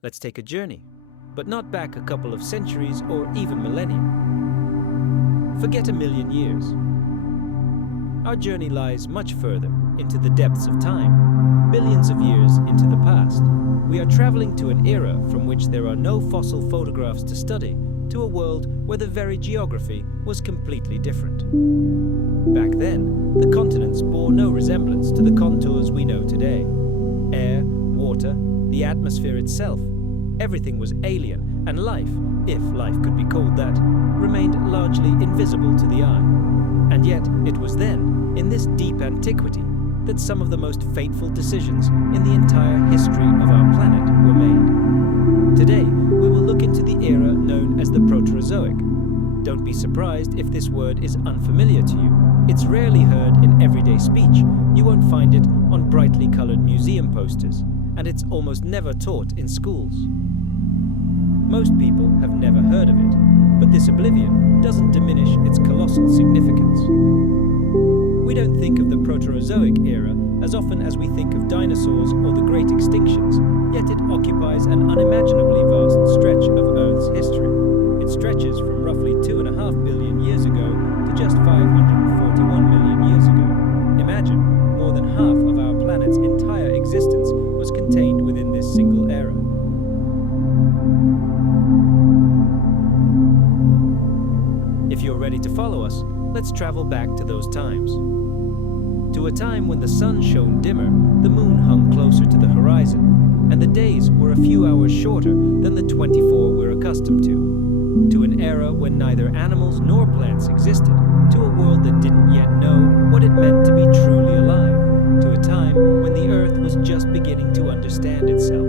Let's take a journey, but not back a couple of centuries or even millennia. Forget a million years. Our journey lies much further into the depths of time, billions of years into the past. We are traveling to an era from which there are no fossil photographs to study, to a world where the very geography was completely different. Back then, the continents bore no resemblance to the contours we know today. Air, water, the atmosphere itself, everything was alien, and life, if life could be called that, remained largely invisible to the eye. And yet, it was then, in this deep antiquity, that some of the most fateful decisions in the entire history of our planet were made. Today, we will look into the era known as the Proterozoic. Don't be surprised if this word is unfamiliar to you. It's rarely heard in everyday speech. You won't find it on brightly colored museum posters, and it's almost never taught in schools. Most people have never heard of it, but this oblivion doesn't diminish its colossal significance. We don't think of the Proterozoic era as often as we think of dinosaurs or the great extinctions, yet it occupies an unimaginably vast stretch of Earth's history. It stretches from roughly 2.5 billion years ago to just 541 million years ago. Imagine, more than half of our planet's entire existence was contained within this single era. If you're ready to follow us, let's travel back to those times. To a time when the sun shone dimmer, the moon hung closer to the horizon, and the days were a few hours shorter than the 24 we're accustomed to. To an era when neither animals nor plants existed, to a world that didn't yet know what it meant to be truly alive, to a time when the Earth was just beginning to understand itself.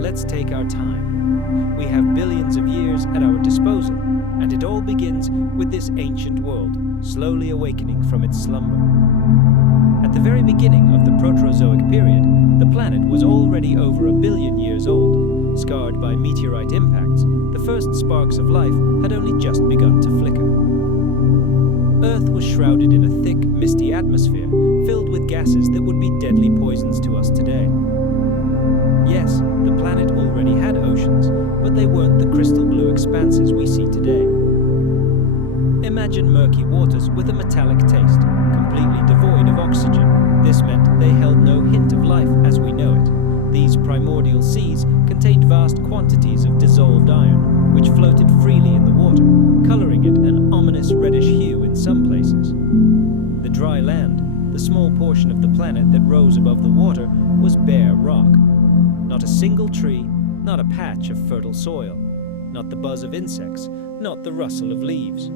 Let's take our time. We have billions of years at our disposal, and it all begins with this ancient world, slowly awakening from its slumber. At the very beginning of the Proterozoic period, the planet was already over 1 billion years old. Scarred by meteorite impacts, the first sparks of life had only just begun to flicker. Earth was shrouded in a thick, misty atmosphere, filled with gases that would be deadly poisons to us today. Yes, the planet already had oceans, but they weren't the crystal blue expanses we see today. Imagine murky waters with a metallic taste, completely devoid of oxygen. This meant they held no hint of life as we know it. These primordial seas contained vast quantities of dissolved iron, which floated freely in the water, coloring it an ominous reddish hue in some places. The dry land, the small portion of the planet that rose above the water, was bare rock. Not a single tree, not a patch of fertile soil, not the buzz of insects, not the rustle of leaves.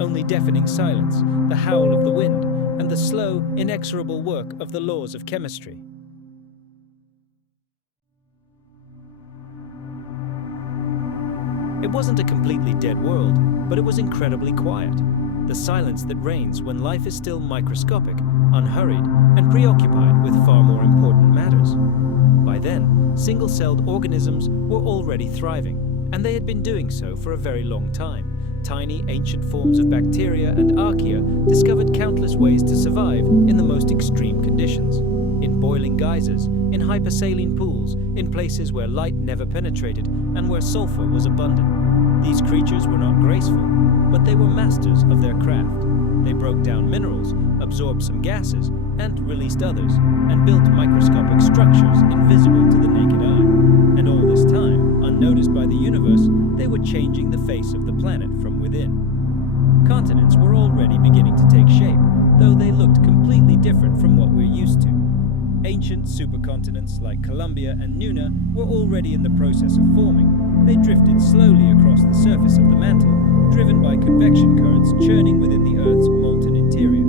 Only deafening silence, the howl of the wind, and the slow, inexorable work of the laws of chemistry. It wasn't a completely dead world, but it was incredibly quiet. The silence that reigns when life is still microscopic, unhurried, and preoccupied with far more important matters. By then, single-celled organisms were already thriving, and they had been doing so for a very long time. Tiny, ancient forms of bacteria and archaea discovered countless ways to survive in the most extreme conditions. In boiling geysers, in hypersaline pools, in places where light never penetrated and where sulfur was abundant. These creatures were not graceful, but they were masters of their craft. They broke down minerals, absorbed some gases, and released others, and built microscopic structures invisible to the naked eye. And all this time, unnoticed by the universe, they were changing the face of the planet from within. Continents were already beginning to take shape, though they looked completely different from what we're used to. Ancient supercontinents like Columbia and Nuna were already in the process of forming. They drifted slowly across the surface of the mantle, driven by convection currents churning within the Earth's molten interior.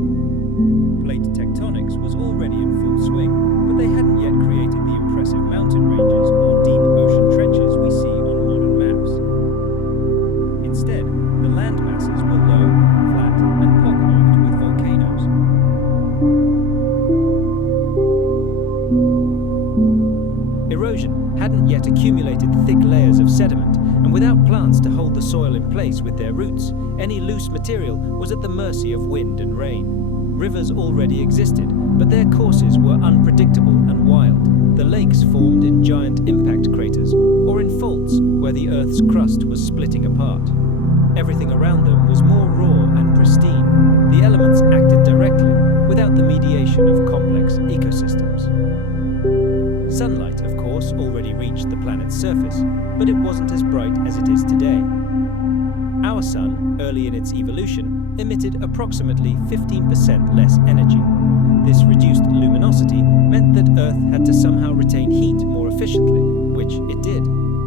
Plate tectonics was already in full swing, but they hadn't yet created the impressive mountain ranges or deep ocean trenches we see on modern maps. Instead, the land masses were low, flat, and pockmarked with volcanoes. Erosion hadn't yet accumulated thick layers of sediment, and without plants to hold the soil in place with their roots, any loose material was at the mercy of wind and rain. Rivers already existed, but their courses were unpredictable and wild. The lakes formed in giant impact craters or in faults where the Earth's crust was splitting apart. Everything around them was more raw and pristine. The elements acted directly, without the mediation of complex ecosystems. Sunlight, of course, already reached the planet's surface, but it wasn't as bright as it is today. Our sun, early in its evolution, emitted approximately 15% less energy. This reduced luminosity meant that Earth had to somehow retain heat more efficiently, which it did.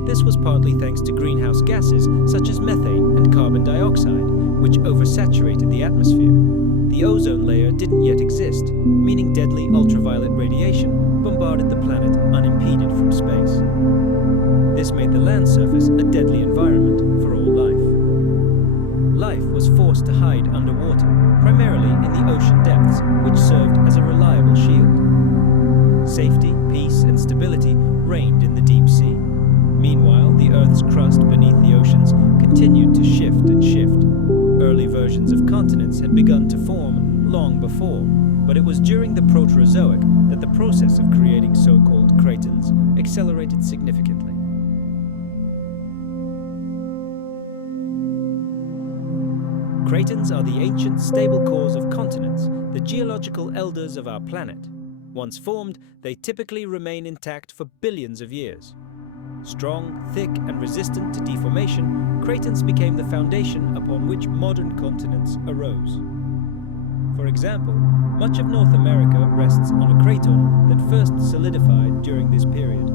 This was partly thanks to greenhouse gases such as methane and carbon dioxide, which oversaturated the atmosphere. The ozone layer didn't yet exist, meaning deadly ultraviolet radiation bombarded the planet unimpeded from space. This made the land surface a deadly environment for all life. Life was forced to hide underwater, primarily in the ocean depths, which served as a reliable shield. Safety, peace, and stability reigned in the deep sea. Meanwhile, the Earth's crust beneath the oceans continued to shift and shift. Early versions of continents had begun to form long before, but it was during the Proterozoic that the process of creating so-called cratons accelerated significantly. Cratons are the ancient, stable cores of continents, the geological elders of our planet. Once formed, they typically remain intact for billions of years. Strong, thick, and resistant to deformation, cratons became the foundation upon which modern continents arose. For example, much of North America rests on a craton that first solidified during this period.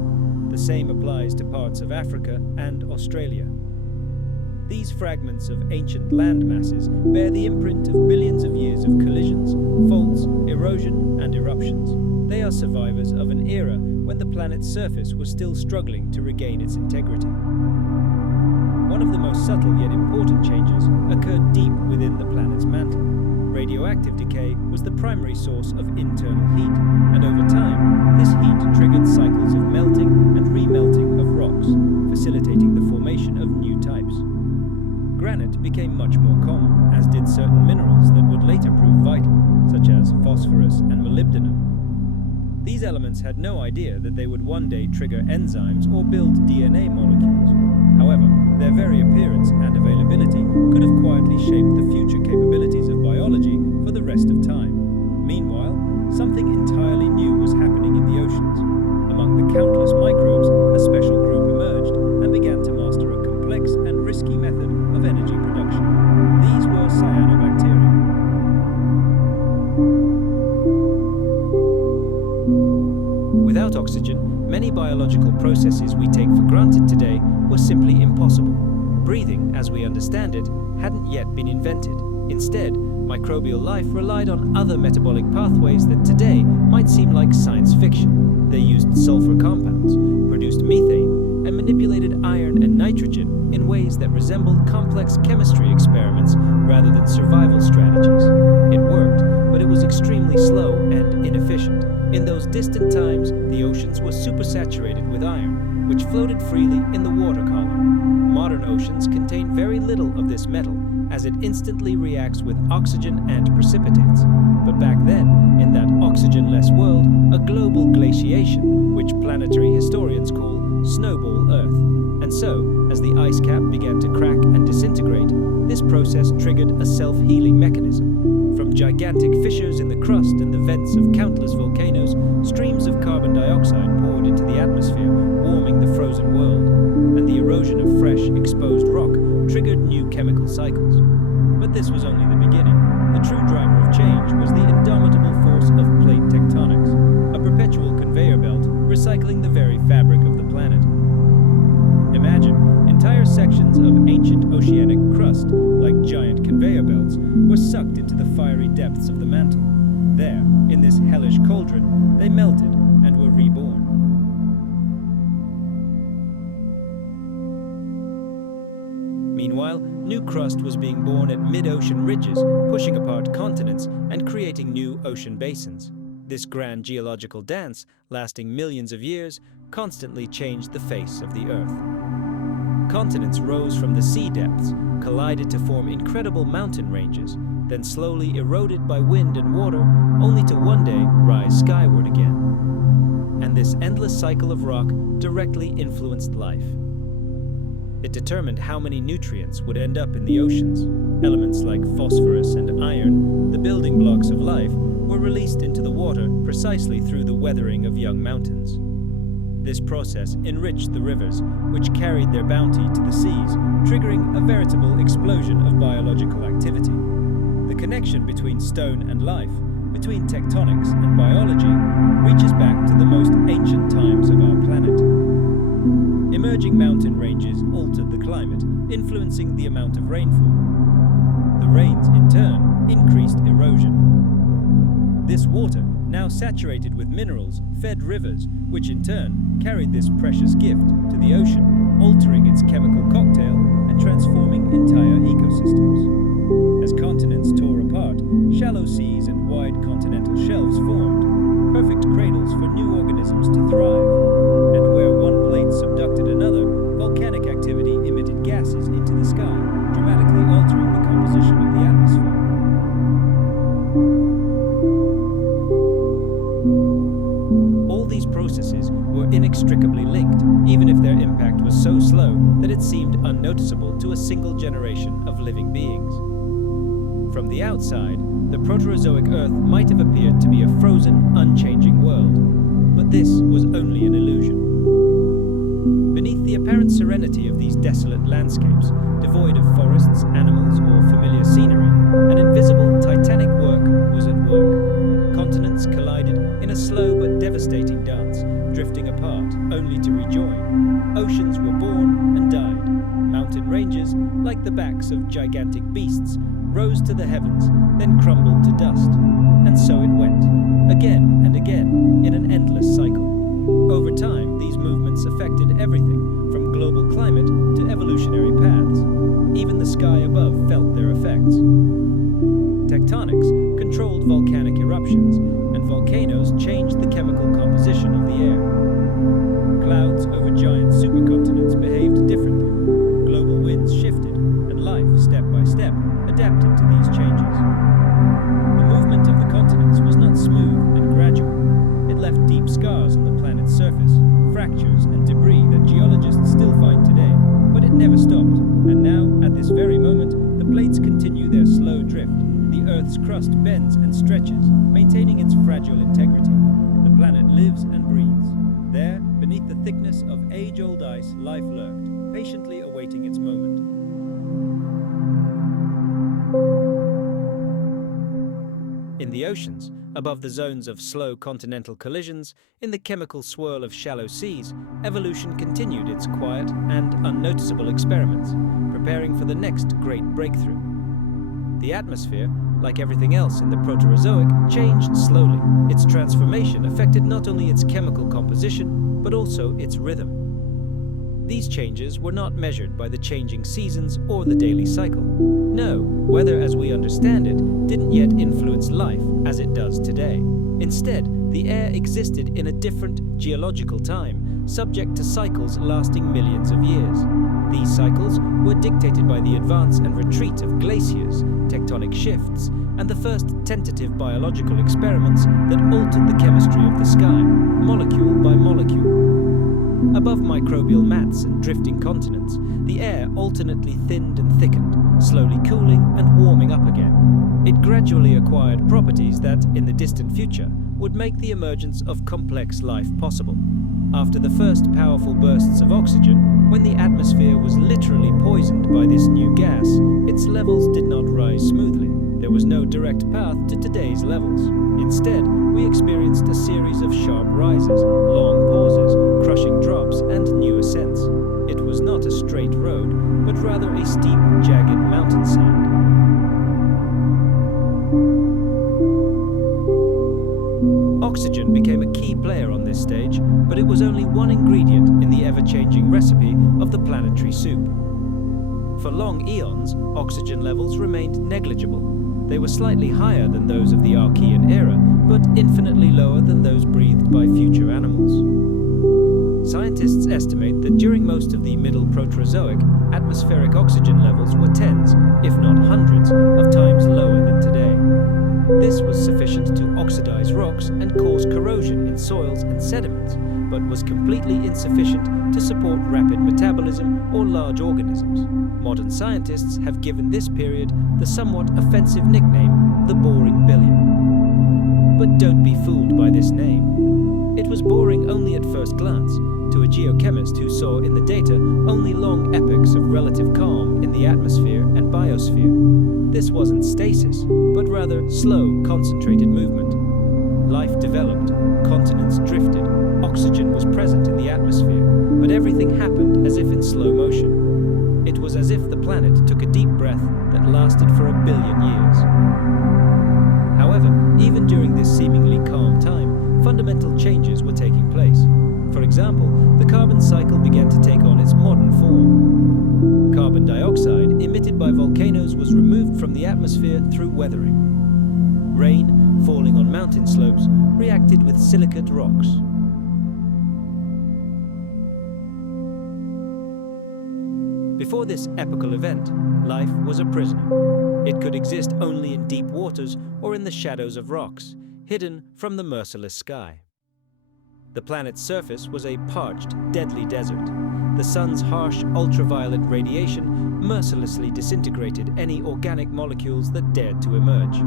The same applies to parts of Africa and Australia. These fragments of ancient land masses bear the imprint of billions of years of collisions, faults, erosion, and eruptions. They are survivors of an era when the planet's surface was still struggling to regain its integrity. One of the most subtle yet important changes occurred deep within the planet's mantle. Radioactive decay was the primary source of internal heat, and over time, this heat triggered cycles of melting and remelting of rocks, facilitating the formation of new types. Granite became much more common, as did certain minerals that would later prove vital, such as phosphorus and molybdenum. These elements had no idea that they would one day trigger enzymes or build DNA molecules. However, their very appearance and availability could have quietly shaped the future capabilities of biology for the rest of time. Meanwhile, something entirely new was happening in the oceans. Among the countless microbes, a special group emerged and began to master a complex and risky method of energy production. These were cyanobacteria. Without oxygen, many biological processes we take for granted today were simply impossible. Breathing, as we understand it, hadn't yet been invented. Instead, microbial life relied on other metabolic pathways that today might seem like science fiction. They used sulfur compounds, produced methane, and manipulated iron and nitrogen in ways that resembled complex chemistry experiments rather than survival strategies. It worked, but it was extremely slow and inefficient. In those distant times, the oceans were supersaturated with iron, which floated freely in the water column. Modern oceans contain very little of this metal, as it instantly reacts with oxygen and precipitates. But back then, in that oxygen-less world, a global glaciation, which planetary historians call Snowball Earth. And so, as the ice cap began to crack and disintegrate, this process triggered a self-healing mechanism. From gigantic fissures in the crust and the vents of countless volcanoes, streams of carbon dioxide poured into the atmosphere, warming the frozen world, and the erosion of fresh, exposed rock triggered new chemical cycles. But this was only the beginning. The true driver of change was the indomitable force of plate tectonics, a perpetual conveyor belt recycling the very fabric of the planet. Imagine, entire sections of ancient oceanic crust, like giant conveyor belts, were sucked into the fiery depths of the mantle. There, in this hellish cauldron, they melted and were reborn. Meanwhile, new crust was being born at mid-ocean ridges, pushing apart continents and creating new ocean basins. This grand geological dance, lasting millions of years, constantly changed the face of the Earth. Continents rose from the sea depths, collided to form incredible mountain ranges, then slowly eroded by wind and water, only to one day rise skyward again. and this endless cycle of rock directly influenced life. It determined how many nutrients would end up in the oceans. Elements like phosphorus and iron, the building blocks of life, were released into the water precisely through the weathering of young mountains. This process enriched the rivers, which carried their bounty to the seas, triggering a veritable explosion of biological activity. The connection between stone and life, between tectonics and biology, reaches back to the most ancient times of our planet. Emerging mountain ranges altered the climate, influencing the amount of rainfall. The rains, in turn, increased erosion. This water, now saturated with minerals, fed rivers, which in turn carried this precious gift to the ocean, altering its chemical cocktail and transforming entire ecosystems. As continents tore apart, shallow seas and wide continental shelves formed, perfect cradles for new organisms to thrive. And where one plate subducted another, volcanic activity emitted gases into the sky, dramatically altering the composition of the atmosphere. All these processes were inextricably linked, even if their impact was so slow that it seemed unnoticeable to a single generation of living beings. From the outside, the Proterozoic Earth might have appeared to be a frozen, unchanging world, but this was only an illusion. Beneath the apparent serenity of these desolate landscapes, devoid of forests, animals, or familiar scenery, an invisible, titanic work was at work. Continents collided in a slow but devastating dance, drifting apart, only to rejoin. Oceans were born and died. Mountain ranges, like the backs of gigantic beasts, rose to the heavens, then crumbled to dust. And so it went, again and again, in an endless cycle. Over time, these movements affected everything, from global climate to evolutionary paths. Even the sky above felt their effects. Tectonics controlled volcanic eruptions, and volcanoes changed the chemical composition of the air. Clouds over giant supercontinents behaved differently. Global winds shifted, and life, step by step, adapted to these changes. The movement of the continents was not smooth and gradual. It left deep scars on the planet's surface, fractures and debris that geologists still find today, but it never stopped. And now, at this very moment, the plates continue their slow drift. The Earth's crust bends and stretches, maintaining its fragile integrity. The planet lives and breathes. There, beneath the thickness of age-old ice, life lurked, patiently awaiting its moment. In the oceans, above the zones of slow continental collisions, in the chemical swirl of shallow seas, evolution continued its quiet and unnoticeable experiments, preparing for the next great breakthrough. The atmosphere, like everything else in the Proterozoic, changed slowly. Its transformation affected not only its chemical composition, but also its rhythm. These changes were not measured by the changing seasons or the daily cycle. No, weather as we understand it didn't yet influence life as it does today. Instead, the air existed in a different geological time, subject to cycles lasting millions of years. These cycles were dictated by the advance and retreat of glaciers, tectonic shifts, and the first tentative biological experiments that altered the chemistry of the sky, molecule by molecule. Above microbial mats and drifting continents, the air alternately thinned and thickened, slowly cooling and warming up again. It gradually acquired properties that, in the distant future, would make the emergence of complex life possible. After the first powerful bursts of oxygen, when the atmosphere was literally poisoned by this new gas, its levels did not rise smoothly. There was no direct path to today's levels. Instead, we experienced a series of sharp rises, long pauses, crushing drops, and new ascents. It was not a straight road, but rather a steep, jagged mountainside. Oxygen became a key player on this stage, but it was only one ingredient in the ever-changing recipe of the planetary soup. For long eons, oxygen levels remained negligible. They were slightly higher than those of the Archean era, but infinitely lower than those breathed by future animals. Scientists estimate that during most of the Middle Proterozoic, atmospheric oxygen levels were tens, if not hundreds, of times lower than today. This was sufficient to oxidize rocks and cause corrosion in soils and sediments, but was completely insufficient to support rapid metabolism or large organisms. Modern scientists have given this period the somewhat offensive nickname, the Boring Billion. But don't be fooled by this name. It was boring only at first glance, to a geochemist who saw in the data only long epochs of relative calm in the atmosphere and biosphere. This wasn't stasis, but rather slow, concentrated movement. Life developed, continents drifted, oxygen was present in the atmosphere, but everything happened as if in slow motion. It was as if the planet took a deep breath that lasted for 1 billion years. However, even during this seemingly calm time, fundamental changes were taking place. For example, the carbon cycle began to take on its modern form. Carbon dioxide emitted by volcanoes was removed from the atmosphere through weathering. Rain, falling on mountain slopes, reacted with silicate rocks. Before this epochal event, life was a prisoner. It could exist only in deep waters or in the shadows of rocks, hidden from the merciless sky. The planet's surface was a parched, deadly desert. The sun's harsh ultraviolet radiation mercilessly disintegrated any organic molecules that dared to emerge.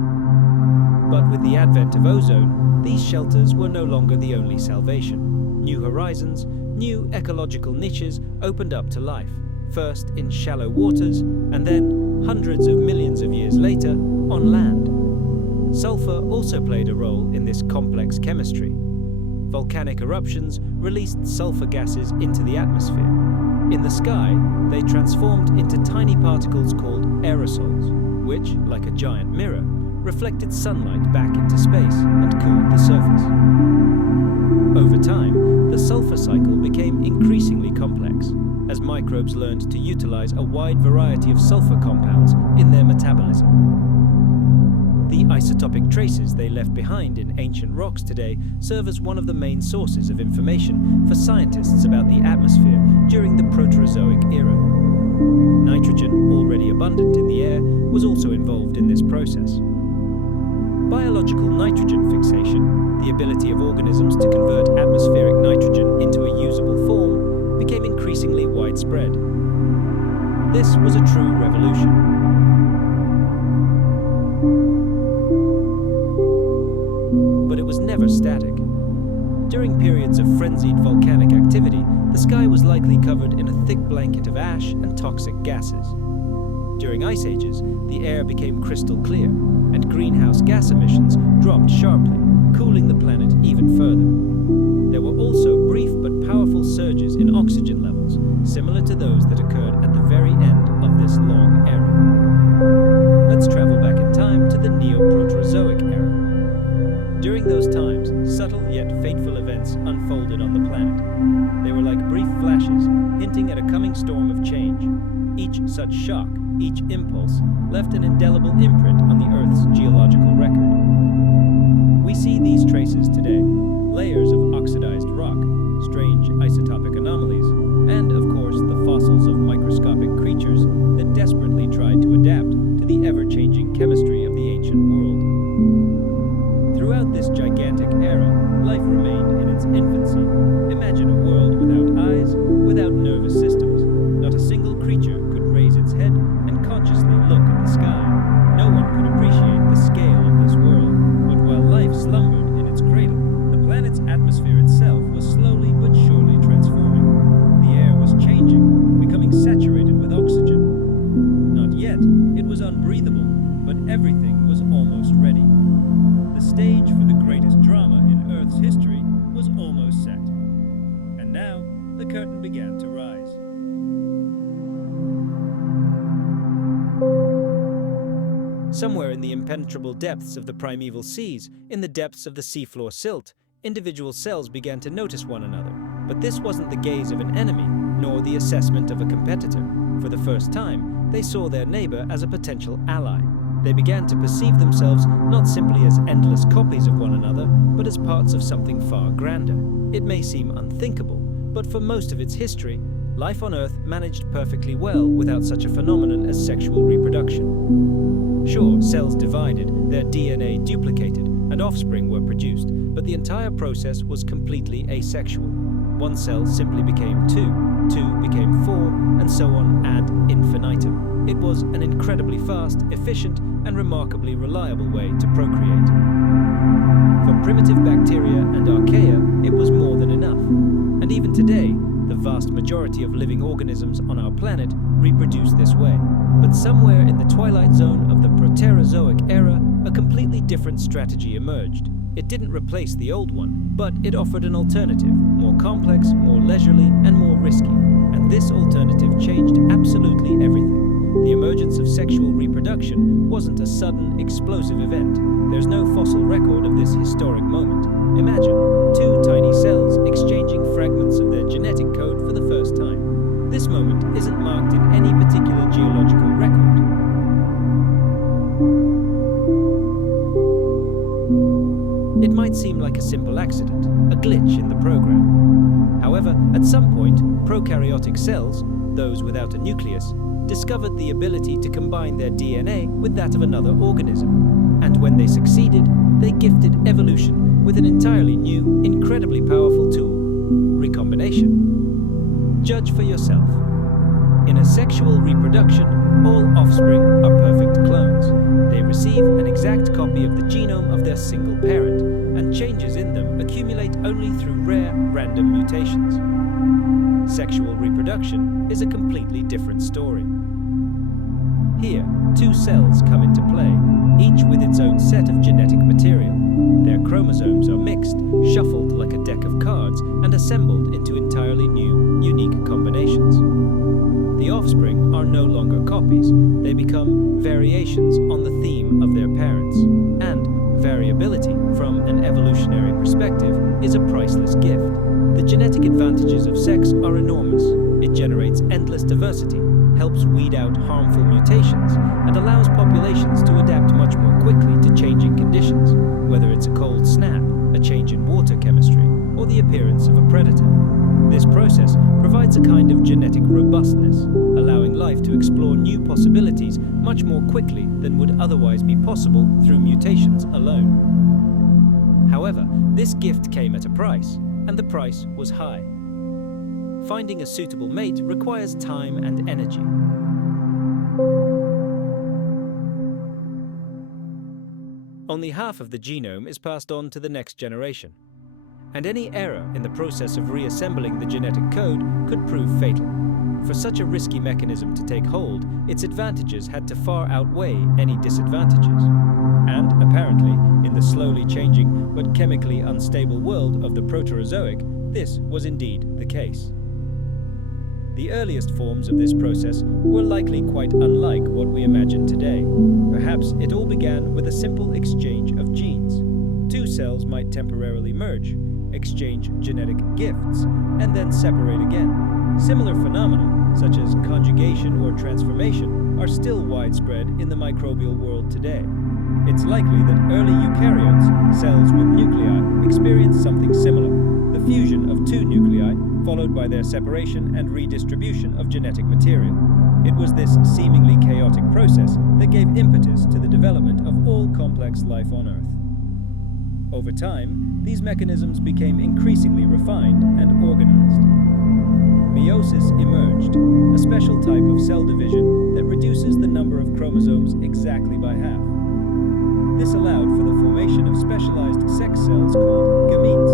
But with the advent of ozone, these shelters were no longer the only salvation. New horizons, new ecological niches opened up to life, first in shallow waters, and then, hundreds of millions of years later, on land. Sulfur also played a role in this complex chemistry. Volcanic eruptions released sulfur gases into the atmosphere. In the sky, they transformed into tiny particles called aerosols, which, like a giant mirror, reflected sunlight back into space and cooled the surface. Over time, the sulfur cycle became increasingly complex, as microbes learned to utilize a wide variety of sulfur compounds in their metabolism. The isotopic traces they left behind in ancient rocks today serve as one of the main sources of information for scientists about the atmosphere during the Proterozoic era. Nitrogen, already abundant in the air, was also involved in this process. Biological nitrogen fixation, the ability of organisms to convert atmospheric nitrogen into a usable form, became increasingly widespread. This was a true revolution. But it was never static. During periods of frenzied volcanic activity, the sky was likely covered in a thick blanket of ash and toxic gases. During ice ages, the air became crystal clear, and greenhouse gas emissions dropped sharply, cooling the planet even further. There were also brief but powerful surges in oxygen levels, similar to those that occurred at the very end of this long era. Let's travel back in time to the Neo-Proterozoic era. During those times, subtle yet fateful events unfolded on the planet. They were like brief flashes, hinting at a coming storm of change. Each such shock, each impulse, left an indelible imprint on the Earth's geological record. We see these traces today, layers of oxidized rock, strange isotopic anomalies, and, of course, the fossils of microscopic creatures that desperately tried to adapt to the ever-changing chemistry of the ancient world. Throughout this gigantic era, life remained in its infancy. Imagine a world without eyes, without nervous systems. Not a single creature could raise its head and consciously look at the sky. No one could appreciate the scale of this world. But while life slumbered in its cradle, the planet's atmosphere itself was slowly but surely transforming. The air was changing, becoming saturated with oxygen. Not yet, it was unbreathable, but everything was almost ready. The stage for the greatest drama in Earth's history was almost set. And now, the curtain began to rise. Somewhere in the impenetrable depths of the primeval seas, in the depths of the seafloor silt, individual cells began to notice one another. But this wasn't the gaze of an enemy, nor the assessment of a competitor. For the first time, they saw their neighbor as a potential ally. They began to perceive themselves not simply as endless copies of one another, but as parts of something far grander. It may seem unthinkable, but for most of its history, life on Earth managed perfectly well without such a phenomenon as sexual reproduction. Sure, cells divided, their DNA duplicated, and offspring were produced, but the entire process was completely asexual. One cell simply became two, two became four, and so on ad infinitum. It was an incredibly fast, efficient, and remarkably reliable way to procreate. For primitive bacteria and archaea, it was more than enough. And even today, the vast majority of living organisms on our planet reproduce this way. But somewhere in the twilight zone of the Proterozoic era, a completely different strategy emerged. It didn't replace the old one, but it offered an alternative, more complex, more leisurely, and more risky. And this alternative changed absolutely everything. The emergence of sexual reproduction wasn't a sudden, explosive event. There's no fossil record of this historic moment. Imagine two tiny cells exchanging fragments of their genetic code for the first time. This moment isn't marked in any particular geological record. It might seem like a simple accident, a glitch in the program. However, at some point, prokaryotic cells, those without a nucleus, discovered the ability to combine their DNA with that of another organism. And when they succeeded, they gifted evolution with an entirely new, incredibly powerful tool: recombination. Judge for yourself. In asexual reproduction, all offspring are perfect clones. They receive an exact copy of the genome of their single parent, and changes in them accumulate only through rare, random mutations. Sexual reproduction is a completely different story. Here, two cells come into play, each with its own set of genetic material. Their chromosomes are mixed, shuffled like a deck of cards, and assembled into entirely new, unique combinations. The offspring are no longer copies, they become variations on the theme of their parents. And variability, from an evolutionary perspective, is a priceless gift. The genetic advantages of sex are enormous. It generates endless diversity, helps weed out harmful mutations, and allows populations to adapt much more quickly to changing conditions, whether it's a cold snap, a change in water chemistry, or the appearance of a predator. This process provides a kind of genetic robustness, allowing life to explore new possibilities much more quickly than would otherwise be possible through mutations alone. However, this gift came at a price, and the price was high. Finding a suitable mate requires time and energy. Only half of the genome is passed on to the next generation, and any error in the process of reassembling the genetic code could prove fatal. For such a risky mechanism to take hold, its advantages had to far outweigh any disadvantages. And apparently, in the slowly changing but chemically unstable world of the Proterozoic, this was indeed the case. The earliest forms of this process were likely quite unlike what we imagine today. Perhaps it all began with a simple exchange of genes. Two cells might temporarily merge, exchange genetic gifts, and then separate again. Similar phenomena, such as conjugation or transformation, are still widespread in the microbial world today. It's likely that early eukaryotes, cells with nuclei, experienced something similar: the fusion of two nuclei, followed by their separation and redistribution of genetic material. It was this seemingly chaotic process that gave impetus to the development of all complex life on Earth. Over time, these mechanisms became increasingly refined and organized. Meiosis emerged, a special type of cell division that reduces the number of chromosomes exactly by half. This allowed for the formation of specialized sex cells called gametes.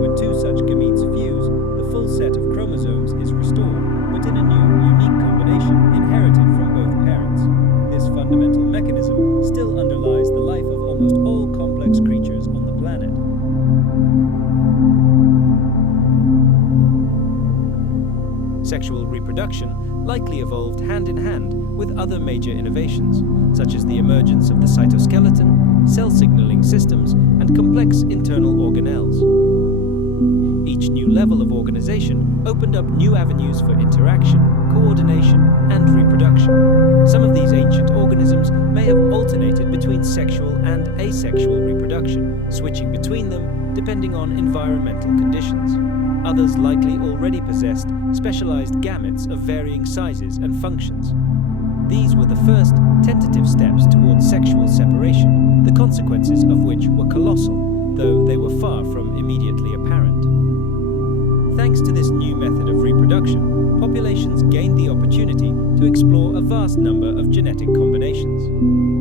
When two such gametes fuse, the full set of chromosomes is restored, but in a new, unique combination inherited from both parents. This fundamental mechanism still underlies the life of almost all complex creatures on the planet. Sexual reproduction likely evolved hand in hand with other major innovations, such as the emergence of the cytoskeleton, cell signaling systems, and complex internal organelles. Each new level of organization opened up new avenues for interaction, coordination, and reproduction. Some of these ancient organisms may have alternated between sexual and asexual reproduction, switching between them depending on environmental conditions. Others likely already possessed specialized gametes of varying sizes and functions. These were the first tentative steps towards sexual separation, the consequences of which were colossal, though they were far from immediately apparent. Thanks to this new method of reproduction, populations gained the opportunity to explore a vast number of genetic combinations.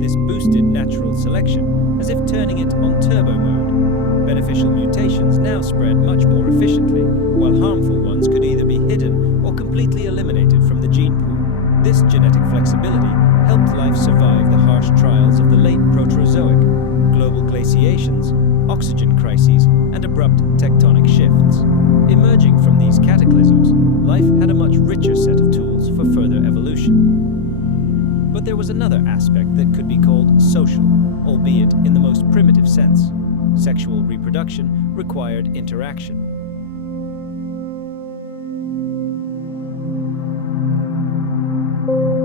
This boosted natural selection, as if turning it on turbo mode. Beneficial mutations now spread much more efficiently, while harmful ones could either be hidden or completely eliminated from the gene pool. This genetic flexibility helped life survive the harsh trials of the late Proterozoic, global glaciations, oxygen crises, and abrupt tectonic shifts. Emerging from these cataclysms, life had a much richer set of tools for further evolution. But there was another aspect that could be called social, albeit in the most primitive sense. Sexual reproduction required interaction.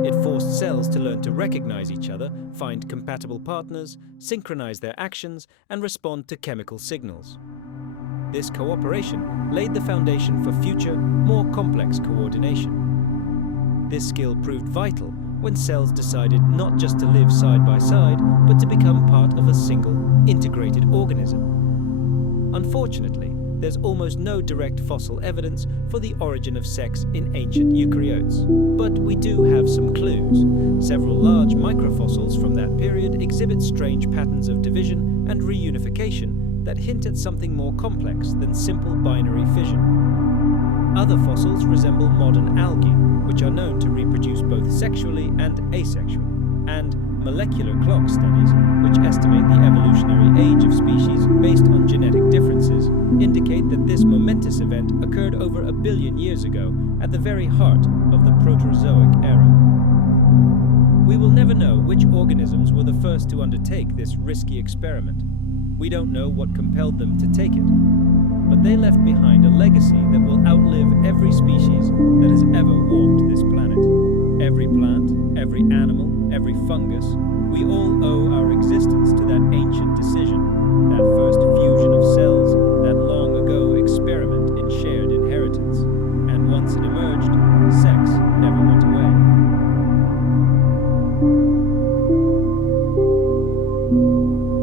It forced cells to learn to recognize each other, find compatible partners, synchronize their actions, and respond to chemical signals. This cooperation laid the foundation for future, more complex coordination. This skill proved vital when cells decided not just to live side by side, but to become part of a single, integrated organism. Unfortunately, there's almost no direct fossil evidence for the origin of sex in ancient eukaryotes. But we do have some clues. Several large microfossils from that period exhibit strange patterns of division and reunification that hint at something more complex than simple binary fission. Other fossils resemble modern algae, which are known to reproduce both sexually and asexually, and molecular clock studies, which estimate the evolutionary age of species based on genetic differences, indicate that this momentous event occurred over 1 billion years ago at the very heart of the Proterozoic era. We will never know which organisms were the first to undertake this risky experiment. We don't know what compelled them to take it, but they left behind a legacy that will outlive every species that has ever walked this planet. Every plant, every animal, every fungus, we all owe our existence to that ancient decision, that first fusion of cells, that long ago experiment in shared inheritance. And once it emerged, sex never went away.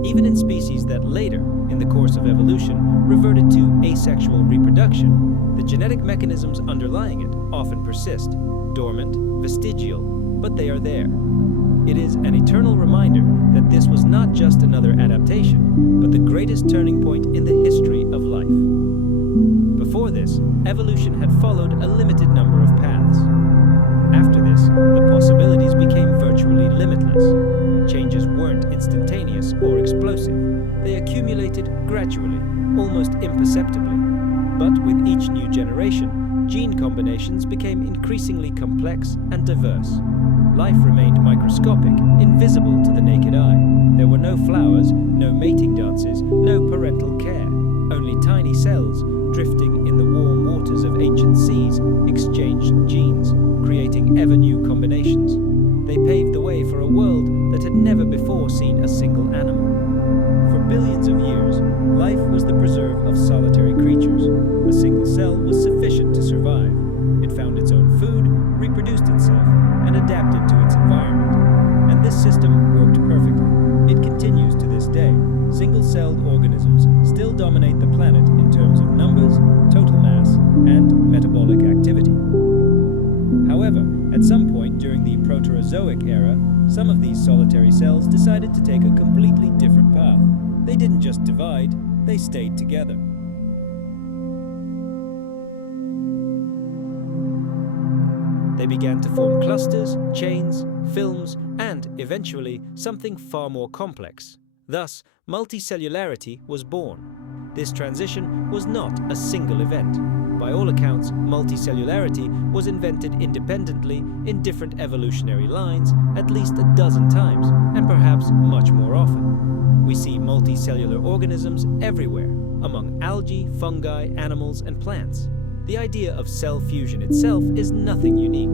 Even in species that later, in the course of evolution, reverted to asexual reproduction, the genetic mechanisms underlying it often persist, dormant, vestigial, but they are there. It is an eternal reminder that this was not just another adaptation, but the greatest turning point in the history of life. Before this, evolution had followed a limited number of paths. After this, the possibilities became virtually limitless. Changes weren't instantaneous or explosive. They accumulated gradually, almost imperceptibly. But with each new generation, gene combinations became increasingly complex and diverse. Life remained microscopic, invisible to the naked eye. There were no flowers, no mating dances, no parental care. Only tiny cells, drifting in the warm waters of ancient seas, exchanged genes, creating ever-new combinations. They paved the way for a world that had never before seen a single animal. For billions of years, life was the preserve of solitary creatures. A single cell was sufficient to survive. It found its own food, reproduced itself, and adapted to its environment. And this system worked perfectly. It continues to this day. Single-celled organisms still dominate the planet in terms of numbers, total mass, and metabolic activity. However, at some point during the Proterozoic era, some of these solitary cells decided to take a completely different path. They didn't just divide, they stayed together. They began to form clusters, chains, films, and, eventually, something far more complex. Thus, multicellularity was born. This transition was not a single event. By all accounts, multicellularity was invented independently in different evolutionary lines at least a dozen times, and perhaps much more often. We see multicellular organisms everywhere, among algae, fungi, animals, and plants. The idea of cell fusion itself is nothing unique,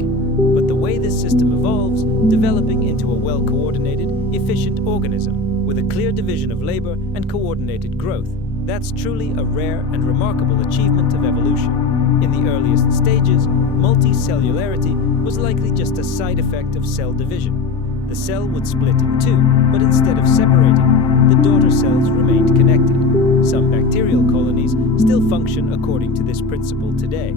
but the way this system evolves, developing into a well-coordinated, efficient organism with a clear division of labor and coordinated growth, that's truly a rare and remarkable achievement of evolution. In the earliest stages, multicellularity was likely just a side effect of cell division. The cell would split in two, but instead of separating, the daughter cells remained connected. Some bacterial colonies still function according to this principle today.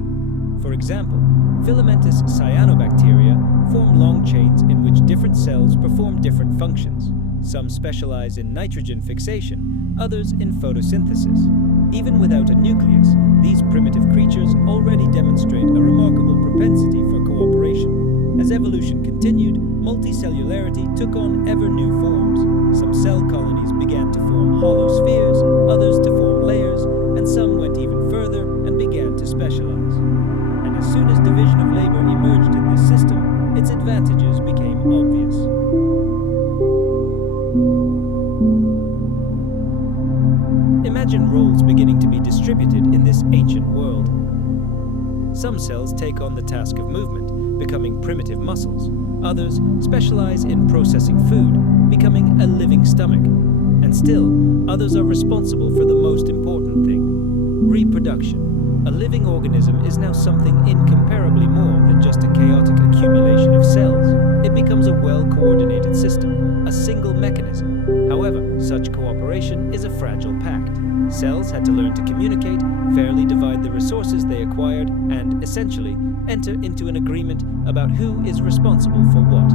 For example, filamentous cyanobacteria form long chains in which different cells perform different functions. Some specialize in nitrogen fixation, others in photosynthesis. Even without a nucleus, these primitive creatures already demonstrate a remarkable propensity for cooperation. As evolution continued, multicellularity took on ever new forms. Some cell colonies began to form hollow spheres, others to form layers, and some went even further and began to specialize. And as soon as division of labor emerged in this system, its advantages became obvious. Imagine roles beginning to be distributed in this ancient world. Some cells take on the task of movement, becoming primitive muscles. Others specialize in processing food, becoming a living stomach. And still, others are responsible for the most important thing: reproduction. A living organism is now something incomparably more than just a chaotic accumulation of cells. It becomes a well-coordinated system, a single mechanism. However, such cooperation is a fragile pact. Cells had to learn to communicate, fairly divide the resources they acquired, and, essentially, enter into an agreement about who is responsible for what.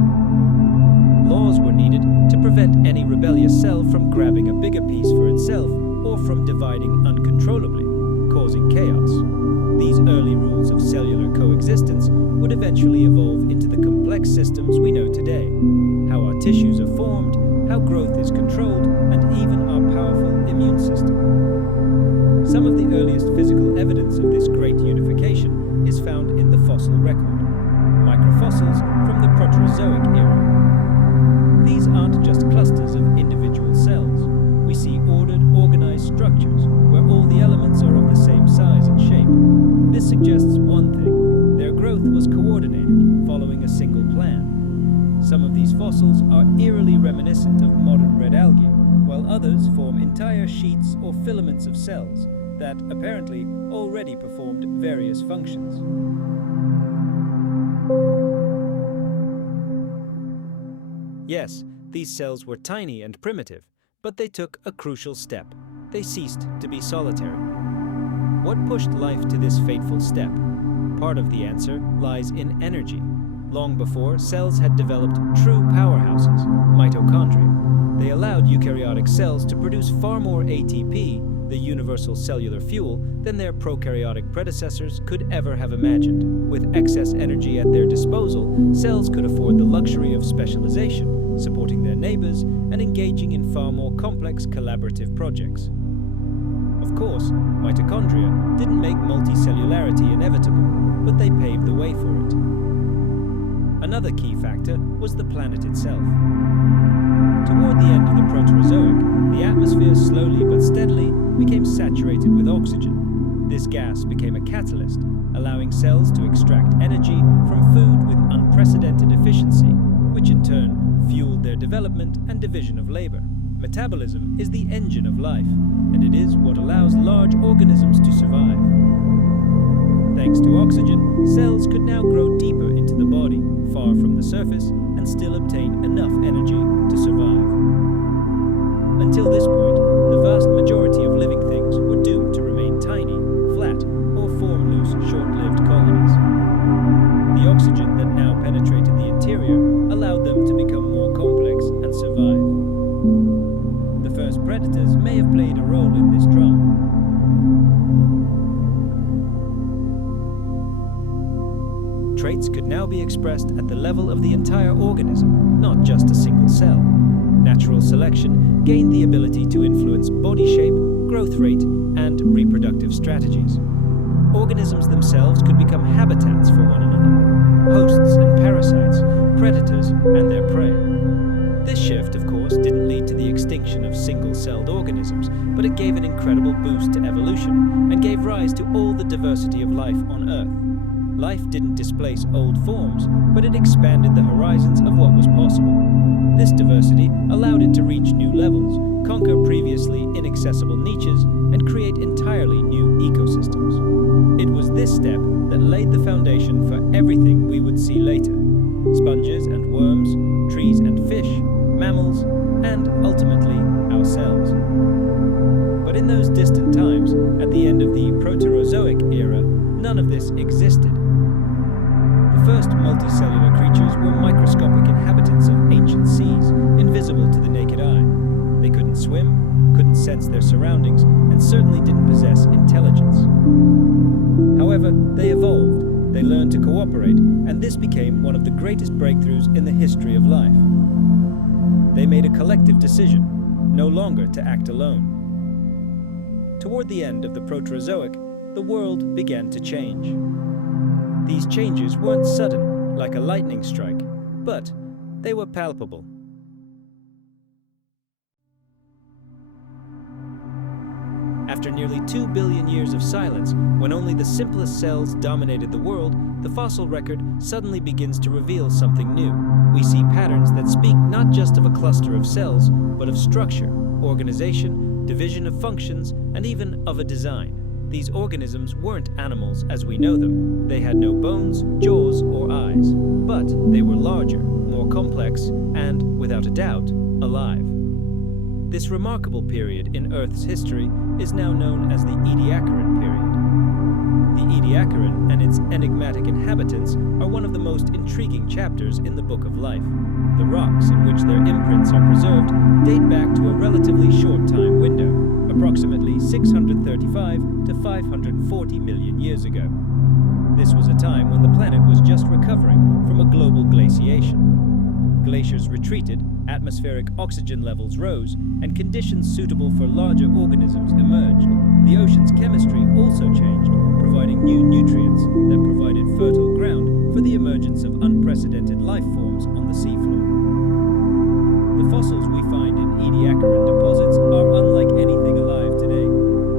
Laws were needed to prevent any rebellious cell from grabbing a bigger piece for itself or from dividing uncontrollably, causing chaos. These early rules of cellular coexistence would eventually evolve into the complex systems we know today: how our tissues are formed, how growth is controlled, and even our powerful immune system. Some of the earliest physical evidence of this great unification is found in the fossil record: microfossils from the Proterozoic era. These aren't just clusters of individual cells. We see ordered, organized structures where all the elements are of the same size and shape. This suggests one thing: their growth was coordinated, following a single plan. Some of these fossils are eerily reminiscent of modern red algae, while others form entire sheets or filaments of cells that apparently already performed various functions. Yes, these cells were tiny and primitive, but they took a crucial step. They ceased to be solitary. What pushed life to this fateful step? Part of the answer lies in energy. Long before, cells had developed true powerhouses, mitochondria. They allowed eukaryotic cells to produce far more ATP, the universal cellular fuel, than their prokaryotic predecessors could ever have imagined. With excess energy at their disposal, cells could afford the luxury of specialization, supporting their neighbors and engaging in far more complex collaborative projects. Of course, mitochondria didn't make multicellularity inevitable, but they paved the way for it. Another key factor was the planet itself. Toward the end of the Proterozoic, the atmosphere slowly but steadily became saturated with oxygen. This gas became a catalyst, allowing cells to extract energy from food with unprecedented efficiency, which in turn fueled their development and division of labor. Metabolism is the engine of life, and it is what allows large organisms to survive. Thanks to oxygen, cells could now grow deeper into the body, far from the surface, and still obtain enough energy to survive. Until this point, the vast majority of living things were doomed to remain tiny, flat, or form loose, short-lived colonies. The oxygen that now penetrated the interior allowed them to become more complex and survive. The first predators may have played a role in this drama. Traits could now be expressed at the level of the entire organism, not just a single cell. Natural selection gained the ability to influence body shape, growth rate, and reproductive strategies. Organisms themselves could become habitats for one another, hosts and parasites, predators and their prey. This shift, of course, didn't lead to the extinction of single-celled organisms, but it gave an incredible boost to evolution and gave rise to all the diversity of life on Earth. Life didn't displace old forms, but it expanded the horizons of what was possible. This diversity allowed it to reach new levels, conquer previously inaccessible niches, and create entirely new ecosystems. It was this step that laid the foundation for everything we would see later: sponges and worms, trees and fish, mammals, and ultimately ourselves. But in those distant times, at the end of the Proterozoic era, none of this existed. The first multicellular creatures were microscopic inhabitants of ancient seas, invisible to the naked eye. They couldn't swim, couldn't sense their surroundings, and certainly didn't possess intelligence. However, they evolved, they learned to cooperate, and this became one of the greatest breakthroughs in the history of life. They made a collective decision, no longer to act alone. Toward the end of the Proterozoic, the world began to change. These changes weren't sudden, like a lightning strike, but they were palpable. After nearly 2 billion years of silence, when only the simplest cells dominated the world, the fossil record suddenly begins to reveal something new. We see patterns that speak not just of a cluster of cells, but of structure, organization, division of functions, and even of a design. These organisms weren't animals as we know them. They had no bones, jaws, or eyes. But they were larger, more complex, and, without a doubt, alive. This remarkable period in Earth's history is now known as the Ediacaran period. The Ediacaran and its enigmatic inhabitants are one of the most intriguing chapters in the Book of Life. The rocks in which their imprints are preserved date back to a relatively short time window, approximately 635 to 540 million years ago. This was a time when the planet was just recovering from a global glaciation. Glaciers retreated, atmospheric oxygen levels rose, and conditions suitable for larger organisms emerged. The ocean's chemistry also changed, providing new nutrients that provided fertile ground for the emergence of unprecedented life forms on the seafloor. The fossils we find in Ediacaran deposits are unlike anything alive today.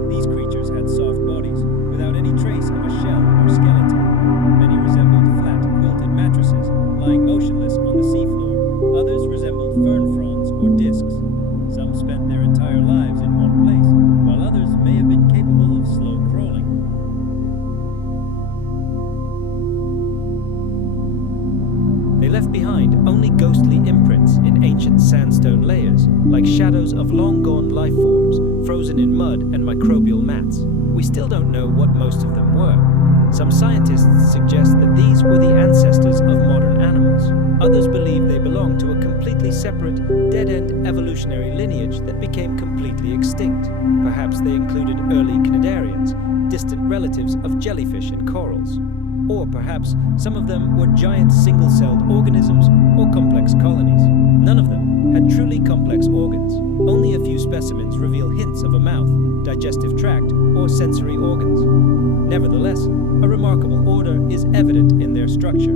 These creatures had soft bodies, without any trace of a shell or skeleton. Many resembled flat, quilted mattresses, lying motionless on the seafloor. Others resembled fern fronds or discs. Some spent their entire lives in one place, while others may have been capable of slow crawling. They left behind only ghostly imprints in ancient sandstone layers, like shadows of long-gone life forms, frozen in mud and microbial mats. We still don't know what most of them were. Some scientists suggest that these were the ancestors of modern animals. Others believe they belong to a completely separate, dead-end evolutionary lineage that became completely extinct. Perhaps they included early cnidarians, distant relatives of jellyfish and corals. Or perhaps some of them were giant single-celled organisms or complex colonies. None of them had truly complex organs. Only a few specimens reveal hints of a mouth, digestive tract, or sensory organs. Nevertheless, a remarkable order is evident in their structure.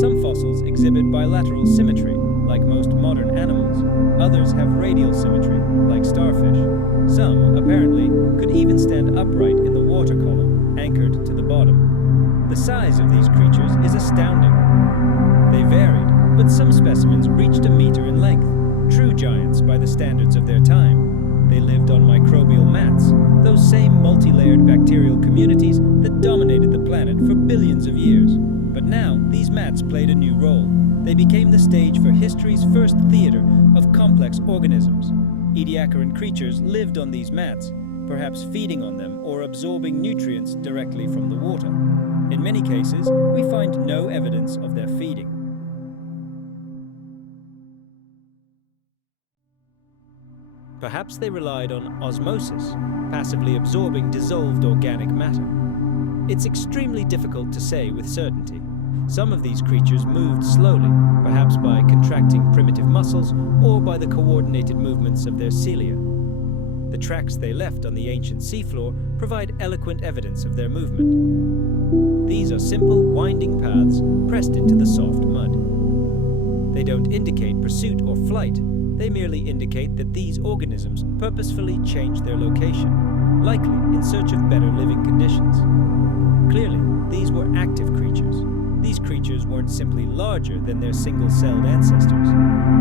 Some fossils exhibit bilateral symmetry, like most modern animals. Others have radial symmetry, like starfish. Some, apparently, could even stand upright in the water column, anchored to the bottom. The size of these creatures is astounding. They varied, but some specimens reached a meter in length, true giants by the standards of their time. They lived on microbial mats, those same multi-layered bacterial communities that dominated the planet for billions of years. But now, these mats played a new role. They became the stage for history's first theater of complex organisms. Ediacaran creatures lived on these mats, perhaps feeding on them or absorbing nutrients directly from the water. In many cases, we find no evidence of their feeding. Perhaps they relied on osmosis, passively absorbing dissolved organic matter. It's extremely difficult to say with certainty. Some of these creatures moved slowly, perhaps by contracting primitive muscles or by the coordinated movements of their cilia. The tracks they left on the ancient seafloor provide eloquent evidence of their movement. These are simple, winding paths pressed into the soft mud. They don't indicate pursuit or flight. They merely indicate that these organisms purposefully changed their location, likely in search of better living conditions. Clearly, these were active creatures. These creatures weren't simply larger than their single-celled ancestors.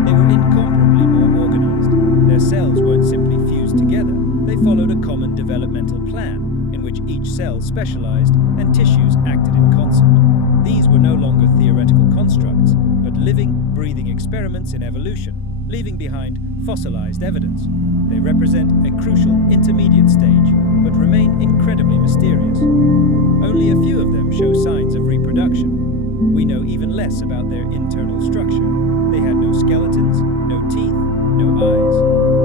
They were incomparably more organized. Their cells weren't simply fused together. They followed a common developmental plan in which each cell specialized and tissues acted in concert. These were no longer theoretical constructs, but living, breathing experiments in evolution, leaving behind fossilized evidence. They represent a crucial intermediate stage, but remain incredibly mysterious. Only a few of them show signs of reproduction. We know even less about their internal structure. They had no skeletons, no teeth, no eyes.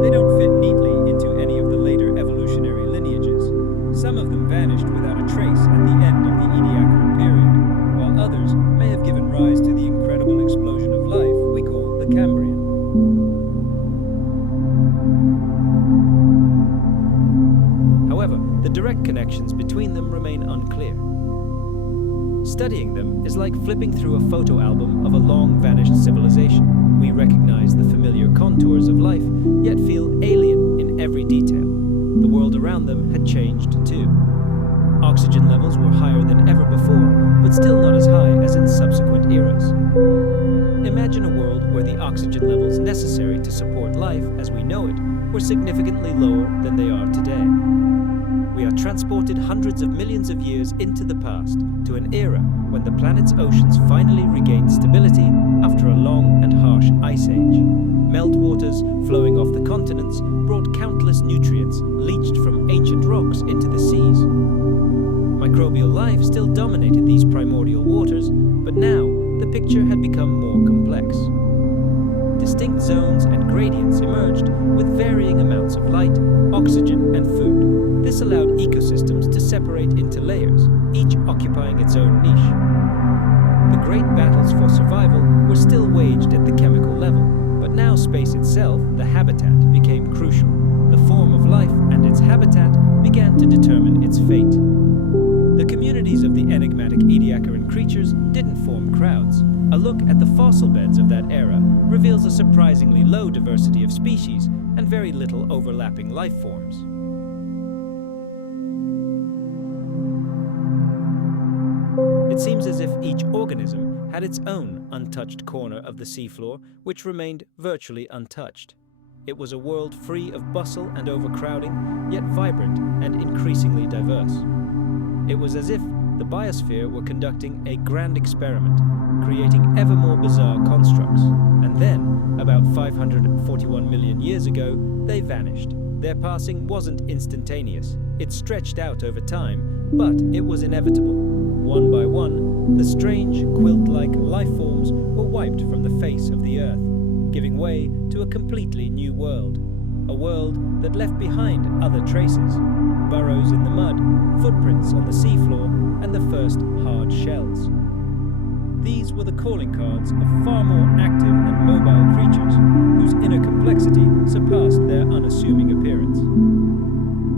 They don't fit neatly into any of the later evolutionary lineages. Some of them vanished without a trace at the end of the Ediacaran period, while others may have given rise to the incredible explosion of life we call the Cambrian. However, the direct connections between them remain unclear. Studying them is like flipping through a photo album of a long-vanished civilization. We recognize the familiar contours of life, yet feel alien in every detail. The world around them had changed too. Oxygen levels were higher than ever before, but still not as high as in subsequent eras. Imagine a world where the oxygen levels necessary to support life as we know it were significantly lower than they are today. We are transported hundreds of millions of years into the past, to an era when the planet's oceans finally regained stability after a long and harsh ice age. Meltwaters flowing off the continents brought countless nutrients leached from ancient rocks into the seas. Microbial life still dominated these primordial waters, but now the picture had become more complex. Distinct zones and gradients emerged with varying amounts of light, oxygen, and food. This allowed ecosystems to separate into layers, each occupying its own niche. The great battles for survival were still waged at the chemical level, but now space itself, the habitat, became crucial. The form of life and its habitat began to determine its fate. The communities of the enigmatic Ediacaran creatures didn't form crowds. A look at the fossil beds of that era reveals a surprisingly low diversity of species and very little overlapping life forms. It seems as if each organism had its own untouched corner of the seafloor, which remained virtually untouched. It was a world free of bustle and overcrowding, yet vibrant and increasingly diverse. It was as if the biosphere were conducting a grand experiment, creating ever more bizarre constructs. And then, about 541 million years ago, they vanished. Their passing wasn't instantaneous. It stretched out over time, but it was inevitable. One by one, the strange, quilt-like life forms were wiped from the face of the Earth, giving way to a completely new world. A world that left behind other traces, burrows in the mud, footprints on the seafloor, and the first hard shells. These were the calling cards of far more active and mobile creatures, whose inner complexity surpassed their unassuming appearance.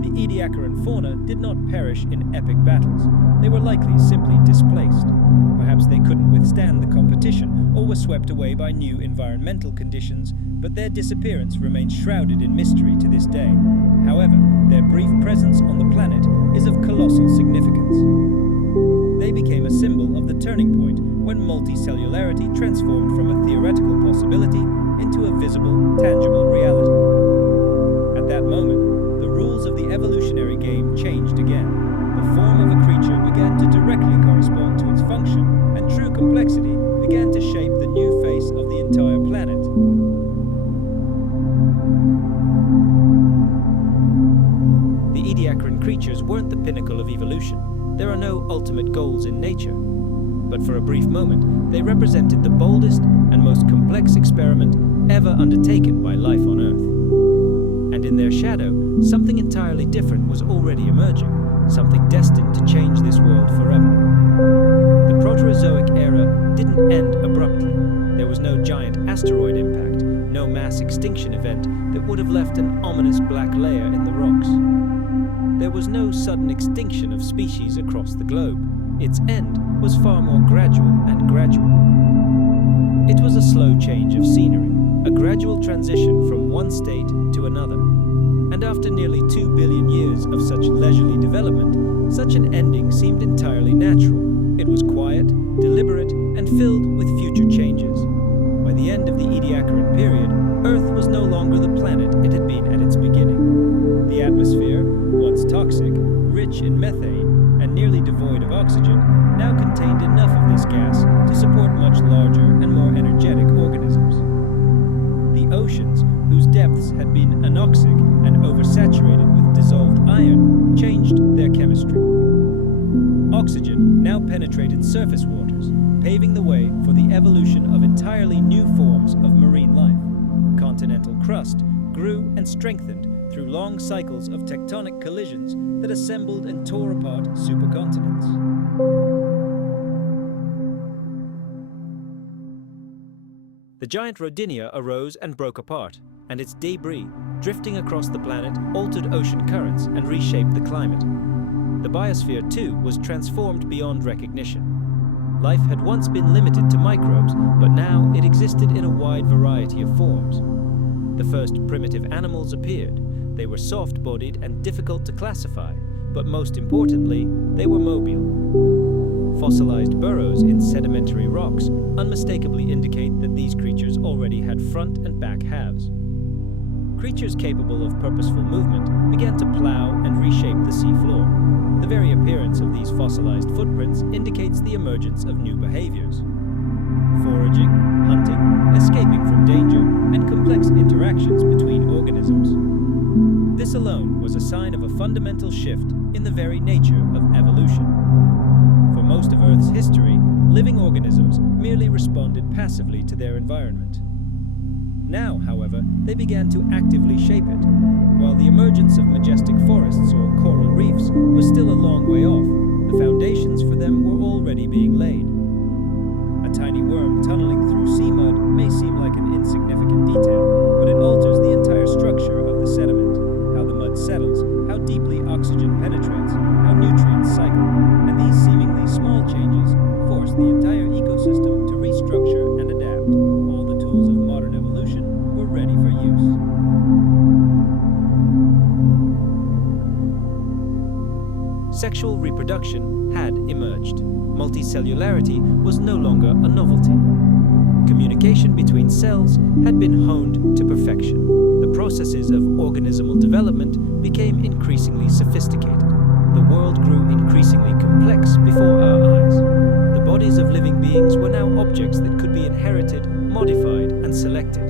The Ediacaran fauna did not perish in epic battles. They were likely simply displaced. Perhaps they couldn't withstand the competition or were swept away by new environmental conditions, but their disappearance remains shrouded in mystery to this day. However, their brief presence on the planet is of colossal significance. They became a symbol of the turning point when multicellularity transformed from a theoretical possibility into a visible, tangible reality. At that moment, the rules of the evolutionary game changed again. The form of a creature began to directly correspond to its function, and true complexity began to shape the new face of the entire planet. The Ediacaran creatures weren't the pinnacle of evolution. There are no ultimate goals in nature. But for a brief moment, they represented the boldest and most complex experiment ever undertaken by life on Earth. And in their shadow, something entirely different was already emerging, something destined to change this world forever. The Proterozoic era didn't end abruptly. There was no giant asteroid impact, no mass extinction event that would have left an ominous black layer in the rocks. There was no sudden extinction of species across the globe. Its end was far more gradual and gradual. It was a slow change of scenery, a gradual transition from one state to another. And after nearly 2 billion years of such leisurely development, such an ending seemed entirely natural. It was quiet, deliberate, and filled with future changes. By the end of the Ediacaran period, Earth was no longer the planet it had been at its beginning. The atmosphere, once toxic, rich in methane, and nearly devoid of oxygen, now contained enough of this gas to support much larger and more energetic organisms. The oceans, whose depths had been anoxic and oversaturated with dissolved iron, changed their chemistry. Oxygen now penetrated surface waters, paving the way for the evolution of entirely new forms of marine life. Continental crust grew and strengthened through long cycles of tectonic collisions that assembled and tore apart supercontinents. The giant Rodinia arose and broke apart, and its debris, drifting across the planet, altered ocean currents and reshaped the climate. The biosphere, too, was transformed beyond recognition. Life had once been limited to microbes, but now it existed in a wide variety of forms. The first primitive animals appeared. They were soft-bodied and difficult to classify, but most importantly, they were mobile. Fossilized burrows in sedimentary rocks unmistakably indicate that these creatures already had front and back halves. Creatures capable of purposeful movement began to plow and reshape the seafloor. The very appearance of these fossilized footprints indicates the emergence of new behaviors. Foraging, hunting, escaping from danger, and complex interactions between organisms. This alone was a sign of a fundamental shift in the very nature of evolution. For most of Earth's history, living organisms merely responded passively to their environment. Now, however, they began to actively shape it. While the emergence of majestic forests or coral reefs was still a long way off, the foundations for them were already being laid. A tiny worm tunneling through sea mud may seem like an insignificant detail, but it alters the entire structure of the sediment, how the mud settles, how deeply oxygen penetrates, how nutrients cycle, and these seemingly small changes force the entire ecosystem to restructure and adapt. All the tools of modern evolution were ready for use. Sexual reproduction had emerged. Multicellularity was no longer a novelty. Communication between cells had been honed to perfection. The processes of organismal development became increasingly sophisticated. The world grew increasingly complex before our eyes. The bodies of living beings were now objects that could be inherited, modified, and selected.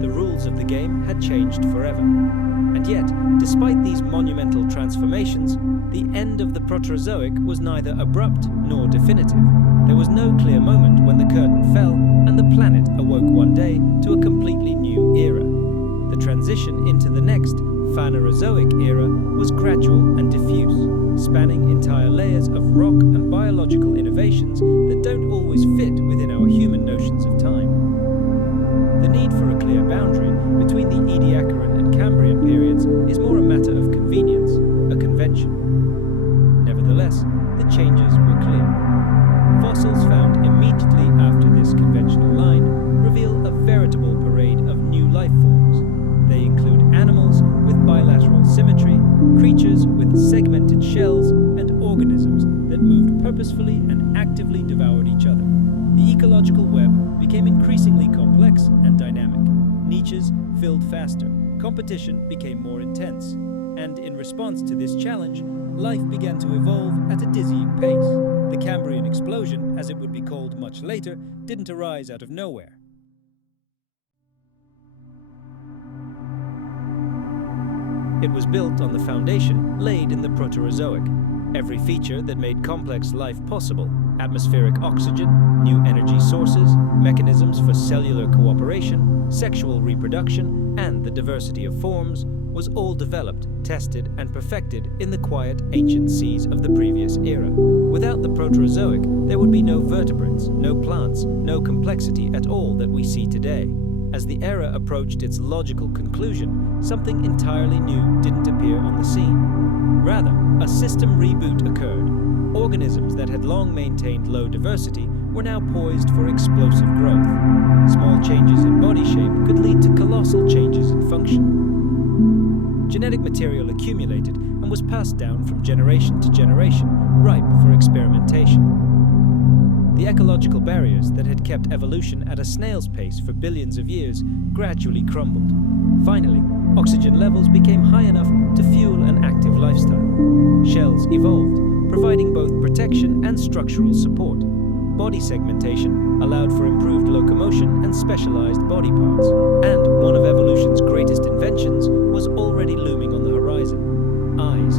The rules of the game had changed forever. And yet, despite these monumental transformations, the end of the Proterozoic was neither abrupt nor definitive. There was no clear moment when the curtain fell and the planet awoke one day to a completely new era. The transition into the next, Phanerozoic era, was gradual and diffuse, spanning entire layers of rock and biological innovations that don't always fit within our human notions of time. The need for a clear boundary between the Ediacaran and Cambrian periods is more a matter of convenience, a convention. Nevertheless, the changes were clear. Fossils found immediately after this conventional line reveal a veritable parade of new life forms. They include animals with bilateral symmetry, creatures with segmented shells, and organisms that moved purposefully and actively devoured each other. The ecological web became increasingly complex and dynamic. Niches filled faster, competition became more intense, and in response to this challenge, life began to evolve at a dizzying pace. The Cambrian explosion, as it would be called much later, didn't arise out of nowhere. It was built on the foundation laid in the Proterozoic. Every feature that made complex life possible, atmospheric oxygen, new energy sources, mechanisms for cellular cooperation, sexual reproduction, and the diversity of forms, was all developed, tested, and perfected in the quiet, ancient seas of the previous era. Without the Proterozoic, there would be no vertebrates, no plants, no complexity at all that we see today. As the era approached its logical conclusion, something entirely new didn't appear on the scene. Rather, a system reboot occurred. Organisms that had long maintained low diversity were now poised for explosive growth. Small changes in body shape could lead to colossal changes in function. Genetic material accumulated and was passed down from generation to generation, ripe for experimentation. the ecological barriers that had kept evolution at a snail's pace for billions of years gradually crumbled. Finally, oxygen levels became high enough to fuel an active lifestyle. Shells evolved, providing both protection and structural support. Body segmentation allowed for improved locomotion and specialized body parts. And one of evolution's greatest inventions was already looming on the horizon: eyes.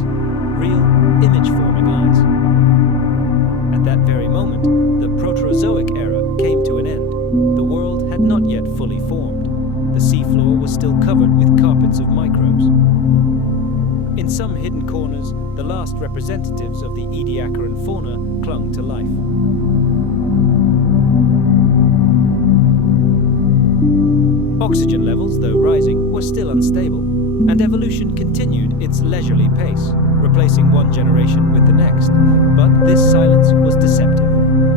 Real, image-forming eyes. At that very moment, the Proterozoic era came to an end. The world had not yet fully formed. The seafloor was still covered with carpets of microbes. In some hidden corners, the last representatives of the Ediacaran fauna clung to life. Oxygen levels, though rising, were still unstable, and evolution continued its leisurely pace, replacing one generation with the next. But this silence was deceptive.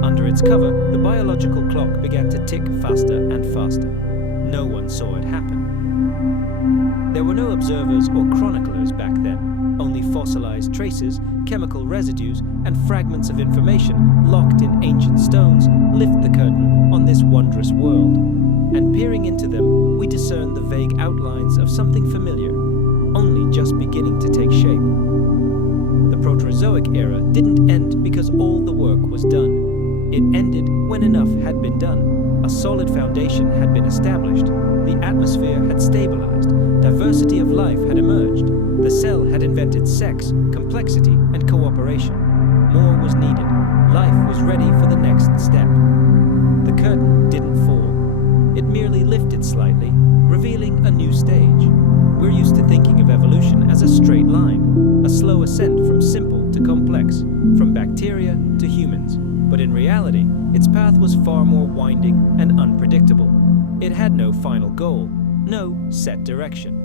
Under its cover, the biological clock began to tick faster and faster. No one saw it happen. There were no observers or chroniclers back then, only fossilized traces, chemical residues, and fragments of information locked in ancient stones lift the curtain on this wondrous world. And peering into them, we discern the vague outlines of something familiar, only just beginning to take shape. The Proterozoic era didn't end because all the work was done. It ended when enough had been done. A solid foundation had been established. The atmosphere had stabilized. Diversity of life had emerged. The cell had invented sex, complexity, and cooperation. More was needed. Life was ready for the next step. The curtain didn't fall. It merely lifted slightly, revealing a new stage. We're used to thinking of evolution as a straight line, a slow ascent from simple to complex, from bacteria to humans. But in reality, its path was far more winding and unpredictable. It had no final goal, no set direction.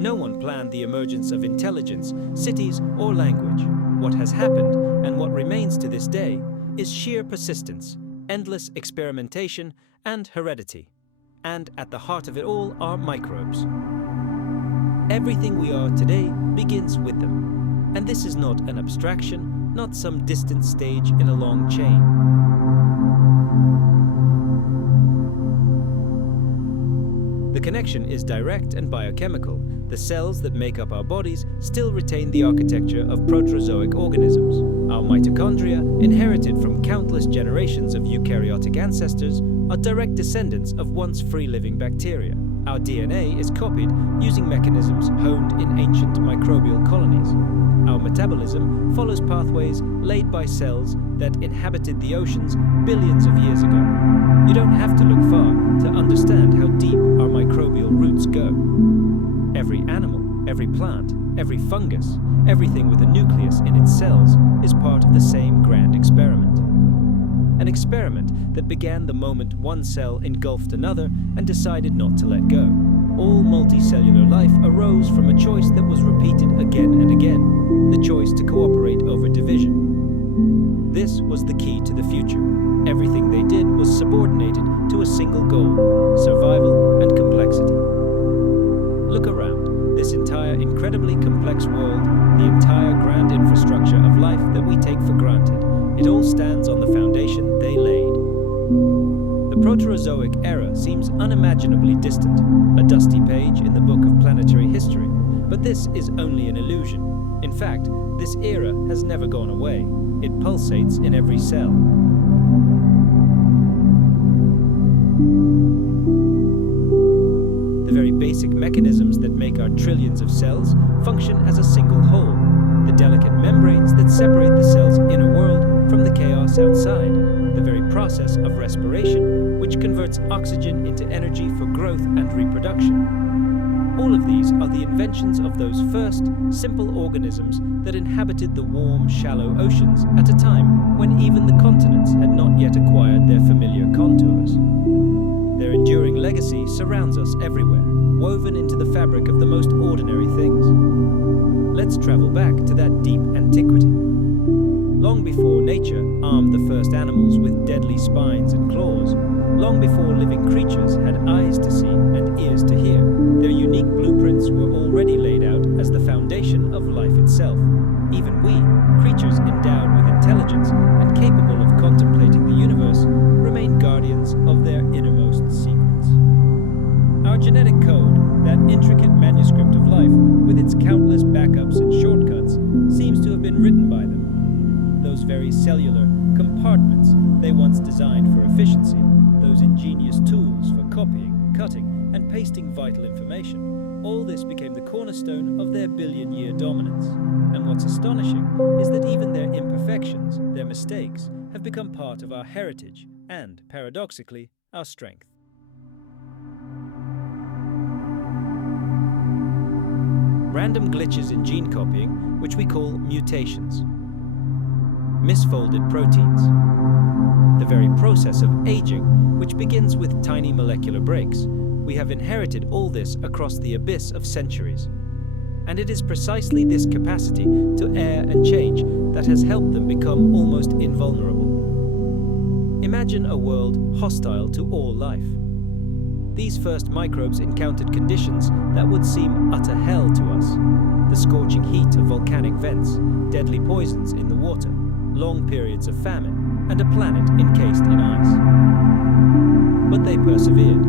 No one planned the emergence of intelligence, cities, or language. What has happened, and what remains to this day, is sheer persistence, endless experimentation, and heredity. And at the heart of it all are microbes. Everything we are today begins with them. And this is not an abstraction, not some distant stage in a long chain. The connection is direct and biochemical. The cells that make up our bodies still retain the architecture of Proterozoic organisms. Our mitochondria, inherited from countless generations of eukaryotic ancestors, are direct descendants of once free-living bacteria. Our DNA is copied using mechanisms honed in ancient microbial colonies. Our metabolism follows pathways laid by cells that inhabited the oceans billions of years ago. You don't have to look far to understand how deep our microbial roots go. Every animal, every plant, every fungus, everything with a nucleus in its cells is part of the same grand experiment. An experiment that began the moment one cell engulfed another and decided not to let go. All multicellular life arose from a choice that was repeated again and again, the choice to cooperate over division. This was the key to the future. Everything they did was subordinated to a single goal: survival and complexity. Look around. This entire incredibly complex world, the entire grand infrastructure of life that we take for granted, it all stands on the foundation they laid. The Proterozoic era seems unimaginably distant, a dusty page in the book of planetary history, but this is only an illusion. In fact, this era has never gone away. It pulsates in every cell. The very basic mechanisms that make our trillions of cells function as a single whole. The delicate membranes that separate the cell's inner world from the chaos outside. The very process of respiration, which converts oxygen into energy for growth and reproduction. All of these are the inventions of those first, simple organisms that inhabited the warm, shallow oceans at a time when even the continents had not yet acquired their familiar contours. Their enduring legacy surrounds us everywhere, woven into the fabric of the most ordinary things. Let's travel back to that deep antiquity. Long before nature armed the first animals with deadly spines and claws, long before living creatures had eyes to see and ears to hear, their unique blueprints were already laid out as the foundation of life itself. Even we, creatures endowed with intelligence and capable of contemplating trillions of their innermost secrets. Our genetic code, that intricate manuscript of life with its countless backups and shortcuts, seems to have been written by them. Those very cellular compartments they once designed for efficiency, those ingenious tools for copying, cutting, and pasting vital information, all this became the cornerstone of their billion-year dominance. And what's astonishing is that even their imperfections, their mistakes, have become part of our heritage and, paradoxically, our strength. Random glitches in gene copying, which we call mutations. Misfolded proteins. The very process of aging, which begins with tiny molecular breaks. We have inherited all this across the abyss of centuries. And it is precisely this capacity to err and change that has helped them become almost invulnerable. Imagine a world hostile to all life. These first microbes encountered conditions that would seem utter hell to us. The scorching heat of volcanic vents, deadly poisons in the water, long periods of famine, and a planet encased in ice. But they persevered.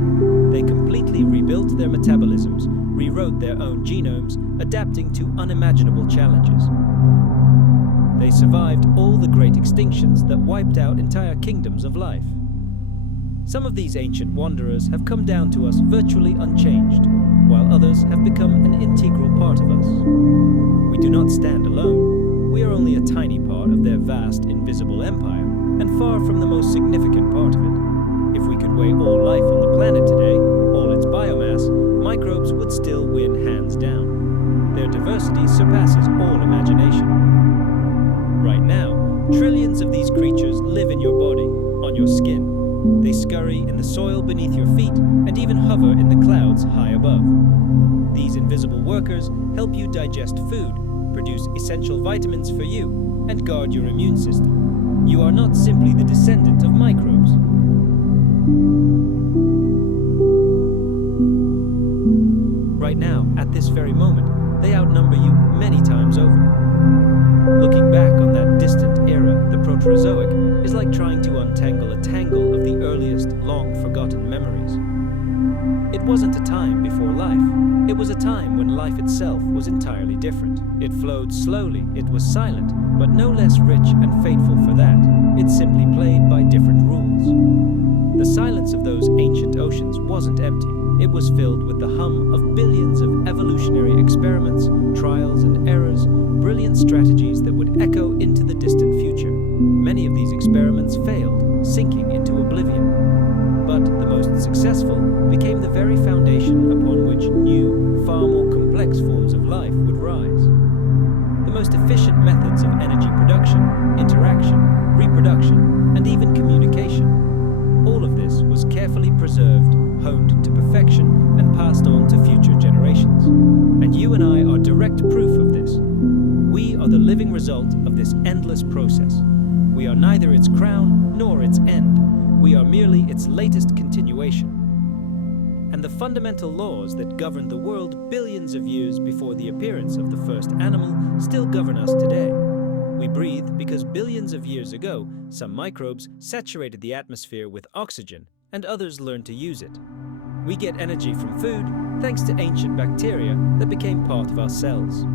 They completely rebuilt their metabolisms, rewrote their own genomes, adapting to unimaginable challenges. They survived all the great extinctions that wiped out entire kingdoms of life. Some of these ancient wanderers have come down to us virtually unchanged, while others have become an integral part of us. We do not stand alone. We are only a tiny part of their vast, invisible empire, and far from the most significant part of it. If we could weigh all life on the planet today, all its biomass, microbes would still win hands down. Their diversity surpasses all imagination. Right now, trillions of these creatures live in your body, on your skin. They scurry in the soil beneath your feet and even hover in the clouds high above. These invisible workers help you digest food, produce essential vitamins for you, and guard your immune system. You are not simply the descendant of microbes. Right now, at this very moment, they outnumber you many times over. Looking back on that distant era, the Proterozoic, is like trying to untangle a tangle of the earliest, long-forgotten memories. It wasn't a time before life. It was a time when life itself was entirely different. It flowed slowly, it was silent, but no less rich and fateful for that. It simply played by different rules. The silence of those ancient oceans wasn't empty. It was filled with the hum of billions of evolutionary experiments, trials and errors, brilliant strategies that would echo into the distant future. Many of these experiments failed, sinking into oblivion. But the most successful became the very foundation upon which new, far more complex forms of life would rise. The most efficient methods of energy production, interaction, reproduction, and even communication. All of this was carefully preserved, honed to perfection, and passed on to future generations. And you and I are direct proof of this. We are the living result of this endless process. We are neither its crown nor its end. We are merely its latest continuation. And the fundamental laws that governed the world billions of years before the appearance of the first animal still govern us today. We breathe because billions of years ago, some microbes saturated the atmosphere with oxygen, and others learned to use it. We get energy from food thanks to ancient bacteria that became part of our cells.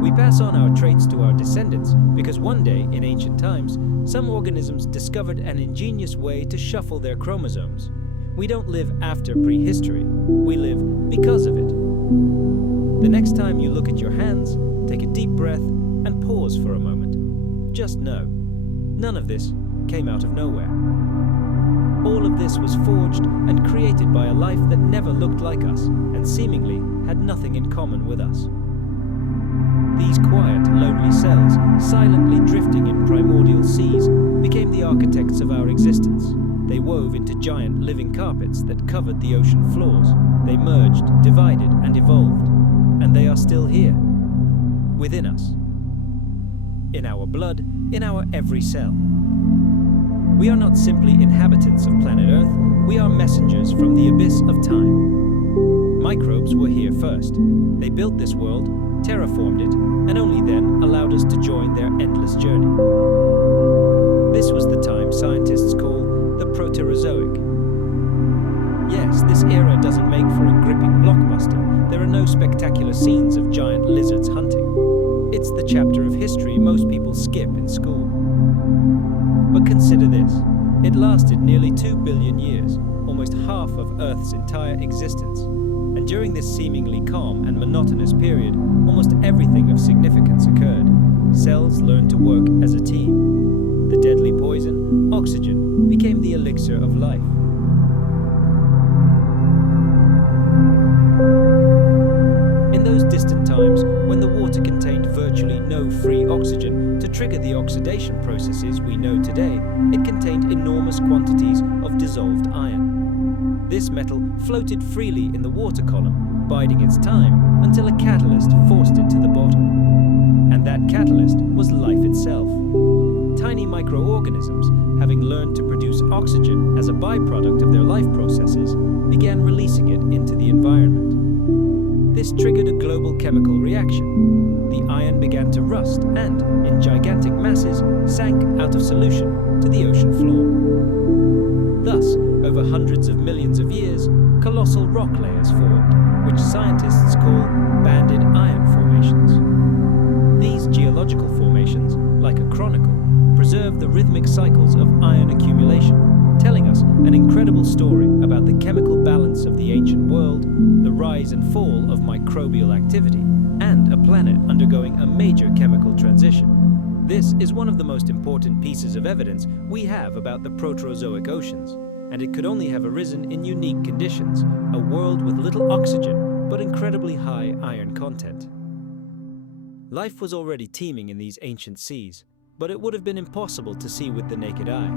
We pass on our traits to our descendants because one day, in ancient times, some organisms discovered an ingenious way to shuffle their chromosomes. We don't live after prehistory, we live because of it. The next time you look at your hands, take a deep breath and pause for a moment. Just know, none of this came out of nowhere. All of this was forged and created by a life that never looked like us and seemingly had nothing in common with us. These quiet, lonely cells, silently drifting in primordial seas, became the architects of our existence. They wove into giant living carpets that covered the ocean floors. They merged, divided, and evolved. And they are still here, within us. In our blood, in our every cell. We are not simply inhabitants of planet Earth, we are messengers from the abyss of time. microbes were here first. They built this world, terraformed it, and only then allowed us to join their endless journey. This was the time scientists call the Proterozoic. Yes, this era doesn't make for a gripping blockbuster. There are no spectacular scenes of giant lizards hunting. It's the chapter of history most people skip in school. But consider this. It lasted nearly 2 billion years, almost half of Earth's entire existence. And during this seemingly calm and monotonous period, almost everything of significance occurred. Cells learned to work as a team. The deadly poison, oxygen, became the elixir of life. In those distant times, when the water contained virtually no free oxygen to trigger the oxidation processes we know today, it contained enormous quantities of dissolved iron. This metal floated freely in the water column, biding its time until a catalyst forced it to the bottom. And that catalyst was life itself. Tiny microorganisms, having learned to produce oxygen as a byproduct of their life processes, began releasing it into the environment. This triggered a global chemical reaction. The iron began to rust and, in gigantic masses, sank out of solution to the ocean floor. Thus, over hundreds of millions of years, colossal rock layers formed, which scientists call banded iron formations. These geological formations, like a chronicle, preserve the rhythmic cycles of iron accumulation, telling us an incredible story about the chemical balance of the ancient world, the rise and fall of microbial activity, and a planet undergoing a major chemical transition. This is one of the most important pieces of evidence we have about the Proterozoic oceans, and it could only have arisen in unique conditions, a world with little oxygen but incredibly high iron content. Life was already teeming in these ancient seas, but it would have been impossible to see with the naked eye.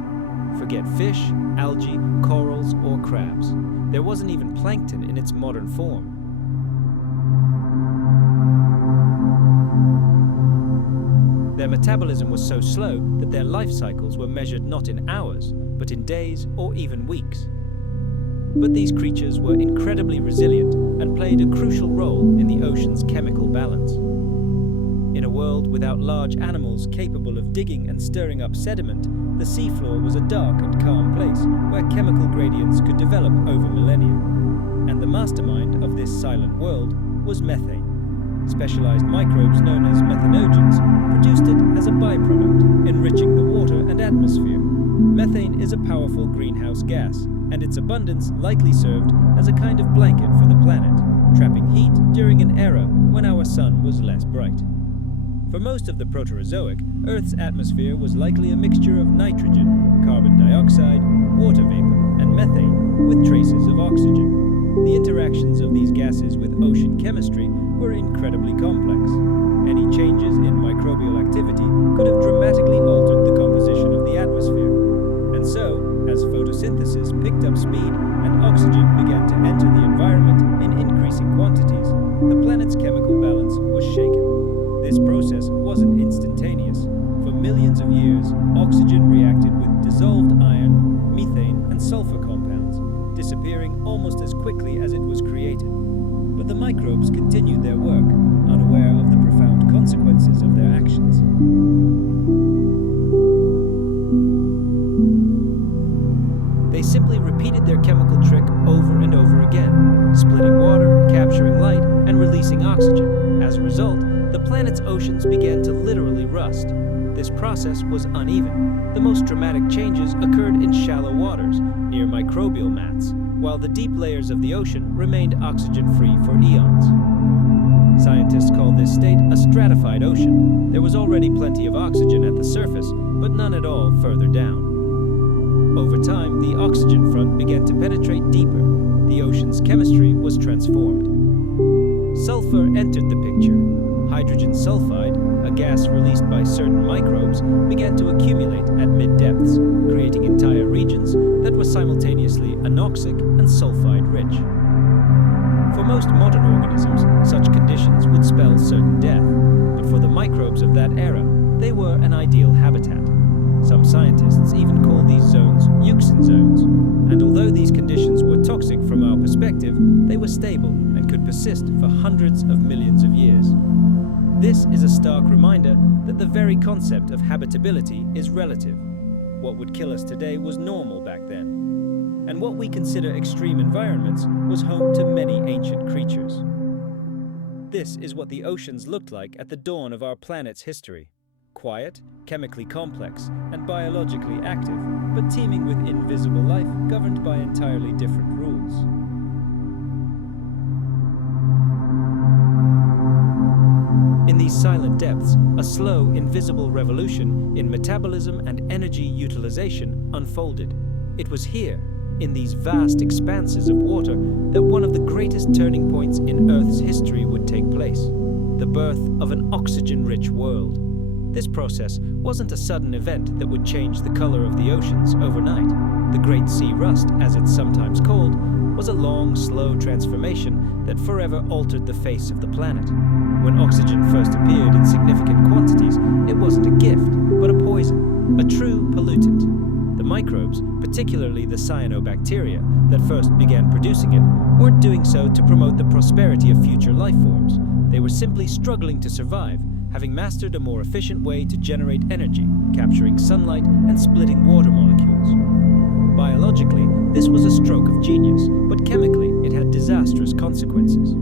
Forget fish, algae, corals, or crabs. There wasn't even plankton in its modern form. Their metabolism was so slow that their life cycles were measured not in hours, but in days or even weeks. But these creatures were incredibly resilient and played a crucial role in the ocean's chemical balance. In a world without large animals capable of digging and stirring up sediment, the seafloor was a dark and calm place where chemical gradients could develop over millennia. And the mastermind of this silent world was methane. Specialized microbes known as methanogens produced it as a byproduct, enriching the water and atmosphere. Methane is a powerful greenhouse gas, and its abundance likely served as a kind of blanket for the planet, trapping heat during an era when our sun was less bright. For most of the Proterozoic, Earth's atmosphere was likely a mixture of nitrogen, carbon dioxide, water vapor, and methane, with traces of oxygen. The interactions of these gases with ocean chemistry were incredibly complex. Any changes in microbial activity could have dramatically altered the composition of the atmosphere. And so, as photosynthesis picked up speed and oxygen began to enter the environment in increasing quantities, the planet's chemical balance was shaken. This process wasn't instantaneous. For millions of years, oxygen reacted with dissolved iron, methane, and sulfur compounds, disappearing almost as quickly as it was created. But the microbes continued their work, unaware of the profound consequences of their actions. They simply repeated their chemical trick over and over again, splitting water, capturing light, and releasing oxygen. As a result, the planet's oceans began to literally rust. This process was uneven. The most dramatic changes occurred in shallow waters, near microbial mats, while the deep layers of the ocean remained oxygen-free for eons. Scientists call this state a stratified ocean. There was already plenty of oxygen at the surface, but none at all further down. Over time, the oxygen front began to penetrate deeper. The ocean's chemistry was transformed. Sulfur entered the picture. Hydrogen sulfide, a gas released by certain microbes, began to accumulate at mid-depths, creating entire regions that were simultaneously anoxic and sulfide-rich. For most modern organisms, such conditions would spell certain death, but for the microbes of that era, they were an ideal habitat. Some scientists even call these zones Euxine zones, and although these conditions were toxic from our perspective, they were stable and could persist for hundreds of millions of years. This is a stark reminder that the very concept of habitability is relative. What would kill us today was normal back then, and what we consider extreme environments was home to many ancient creatures. This is what the oceans looked like at the dawn of our planet's history. Quiet, chemically complex, and biologically active, but teeming with invisible life governed by entirely different rules. In these silent depths, a slow, invisible revolution in metabolism and energy utilization unfolded. It was here, in these vast expanses of water, that one of the greatest turning points in Earth's history would take place: the birth of an oxygen-rich world. This process wasn't a sudden event that would change the color of the oceans overnight. The Great Sea Rust, as it's sometimes called, was a long, slow transformation that forever altered the face of the planet. When oxygen first appeared in significant quantities, it wasn't a gift, but a poison, a true pollutant. The microbes, particularly the cyanobacteria that first began producing it, weren't doing so to promote the prosperity of future life forms. They were simply struggling to survive, having mastered a more efficient way to generate energy, capturing sunlight and splitting water molecules. Biologically, this was a stroke of genius, but chemically it had disastrous consequences.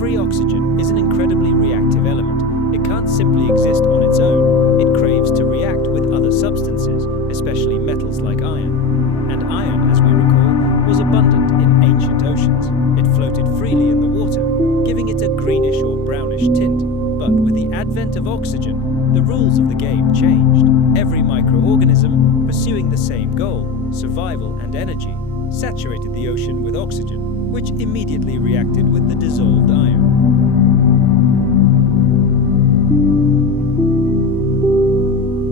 Free oxygen is an incredibly reactive element. It can't simply exist on its own. It craves to react with other substances, especially metals like iron. And iron, as we recall, was abundant in ancient oceans. It floated freely in the water, giving it a greenish or brownish tint. But with the advent of oxygen, the rules of the game changed. Every microorganism, pursuing the same goal, survival and energy, saturated the ocean with oxygen, which immediately reacted with the dissolved iron.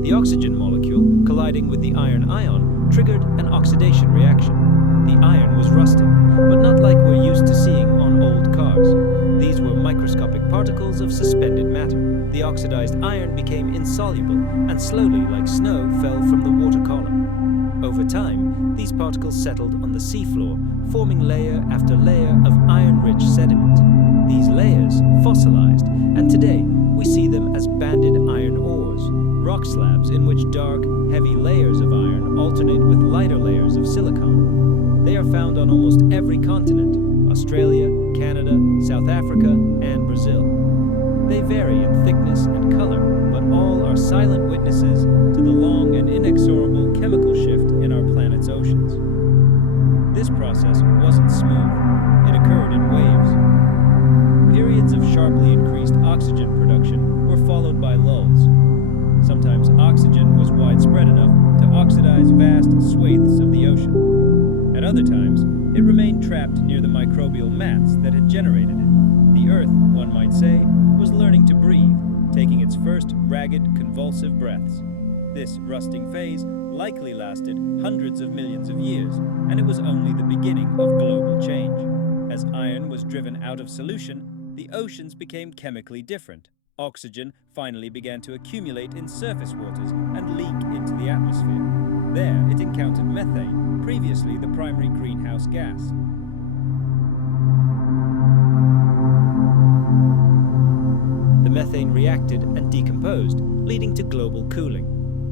The oxygen molecule, colliding with the iron ion, triggered an oxidation reaction. The iron was rusting, but not like we're used to seeing on old cars. These were microscopic particles of suspended matter. The oxidized iron became insoluble and slowly, like snow, fell from the water column. Over time, these particles settled on the seafloor, forming layer after layer of iron-rich sediment. These layers fossilized, and today we see them as banded iron ores, rock slabs in which dark, heavy layers of iron alternate with lighter layers of silicon. They are found on almost every continent: Australia, Canada, South Africa, and Brazil. They vary in thickness and color, but all are silent witnesses to the long and inexorable chemical shift in our planet's oceans. This process wasn't smooth. It occurred in waves. Periods of sharply increased oxygen production were followed by lulls. Sometimes oxygen was widespread enough to oxidize vast swathes of the ocean. At other times, it remained trapped near the microbial mats that had generated it. The Earth, one might say, was learning to breathe, taking its first ragged, convulsive breaths. This rusting phase likely lasted hundreds of millions of years, and it was only the beginning of global change. As iron was driven out of solution, the oceans became chemically different. Oxygen finally began to accumulate in surface waters and leak into the atmosphere. There, it encountered methane, previously the primary greenhouse gas. The methane reacted and decomposed, leading to global cooling.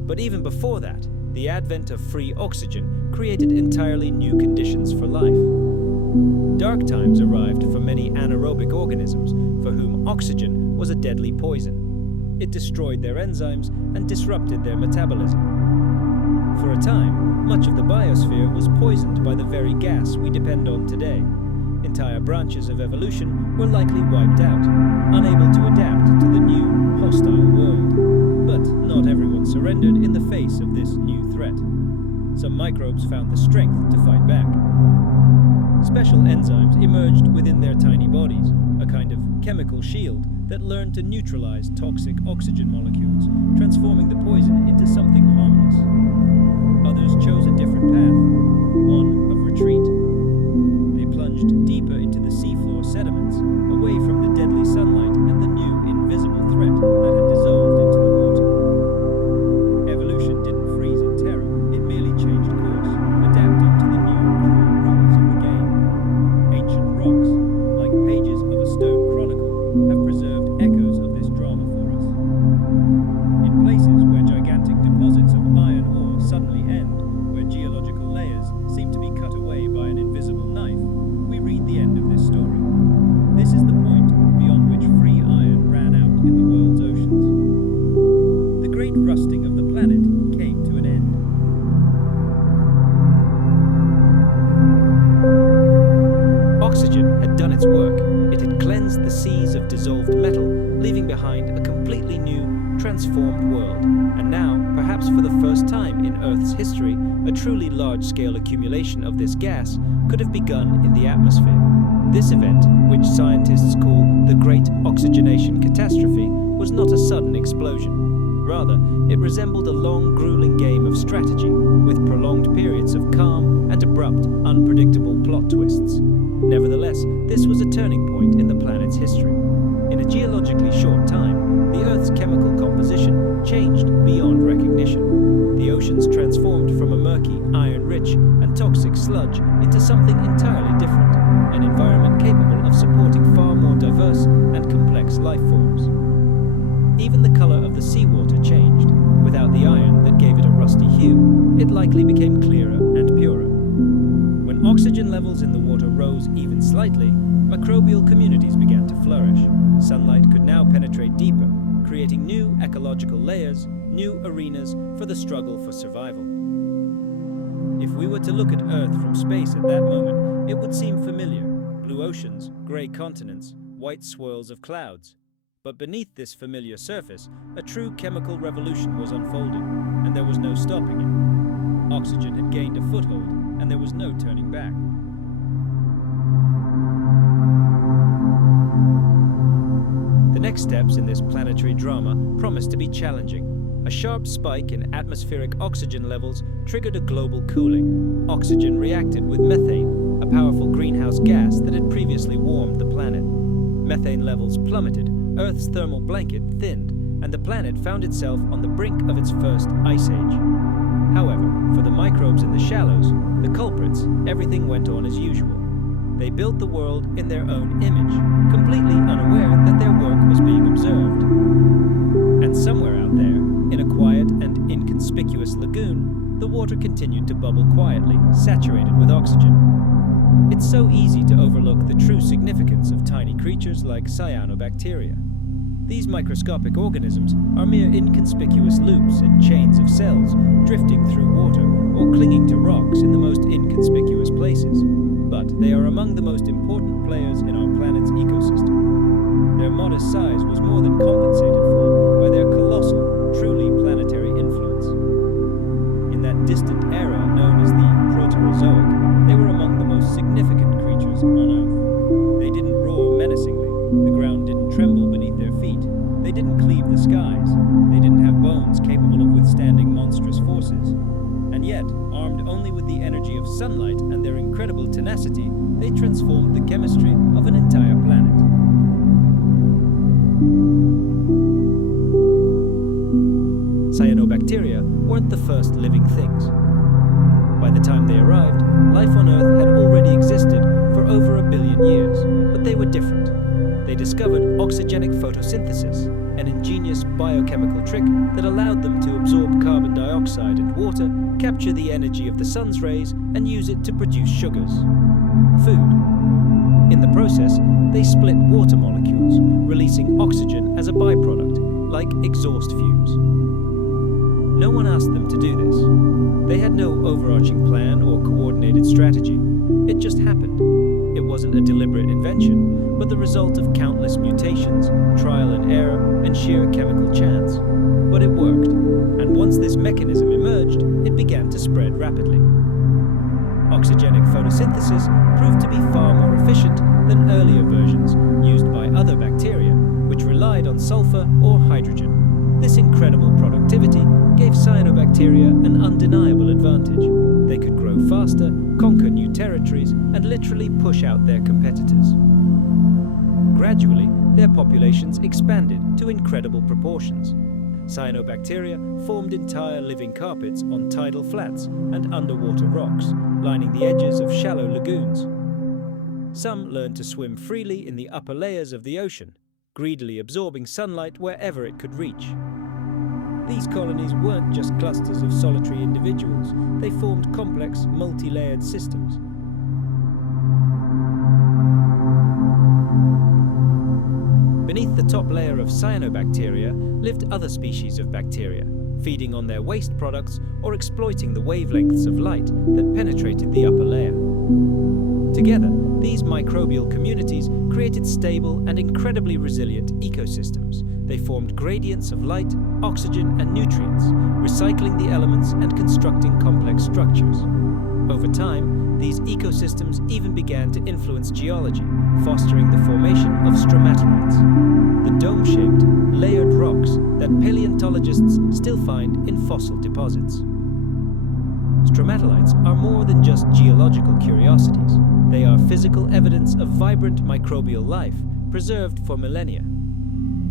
But even before that, the advent of free oxygen created entirely new conditions for life. Dark times arrived for many anaerobic organisms, for whom oxygen was a deadly poison. It destroyed their enzymes and disrupted their metabolism. For a time, much of the biosphere was poisoned by the very gas we depend on today. Entire branches of evolution were likely wiped out, unable to adapt to the new, hostile world. But not everyone surrendered in the face of this new threat. Some microbes found the strength to fight back. Special enzymes emerged within their tiny bodies, a kind of chemical shield that learned to neutralize toxic oxygen molecules, transforming the poison into something harmless. Others chose a different path, one of retreat. They plunged deeper into the seafloor sediments, away from the deadly sunlight and the new invisible threat that had dissolved into the water. great rusting of the planet came to an end. Oxygen had done its work. It had cleansed the seas of dissolved metal, leaving behind a completely new, transformed world. And now, perhaps for the first time in Earth's history, a truly large-scale accumulation of this gas could have begun in the atmosphere. This event, which scientists call the Great Oxygenation Catastrophe, was not a sudden explosion. Rather, it resembled a long, grueling game of strategy, with prolonged periods of calm and abrupt, unpredictable plot twists. Nevertheless, this was a turning point in the planet's history. In a geologically short time, the Earth's chemical composition changed beyond recognition. The oceans transformed from a murky, iron-rich, and toxic sludge into something entirely different, an environment capable of supporting far more diverse and complex life forms. Even the color of the seawater changed. Without the iron that gave it a rusty hue, it likely became clearer and purer. When oxygen levels in the water rose even slightly, microbial communities began to flourish. Sunlight could now penetrate deeper, creating new ecological layers, new arenas for the struggle for survival. If we were to look at Earth from space at that moment, it would seem familiar. Blue oceans, gray continents, white swirls of clouds. But beneath this familiar surface, a true chemical revolution was unfolding, and there was no stopping it. Oxygen had gained a foothold, and there was no turning back. The next steps in this planetary drama promised to be challenging. A sharp spike in atmospheric oxygen levels triggered a global cooling. Oxygen reacted with methane, a powerful greenhouse gas that had previously warmed the planet. Methane levels plummeted, Earth's thermal blanket thinned, and the planet found itself on the brink of its first ice age. However, for the microbes in the shallows, the culprits, everything went on as usual. They built the world in their own image, completely unaware that their work was being observed. And somewhere out there, in a quiet and inconspicuous lagoon, the water continued to bubble quietly, saturated with oxygen. It's so easy to overlook the true significance of tiny creatures like cyanobacteria. These microscopic organisms are mere inconspicuous loops and chains of cells drifting through water or clinging to rocks in the most inconspicuous places. But they are among the most important players in our planet's ecosystem. Their modest size was more than compensated for by their colossal, truly planetary influence. In that distant era known as the Proterozoic, they were among the most significant creatures on Earth. They didn't roar menacingly, the ground didn't tremble beneath their feet, they didn't cleave the skies, they didn't have bones capable of withstanding monstrous forces. And yet, armed only with the energy of sunlight and their incredible tenacity, they transformed the chemistry of an entire planet. Cyanobacteria weren't the first living things. By the time they arrived, life on Earth had already existed for over 1 billion years, but they were different. They discovered oxygenic photosynthesis, an ingenious biochemical trick that allowed them to absorb carbon dioxide and water, capture the energy of the sun's rays, and use it to produce sugars, food. In the process, they split water molecules, releasing oxygen as a byproduct, like exhaust fumes. No one asked them to do this. They had no overarching plan or coordinated strategy. It just happened. It wasn't a deliberate invention, but the result of countless mutations, trial and error, and sheer chemical chance. But it worked, and once this mechanism emerged, it began to spread rapidly. Oxygenic photosynthesis proved to be far more efficient than earlier versions used by other bacteria, which relied on sulfur or hydrogen. This incredible productivity gave cyanobacteria an undeniable advantage. They could grow faster, conquer new territories, and literally push out their competitors. Gradually, their populations expanded to incredible proportions. Cyanobacteria formed entire living carpets on tidal flats and underwater rocks, lining the edges of shallow lagoons. Some learned to swim freely in the upper layers of the ocean, greedily absorbing sunlight wherever it could reach. These colonies weren't just clusters of solitary individuals, they formed complex, multi-layered systems. Beneath the top layer of cyanobacteria lived other species of bacteria, feeding on their waste products or exploiting the wavelengths of light that penetrated the upper layer. Together, these microbial communities created stable and incredibly resilient ecosystems. They formed gradients of light, oxygen, and nutrients, recycling the elements and constructing complex structures. Over time, these ecosystems even began to influence geology, fostering the formation of stromatolites, the dome-shaped, layered rocks that paleontologists still find in fossil deposits. Stromatolites are more than just geological curiosities. They are physical evidence of vibrant microbial life preserved for millennia.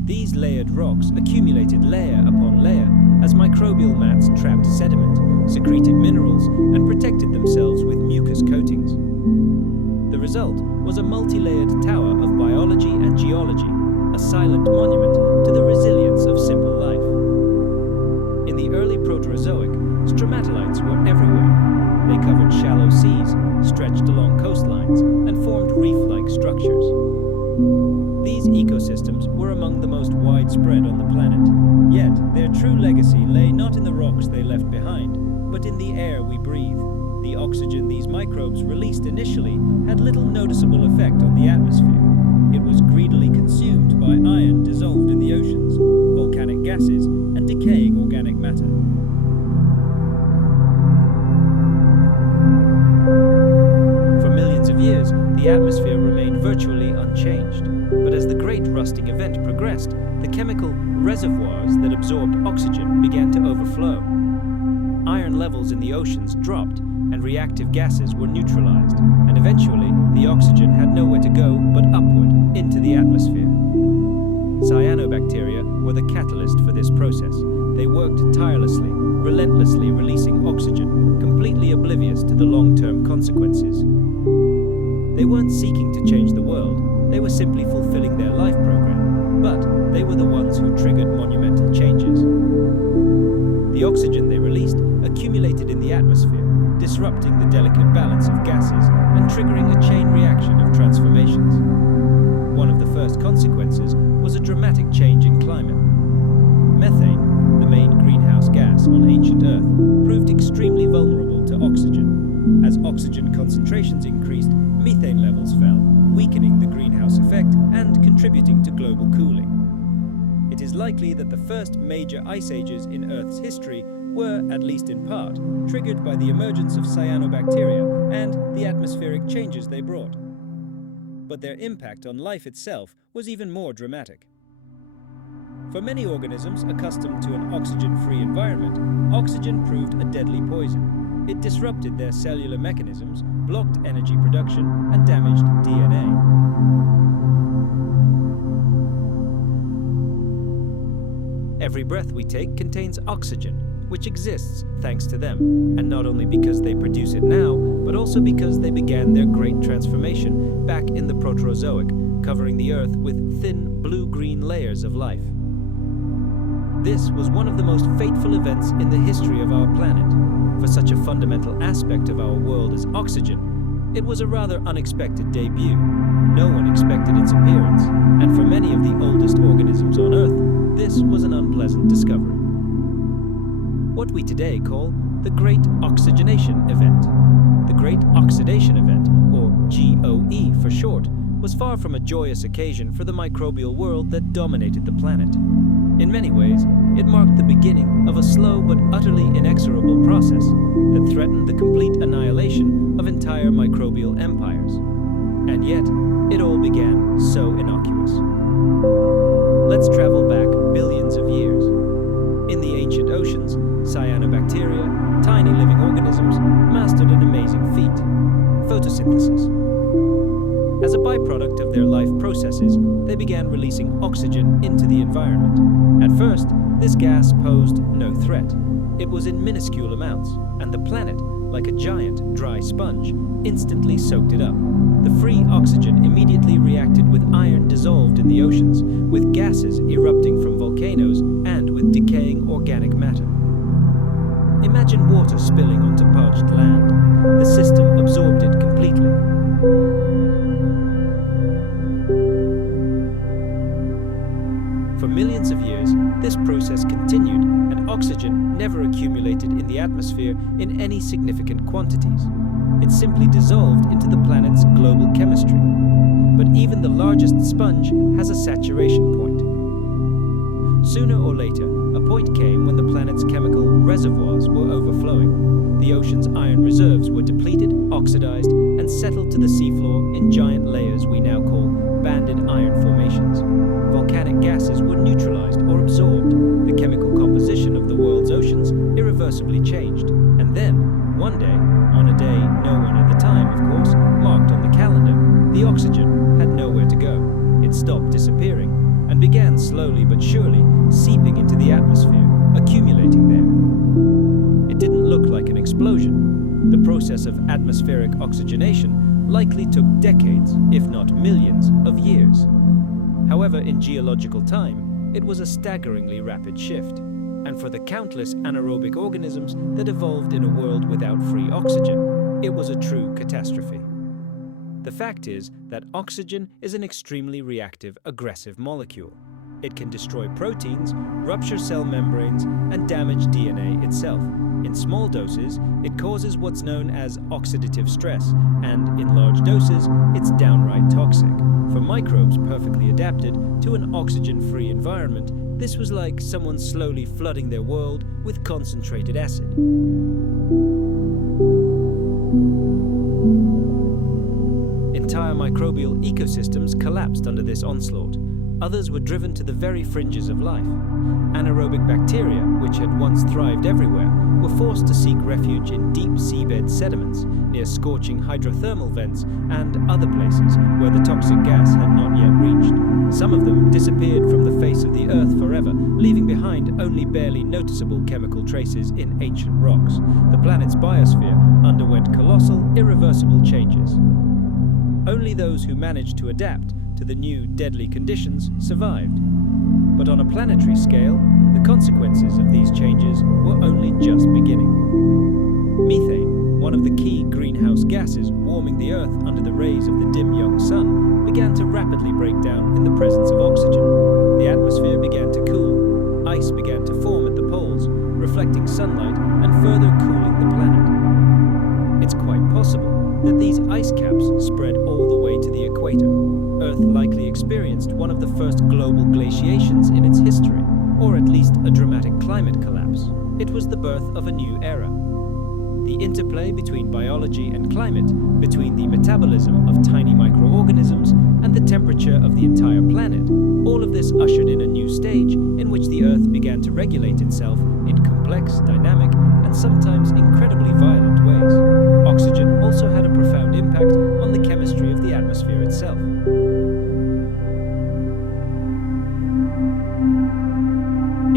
These layered rocks accumulated layer upon layer as microbial mats trapped sediment, secreted minerals, and protected themselves with mucus coatings. The result was a multi-layered tower of biology and geology, a silent monument to the resilience of simple life. In the early Proterozoic, stromatolites were everywhere. They covered shallow seas, stretched along coastlines, and formed reef-like structures. These ecosystems were among the most widespread on the planet. Yet, their true legacy lay not in the rocks they left behind, but in the air we breathe. The oxygen these microbes released initially had little noticeable effect on the atmosphere. It was greedily consumed by iron dissolved in the oceans, volcanic gases, and decaying organic matter. For millions of years, the atmosphere remained virtually unchanged. But as the Great Rusting Event progressed, the chemical reservoirs that absorbed oxygen began to overflow. Iron levels in the oceans dropped, and reactive gases were neutralized, and eventually the oxygen had nowhere to go but upward into the atmosphere. Cyanobacteria were the catalyst for this process. They worked tirelessly, relentlessly releasing oxygen, completely oblivious to the long-term consequences. They weren't seeking to change the world, they were simply fulfilling their life program, but they were the ones who triggered monumental changes. The oxygen they released accumulated in the atmosphere, disrupting the delicate balance of gases and triggering a chain reaction of transformations. One of the first consequences was a dramatic change in climate. Methane, the main greenhouse gas on ancient Earth, proved extremely vulnerable to oxygen. As oxygen concentrations increased, methane levels fell, weakening the greenhouse effect and contributing to global cooling. It is likely that the first major ice ages in Earth's history were, at least in part, triggered by the emergence of cyanobacteria and the atmospheric changes they brought. But their impact on life itself was even more dramatic. For many organisms accustomed to an oxygen-free environment, oxygen proved a deadly poison. It disrupted their cellular mechanisms, blocked energy production, and damaged DNA. Every breath we take contains oxygen, which exists thanks to them, and not only because they produce it now, but also because they began their great transformation back in the Proterozoic, covering the Earth with thin blue-green layers of life. This was one of the most fateful events in the history of our planet. For such a fundamental aspect of our world as oxygen, it was a rather unexpected debut. No one expected its appearance, and for many of the oldest organisms on Earth, this was an unpleasant discovery. What we today call the Great Oxygenation Event. The Great Oxidation Event, or GOE for short, was far from a joyous occasion for the microbial world that dominated the planet. In many ways, it marked the beginning of a slow but utterly inexorable process that threatened the complete annihilation of entire microbial empires. And yet, it all began so innocuous. Let's travel back billions of years. In the ancient oceans, cyanobacteria, tiny living organisms, mastered an amazing feat: photosynthesis. As a byproduct of their life processes, they began releasing oxygen into the environment. At first, this gas posed no threat. It was in minuscule amounts, and the planet, like a giant, dry sponge, instantly soaked it up. The free oxygen immediately reacted with iron dissolved in the oceans, with gases erupting from volcanoes, and with decaying organic matter. Imagine water spilling onto parched land. The system absorbed it completely. For millions of years, this process continued, and Oxygen never accumulated in the atmosphere in any significant quantities. It simply dissolved into the planet's global chemistry. But even the largest sponge has a saturation point. Sooner or later, a point came when the planet's chemical reservoirs were overflowing. The ocean's iron reserves were depleted, oxidized, and settled to the seafloor in giant layers we now call banded iron formations. Volcanic gases were neutralized or absorbed. The chemical composition of the world's oceans irreversibly changed. And then, one day, on a day no one at the time, of course, marked on the calendar, the oxygen had nowhere to go. It stopped disappearing and began slowly but surely seeping into the atmosphere, accumulating there. It didn't look like an explosion. The process of atmospheric oxygenation likely took decades, if not millions, of years. However, in geological time, it was a staggeringly rapid shift. And for the countless anaerobic organisms that evolved in a world without free oxygen, it was a true catastrophe. The fact is that oxygen is an extremely reactive, aggressive molecule. It can destroy proteins, rupture cell membranes, and damage DNA itself. In small doses, it causes what's known as oxidative stress, and in large doses, it's downright toxic. For microbes perfectly adapted to an oxygen-free environment, this was like someone slowly flooding their world with concentrated acid. Entire microbial ecosystems collapsed under this onslaught. Others were driven to the very fringes of life. Anaerobic bacteria, which had once thrived everywhere, were forced to seek refuge in deep seabed sediments, near scorching hydrothermal vents, and other places where the toxic gas had not yet reached. Some of them disappeared from the face of the Earth forever, leaving behind only barely noticeable chemical traces in ancient rocks. The planet's biosphere underwent colossal, irreversible changes. Only those who managed to adapt to the new deadly conditions survived. But on a planetary scale, the consequences of these changes were only just beginning. Methane, one of the key greenhouse gases warming the Earth under the rays of the dim young sun, began to rapidly break down in the presence of oxygen. The atmosphere began to cool. Ice began to form at the poles, reflecting sunlight and further cooling the planet. It's quite possible that these ice caps spread all the way to the equator. Earth likely experienced one of the first global glaciations in its history, or at least a dramatic climate collapse. It was the birth of a new era. The interplay between biology and climate, between the metabolism of tiny microorganisms and the temperature of the entire planet, all of this ushered in a new stage in which the Earth began to regulate itself in complex, dynamic, and sometimes incredibly violent ways. Oxygen also had a profound impact on the chemistry of the atmosphere itself.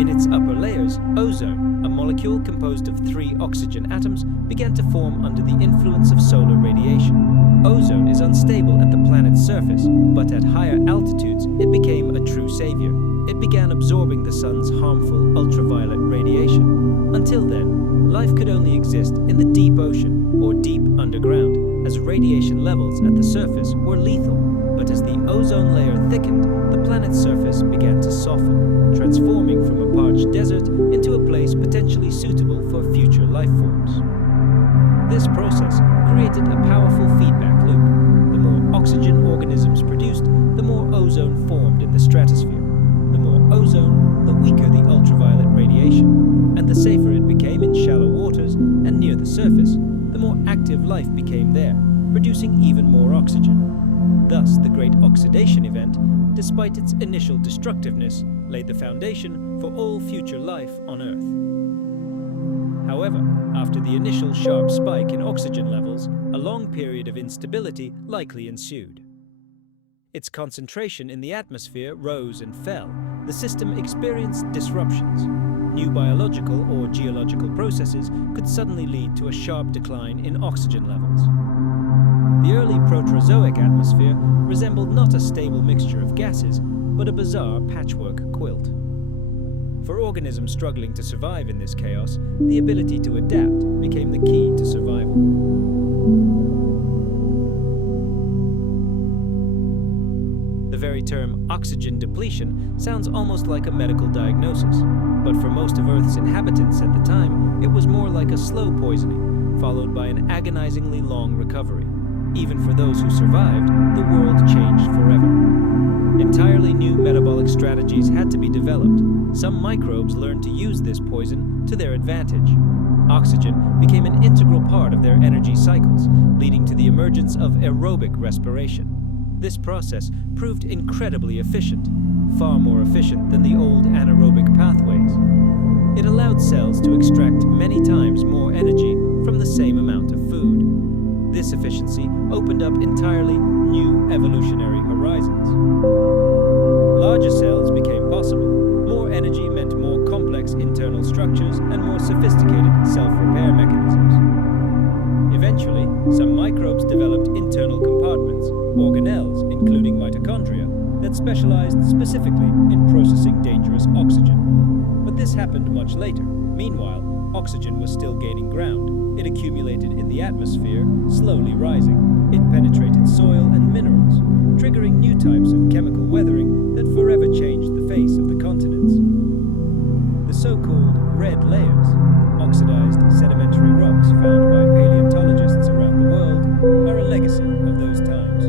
In its upper layers, ozone, a molecule composed of 3 oxygen atoms, began to form under the influence of solar radiation. Ozone is unstable at the planet's surface, but at higher altitudes it became a true savior. It began absorbing the sun's harmful ultraviolet radiation. Until then, life could only exist in the deep ocean or deep underground, as radiation levels at the surface were lethal. But as the ozone layer thickened, the planet's surface began to soften, transforming from a parched desert into a place potentially suitable for future life forms. This process created a powerful feedback loop. The more oxygen organisms produced, the more ozone formed in the stratosphere. The more ozone, the weaker the ultraviolet radiation, and the safer it became in shallow waters and near the surface, the more active life became there, producing even more oxygen. Thus, the Great Oxidation Event, despite its initial destructiveness, laid the foundation for all future life on Earth. However, after the initial sharp spike in oxygen levels, a long period of instability likely ensued. Its concentration in the atmosphere rose and fell. The system experienced disruptions. New biological or geological processes could suddenly lead to a sharp decline in oxygen levels. The early Proterozoic atmosphere resembled not a stable mixture of gases, but a bizarre patchwork quilt. For organisms struggling to survive in this chaos, the ability to adapt became the key to survival. The very term oxygen depletion sounds almost like a medical diagnosis. But for most of Earth's inhabitants at the time, it was more like a slow poisoning, followed by an agonizingly long recovery. Even for those who survived, the world changed forever. Entirely new metabolic strategies had to be developed. Some microbes learned to use this poison to their advantage. Oxygen became an integral part of their energy cycles, leading to the emergence of aerobic respiration. This process proved incredibly efficient, far more efficient than the old anaerobic pathways. It allowed cells to extract many times more energy from the same amount of food. This efficiency opened up entirely new evolutionary horizons. Larger cells became possible. More energy meant more complex internal structures and more sophisticated self-repair mechanisms. Eventually, some microbes developed internal compartments, organelles, including mitochondria, that specialized specifically in processing dangerous oxygen. But this happened much later. Meanwhile, oxygen was still gaining ground. It accumulated in the atmosphere, slowly rising. It penetrated soil and minerals, triggering new types of chemical weathering that forever changed the face of the continents. The so-called red layers, oxidized sedimentary rocks found by paleontologists around the world, are a legacy of those times.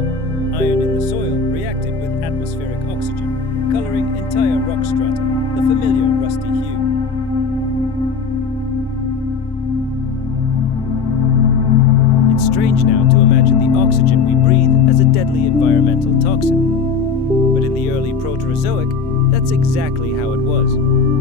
Iron in the soil reacted with atmospheric oxygen, coloring entire rock strata, the familiar rusty hue. It's strange now to imagine the oxygen we breathe as a deadly environmental toxin. But in the early Proterozoic, that's exactly how it was.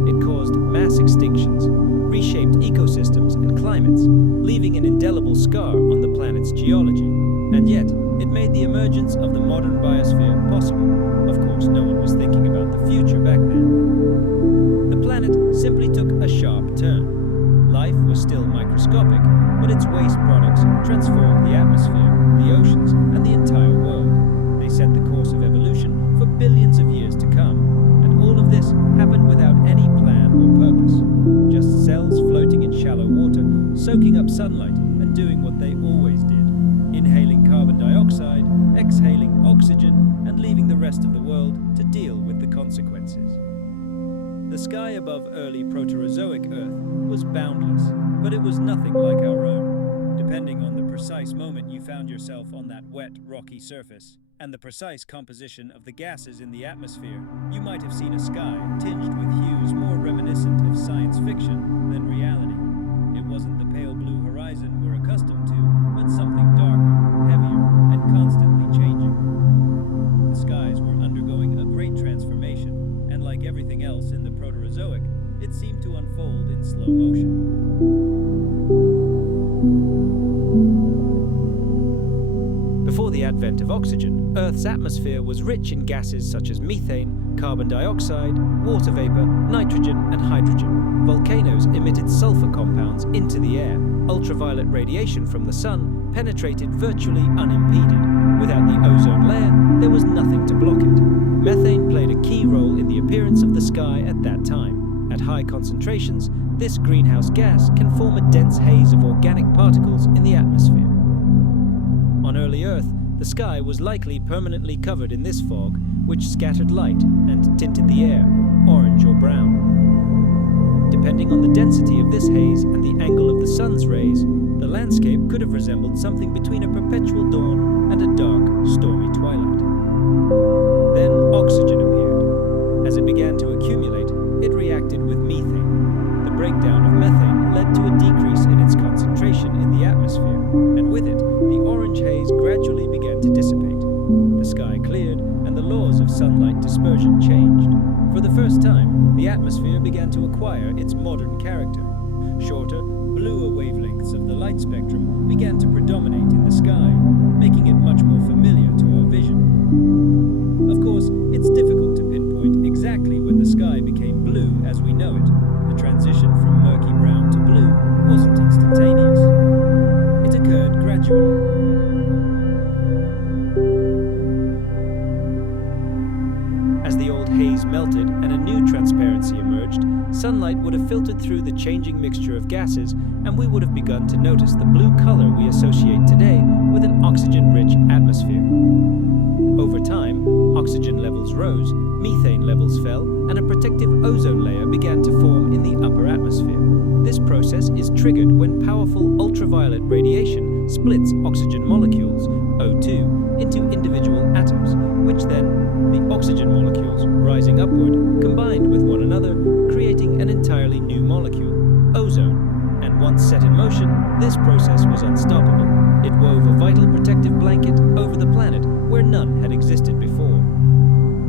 It caused mass extinctions, reshaped ecosystems and climates, leaving an indelible scar on the planet's geology. And yet, it made the emergence of the modern biosphere possible. Of course, no one was thinking about the future back then. The planet simply took a sharp turn. Life was still microscopic, but its waste products transformed the atmosphere, the oceans, and the entire world. They set the course of evolution for billions of years to come, and all of this happened without any plan or purpose. Just cells floating in shallow water, soaking up sunlight, and doing what they always did. Inhaling carbon dioxide, exhaling oxygen, and leaving the rest of the world to deal with the consequences. The sky above early Proterozoic Earth was boundless, but it was nothing like our own. Depending on the precise moment you found yourself on that wet, rocky surface, and the precise composition of the gases in the atmosphere, you might have seen a sky tinged with hues more reminiscent of science fiction than reality. It wasn't the pale blue horizon we're accustomed to, but something darker, heavier, and constantly changing. The skies were undergoing a great transformation, and like everything else in the Proterozoic, it seemed to unfold in slow motion. Before the advent of oxygen, Earth's atmosphere was rich in gases such as methane, carbon dioxide, water vapor, nitrogen, and hydrogen. Volcanoes emitted sulfur compounds into the air. Ultraviolet radiation from the sun penetrated virtually unimpeded. Without the ozone layer, there was nothing to block it. Methane played a key role in the appearance of the sky at that time. At high concentrations, this greenhouse gas can form a dense haze of organic particles in the atmosphere. On early Earth, the sky was likely permanently covered in this fog, which scattered light and tinted the air, orange or brown. Depending on the density of this haze and the angle of the sun's rays, the landscape could have resembled something between a perpetual dawn and a dark, stormy twilight. Then oxygen appeared. As it began to accumulate, it reacted with methane. The breakdown of methane led to a decrease in its concentration in the atmosphere, and with it, the orange haze gradually began to dissipate. The sky cleared, and the laws of sunlight dispersion changed. For the first time, the atmosphere began to acquire its modern character. Shorter, bluer wavelengths of the light spectrum began to predominate in the sky, making it much more familiar to our vision. Of course, it's difficult to pinpoint exactly when the sky became blue as we know it. The transition from murky brown to blue wasn't instantaneous. It occurred gradually. As the old haze melted and a new transparency emerged, sunlight would have filtered through the changing mixture of gases, and we would have begun to notice the blue color we associate today with an oxygen-rich atmosphere. Over time, oxygen levels rose, methane levels fell, and a protective ozone layer began to form in the upper atmosphere. This process is triggered when powerful ultraviolet radiation splits oxygen molecules, O2, into individual atoms, which then, the oxygen molecules, rising upward, combined with one another, creating an entirely new molecule, ozone. And once set in motion, this process was unstoppable. It wove a vital protective blanket over the planet where none had existed before.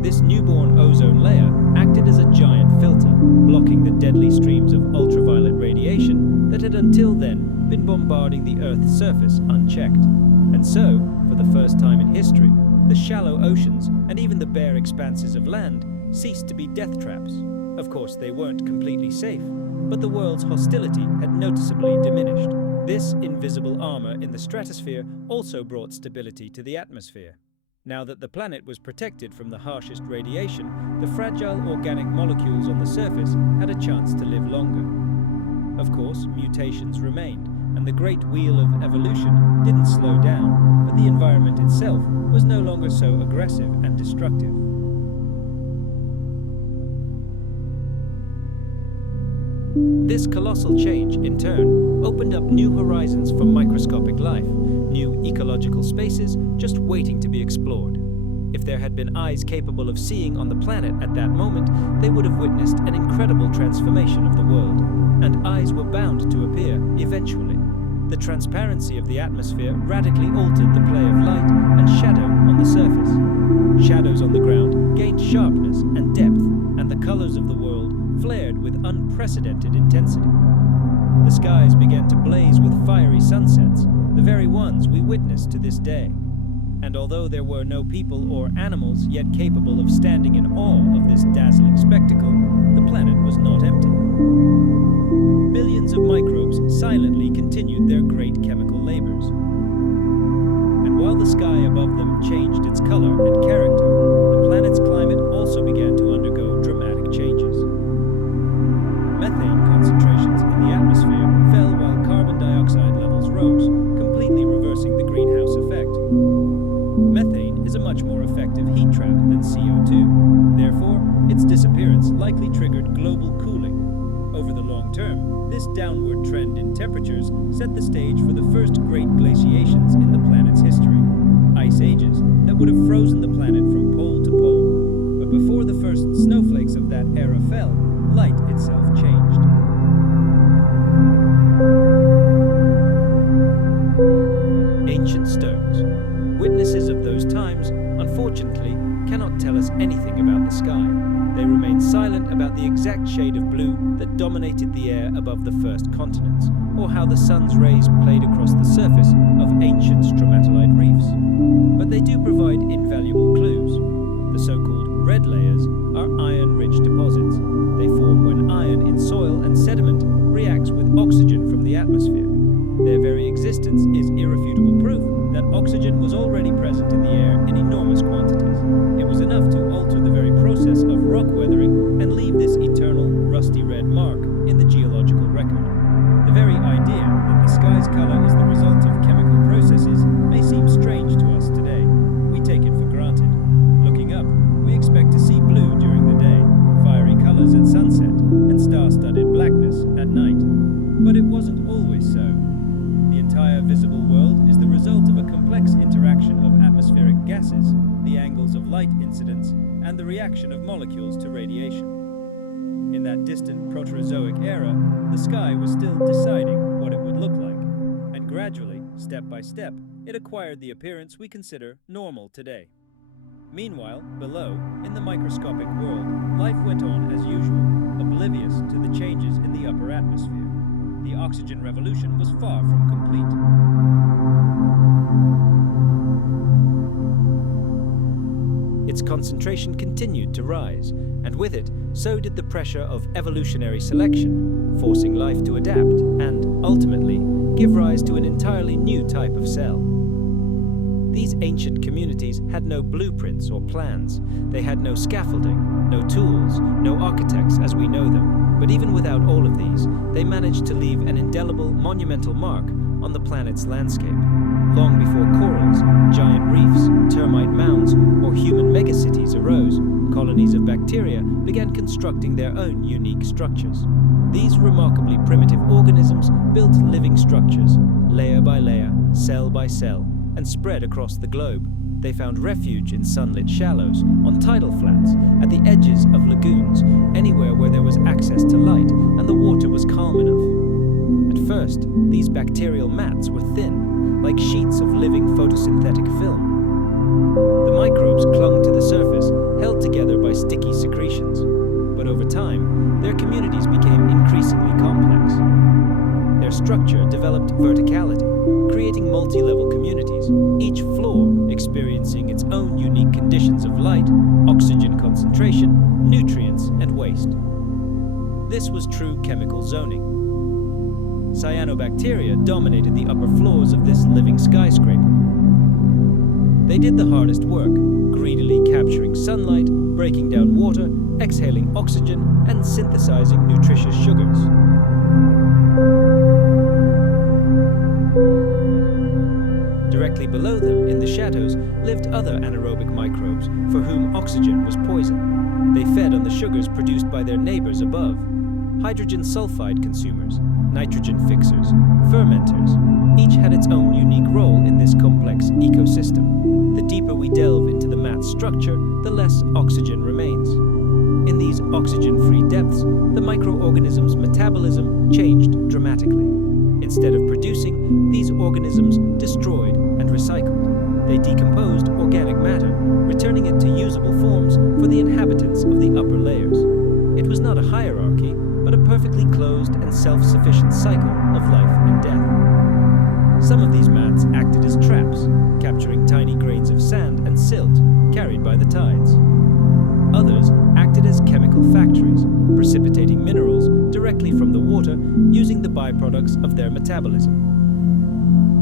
This newborn ozone layer acted as a giant filter, blocking the deadly streams of ultraviolet radiation that had until then been bombarding the Earth's surface unchecked. And so, for the first time in history, the shallow oceans and even the bare expanses of land ceased to be death traps. Of course, they weren't completely safe, but the world's hostility had noticeably diminished. This invisible armor in the stratosphere also brought stability to the atmosphere. Now that the planet was protected from the harshest radiation, the fragile organic molecules on the surface had a chance to live longer. Of course, mutations remained, and the great wheel of evolution didn't slow down, but the environment itself was no longer so aggressive and destructive. This colossal change, in turn, opened up new horizons for microscopic life, new ecological spaces just waiting to be explored. If there had been eyes capable of seeing on the planet at that moment, they would have witnessed an incredible transformation of the world, and eyes were bound to appear eventually. The transparency of the atmosphere radically altered the play of light and shadow on the surface. Shadows on the ground gained sharpness and depth, and the colors of the world flared with unprecedented intensity. The skies began to blaze with fiery sunsets, the very ones we witness to this day. And although there were no people or animals yet capable of standing in awe of this dazzling spectacle, the planet was not empty. Billions of microbes silently continued their great chemical labors. And while the sky above them changed its color and character, the planet's climate also began to undergo dramatic changes. Methane concentrations in the atmosphere fell while carbon dioxide levels rose, completely reversing the greenhouse effect. Methane is a much more effective heat trap than CO2. Therefore, its disappearance likely triggered global cooling. Over the long term, this downward trend in temperatures set the stage for the first great glaciations in the planet's history. Ice ages that would have frozen the planet from pole to pole. But before the first snowflakes of that era fell, light itself changed. Ancient stones. Witnesses of those times, unfortunately, cannot tell us anything about the sky. They remain silent about the exact shade of blue that dominated the air above the first continents, or how the sun's rays played across the surface of ancient stromatolite reefs. But they do provide invaluable clues. The so-called red layers are iron-rich deposits. They form when iron in soil and sediment reacts with oxygen from the atmosphere. Their very existence is irrefutable proof that oxygen was already present in the air in enormous quantities. It was enough to alter the very process of rock weathering and leave this eternal, rusty red mark in the geological record. The very idea that the sky's color is the result of chemical processes may seem strange to us today. We take it for granted. Looking up, we expect to see blue during the day, fiery colors at sunset, and star-studded blackness at night. But it wasn't always so. The entire visible world is the result of a complex interaction of atmospheric gases, the angles of light incidence, and the reaction of molecules to radiation. In that distant Proterozoic era, the sky was still deciding what it would look like, and gradually, step by step, it acquired the appearance we consider normal today. Meanwhile, below, in the microscopic world, life went on as usual, oblivious to the changes in the upper atmosphere. The oxygen revolution was far from complete. Its concentration continued to rise, and with it, so did the pressure of evolutionary selection, forcing life to adapt and, ultimately, give rise to an entirely new type of cell. These ancient communities had no blueprints or plans. They had no scaffolding, no tools, no architects as we know them. But even without all of these, they managed to leave an indelible, monumental mark on the planet's landscape. Long before corals, giant reefs, termite mounds, or human megacities arose, colonies of bacteria began constructing their own unique structures. These remarkably primitive organisms built living structures, layer by layer, cell by cell, and spread across the globe. They found refuge in sunlit shallows, on tidal flats, at the edges of lagoons, anywhere where there was access to light and the water was calm enough. At first, these bacterial mats were thin, like sheets of living photosynthetic film. The microbes clung to the surface, held together by sticky secretions. But over time, their communities became increasingly complex. Their structure developed verticality, creating multi-level communities, each floor experiencing its own unique conditions of light, oxygen concentration, nutrients, and waste. This was true chemical zoning. Cyanobacteria dominated the upper floors of this living skyscraper. They did the hardest work, greedily capturing sunlight, breaking down water, exhaling oxygen, and synthesizing nutritious sugars. Directly below them, in the shadows, lived other anaerobic microbes for whom oxygen was poison. They fed on the sugars produced by their neighbors above. Hydrogen sulfide consumers, nitrogen fixers, fermenters, each had its own unique role in this complex ecosystem. The deeper we delve into the mat's structure, the less oxygen remains. In these oxygen-free depths, the microorganism's metabolism changed dramatically. Instead of producing, these organisms destroyed and recycled. They decomposed organic matter, returning it to usable forms for the inhabitants of the upper layers. It was not a hierarchy, but a perfectly closed and self-sufficient cycle of life and death. Some of these mats acted as traps, capturing tiny grains of sand and silt carried by the tides. Others acted as chemical factories, precipitating minerals directly from the water using the byproducts of their metabolism.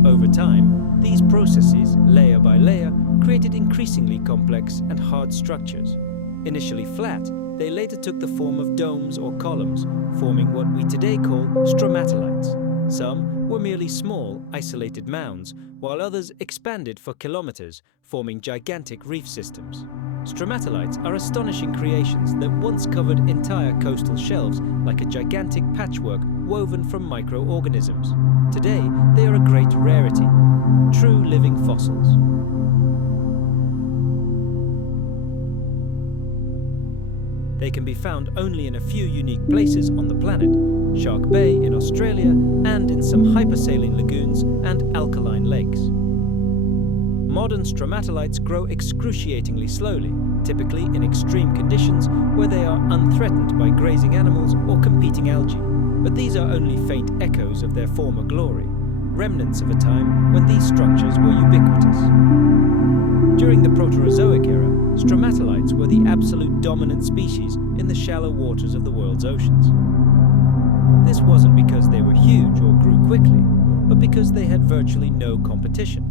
Over time, these processes, layer by layer, created increasingly complex and hard structures. Initially flat, they later took the form of domes or columns, forming what we today call stromatolites. Some were merely small, isolated mounds, while others expanded for kilometers, forming gigantic reef systems. Stromatolites are astonishing creations that once covered entire coastal shelves like a gigantic patchwork woven from microorganisms. Today, they are a great rarity, true living fossils. They can be found only in a few unique places on the planet, Shark Bay in Australia and in some hypersaline lagoons and alkaline lakes. Modern stromatolites grow excruciatingly slowly, typically in extreme conditions where they are unthreatened by grazing animals or competing algae. But these are only faint echoes of their former glory, remnants of a time when these structures were ubiquitous. During the Proterozoic era, stromatolites were the absolute dominant species in the shallow waters of the world's oceans. This wasn't because they were huge or grew quickly, but because they had virtually no competition.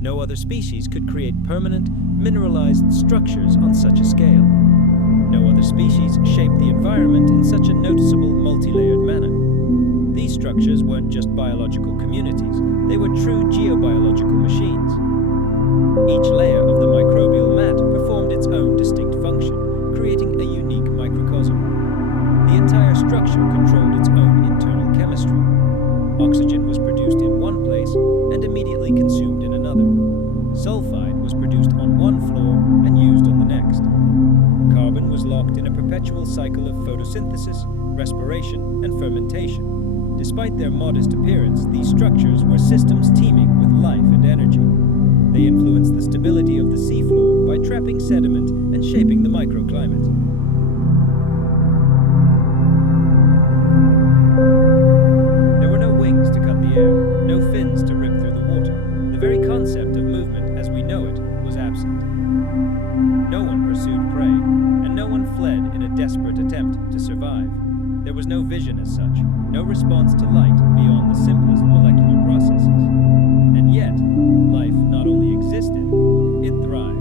No other species could create permanent, mineralized structures on such a scale. No other species shaped the environment in such a noticeable, multi-layered manner. These structures weren't just biological communities, they were true geobiological machines. Each layer of the microbial mat performed its own distinct function, creating a unique microcosm. The entire structure controlled its own internal chemistry. Oxygen was produced in one place and immediately consumed in another. Sulfide was produced on one floor and used on the next. Carbon was locked in a perpetual cycle of photosynthesis, respiration, and fermentation. Despite their modest appearance, these structures were systems teeming with life and energy. They influenced the stability of the seafloor by trapping sediment and shaping the microclimate. There were no wings to cut the air, no fins to rip through the water. The very concept of movement as we know it was absent. No one pursued prey, and no one fled in a desperate attempt to survive. There was no vision as such, no response to light beyond the simplest molecular processes. And yet, life not only existed, it thrived.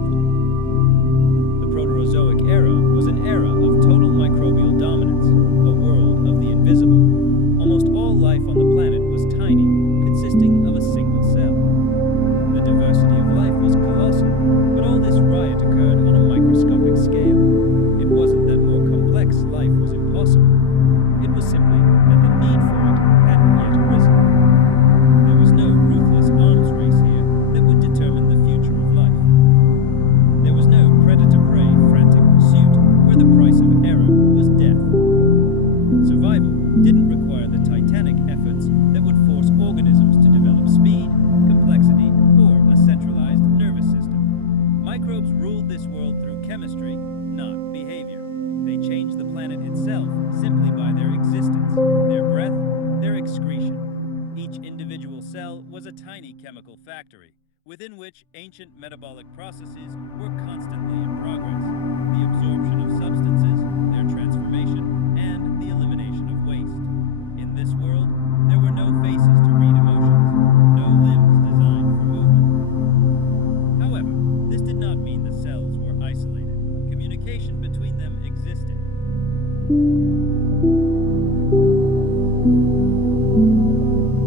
The Proterozoic era was an era of total microbial dominance, a world of the invisible. Almost all life on the planet was tiny, consisting of a single cell. The diversity of life was colossal, but all this riot occurred on a microscopic scale. was a tiny chemical factory, within which ancient metabolic processes were constantly in progress. The absorption of substances, their transformation, and the elimination of waste. In this world, there were no faces to read emotions, no limbs designed for movement. However, this did not mean the cells were isolated. Communication between them existed.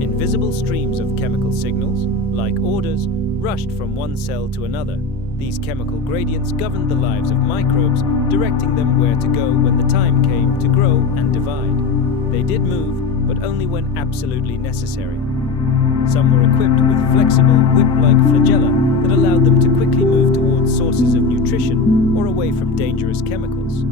Invisible streams of chemical signals, like orders, rushed from one cell to another. These chemical gradients governed the lives of microbes, directing them where to go when the time came to grow and divide. They did move, but only when absolutely necessary. Some were equipped with flexible, whip-like flagella that allowed them to quickly move towards sources of nutrition or away from dangerous chemicals.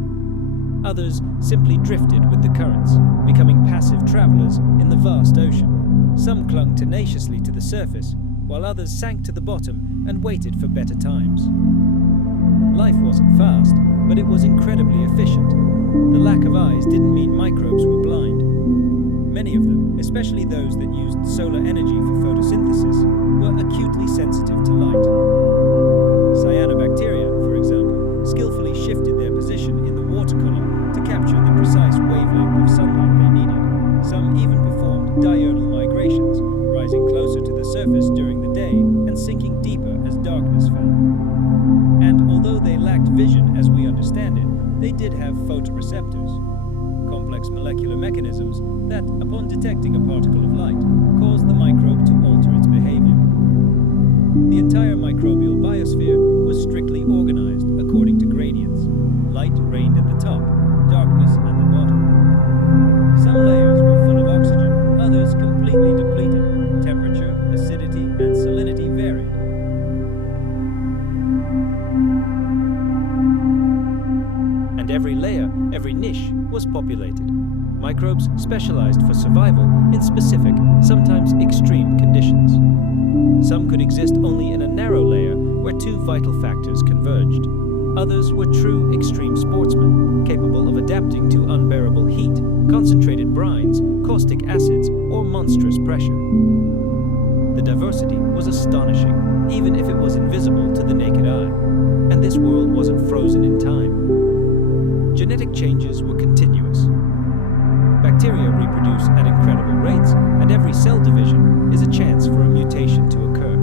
Others simply drifted with the currents, becoming passive travelers in the vast ocean. Some clung tenaciously to the surface, while others sank to the bottom and waited for better times. Life wasn't fast, but it was incredibly efficient. The lack of eyes didn't mean microbes were blind. Many of them, especially those that used solar energy for photosynthesis, were acutely sensitive to light. Cyanobacteria, for example, skillfully shifted their position in the water column to capture the precise wavelength of sunlight they needed. Some even performed diurnal migrations, rising closer to the surface during the day and sinking deeper as darkness fell. And although they lacked vision as we understand it, they did have photoreceptors, complex molecular mechanisms that, upon detecting a particle of light, cause the microbe to alter its behavior. The entire microbial biosphere was strictly organized according to gradients. Light reigned at the top, darkness at the bottom. Some layers were full of oxygen, others completely depleted. Temperature, acidity, and salinity varied. And every layer, every niche, was populated. Microbes specialized for survival in specific, sometimes extreme conditions. Some could exist only in a narrow layer where two vital factors converged. Others were true extreme sportsmen, capable of adapting to unbearable heat, concentrated brines, caustic acids, or monstrous pressure. The diversity was astonishing, even if it was invisible to the naked eye. And this world wasn't frozen in time. Genetic changes were continuous. Bacteria reproduce at incredible rates, and every cell division is a chance for a mutation to occur.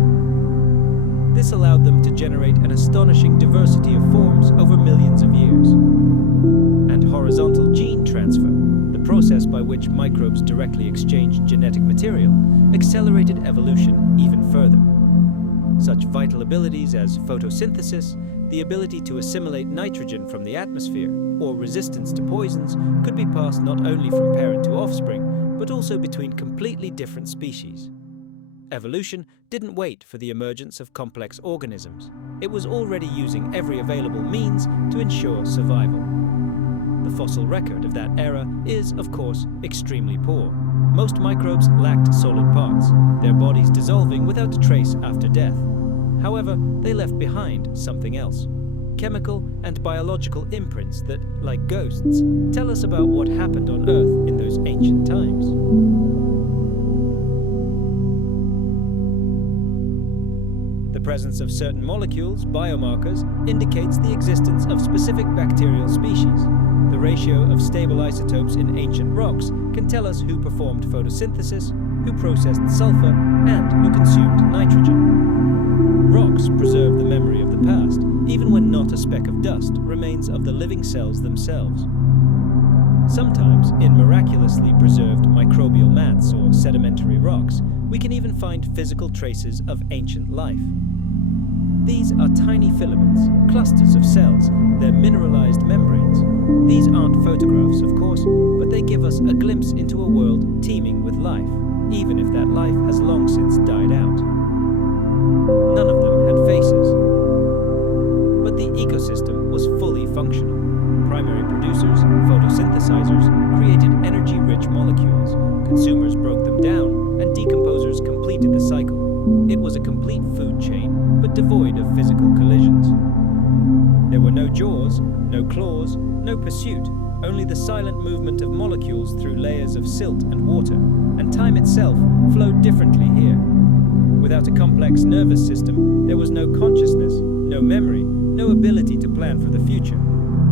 This allowed them to generate an astonishing diversity of forms over millions of years. And horizontal gene transfer, the process by which microbes directly exchange genetic material, accelerated evolution even further. Such vital abilities as photosynthesis, the ability to assimilate nitrogen from the atmosphere, or resistance to poisons could be passed not only from parent to offspring, but also between completely different species. Evolution didn't wait for the emergence of complex organisms. It was already using every available means to ensure survival. The fossil record of that era is, of course, extremely poor. Most microbes lacked solid parts, their bodies dissolving without a trace after death. However, they left behind something else. Chemical and biological imprints that, like ghosts, tell us about what happened on Earth in those ancient times. The presence of certain molecules, biomarkers, indicates the existence of specific bacterial species. The ratio of stable isotopes in ancient rocks can tell us who performed photosynthesis, who processed sulfur, and who consumed nitrogen. Rocks preserve the memory of the past, even when not a speck of dust remains of the living cells themselves. Sometimes, in miraculously preserved microbial mats or sedimentary rocks, we can even find physical traces of ancient life. These are tiny filaments, clusters of cells, they're mineralized membranes. These aren't photographs, of course, but they give us a glimpse into a world teeming with life, even if that life has long since died out. None of them had faces, but the ecosystem was fully functional. Primary producers, photosynthesizers, created energy-rich molecules. Consumers broke them down, and decomposers completed the cycle. It was a complete food chain, but devoid of physical collisions. There were no jaws, no claws, no pursuit, only the silent movement of molecules through layers of silt and water, and time itself flowed differently here. Without a complex nervous system, there was no consciousness, no memory, no ability to plan for the future.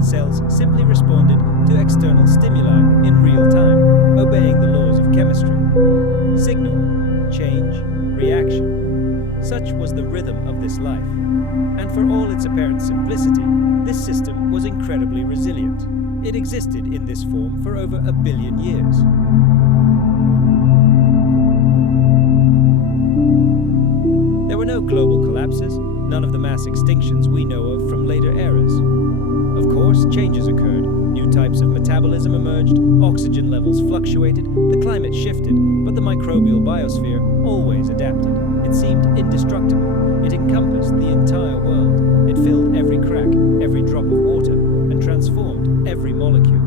Cells simply responded to external stimuli in real time, obeying the laws of chemistry. Signal, change, reaction. Such was the rhythm of this life. And for all its apparent simplicity, this system was incredibly resilient. It existed in this form for over 1 billion years. There were no global collapses, none of the mass extinctions we know of from later eras. Of course, changes occurred. New types of metabolism emerged, oxygen levels fluctuated, the climate shifted, but the microbial biosphere always adapted. It seemed indestructible. It encompassed the entire world. It filled every crack, every drop of water, and transformed every molecule.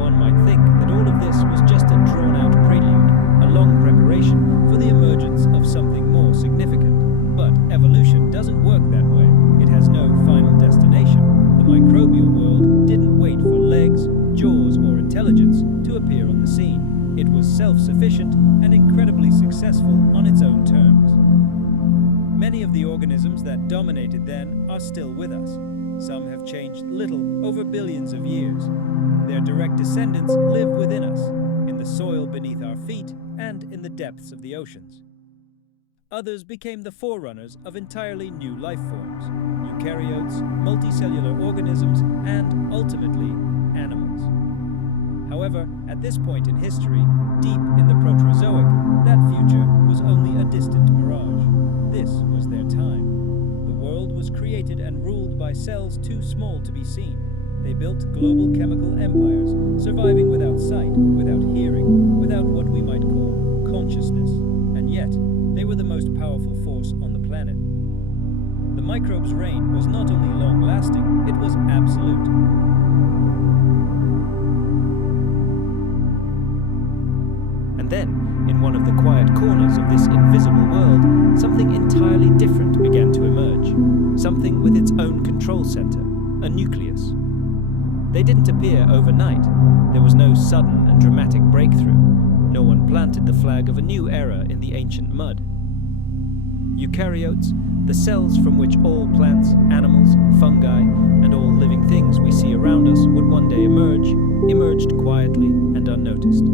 One might think that all of this was just a drawn-out prelude, a long preparation for the emergence of something more significant. But evolution doesn't work that way. It has no final destination. The microbial world didn't wait for legs, jaws, or intelligence to appear on the scene. It was self-sufficient and incredibly successful on its own terms. Many of the organisms that dominated then are still with us. Some have changed little over billions of years. Their direct descendants live within us, in the soil beneath our feet and in the depths of the oceans. Others became the forerunners of entirely new life forms, eukaryotes, multicellular organisms, and, ultimately, animals. However, at this point in history, deep in the Proterozoic, that future was only a distant mirage. This was their time. The world was created and ruled by cells too small to be seen. They built global chemical empires, surviving without sight, without hearing, without what we might call consciousness. And yet, they were the most powerful force on the planet. The microbe's reign was not only long-lasting, it was absolute. And then, in one of the quiet corners of this invisible world, something entirely different began to emerge. Something with its own control center, a nucleus. They didn't appear overnight. There was no sudden and dramatic breakthrough. No one planted the flag of a new era in the ancient mud. Eukaryotes, the cells from which all plants, animals, fungi, and all living things we see around us would one day emerge, emerged quietly and unnoticed.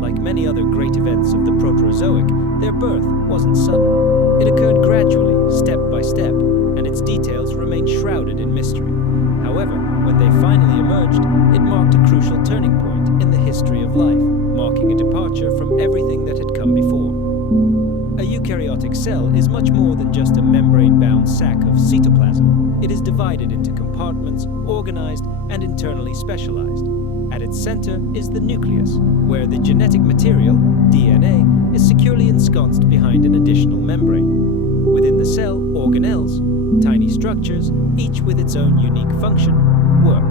Like many other great events of the Proterozoic, their birth wasn't sudden. It occurred gradually, step by step, and its details remain shrouded in mystery. However, when they finally emerged, it marked a crucial turning point in the history of life, marking a departure from everything that had come before. A eukaryotic cell is much more than just a membrane-bound sac of cytoplasm. It is divided into compartments, organized, and internally specialized. At its center is the nucleus, where the genetic material, DNA, is securely ensconced behind an additional membrane. Within the cell, organelles, tiny structures, each with its own unique function, work.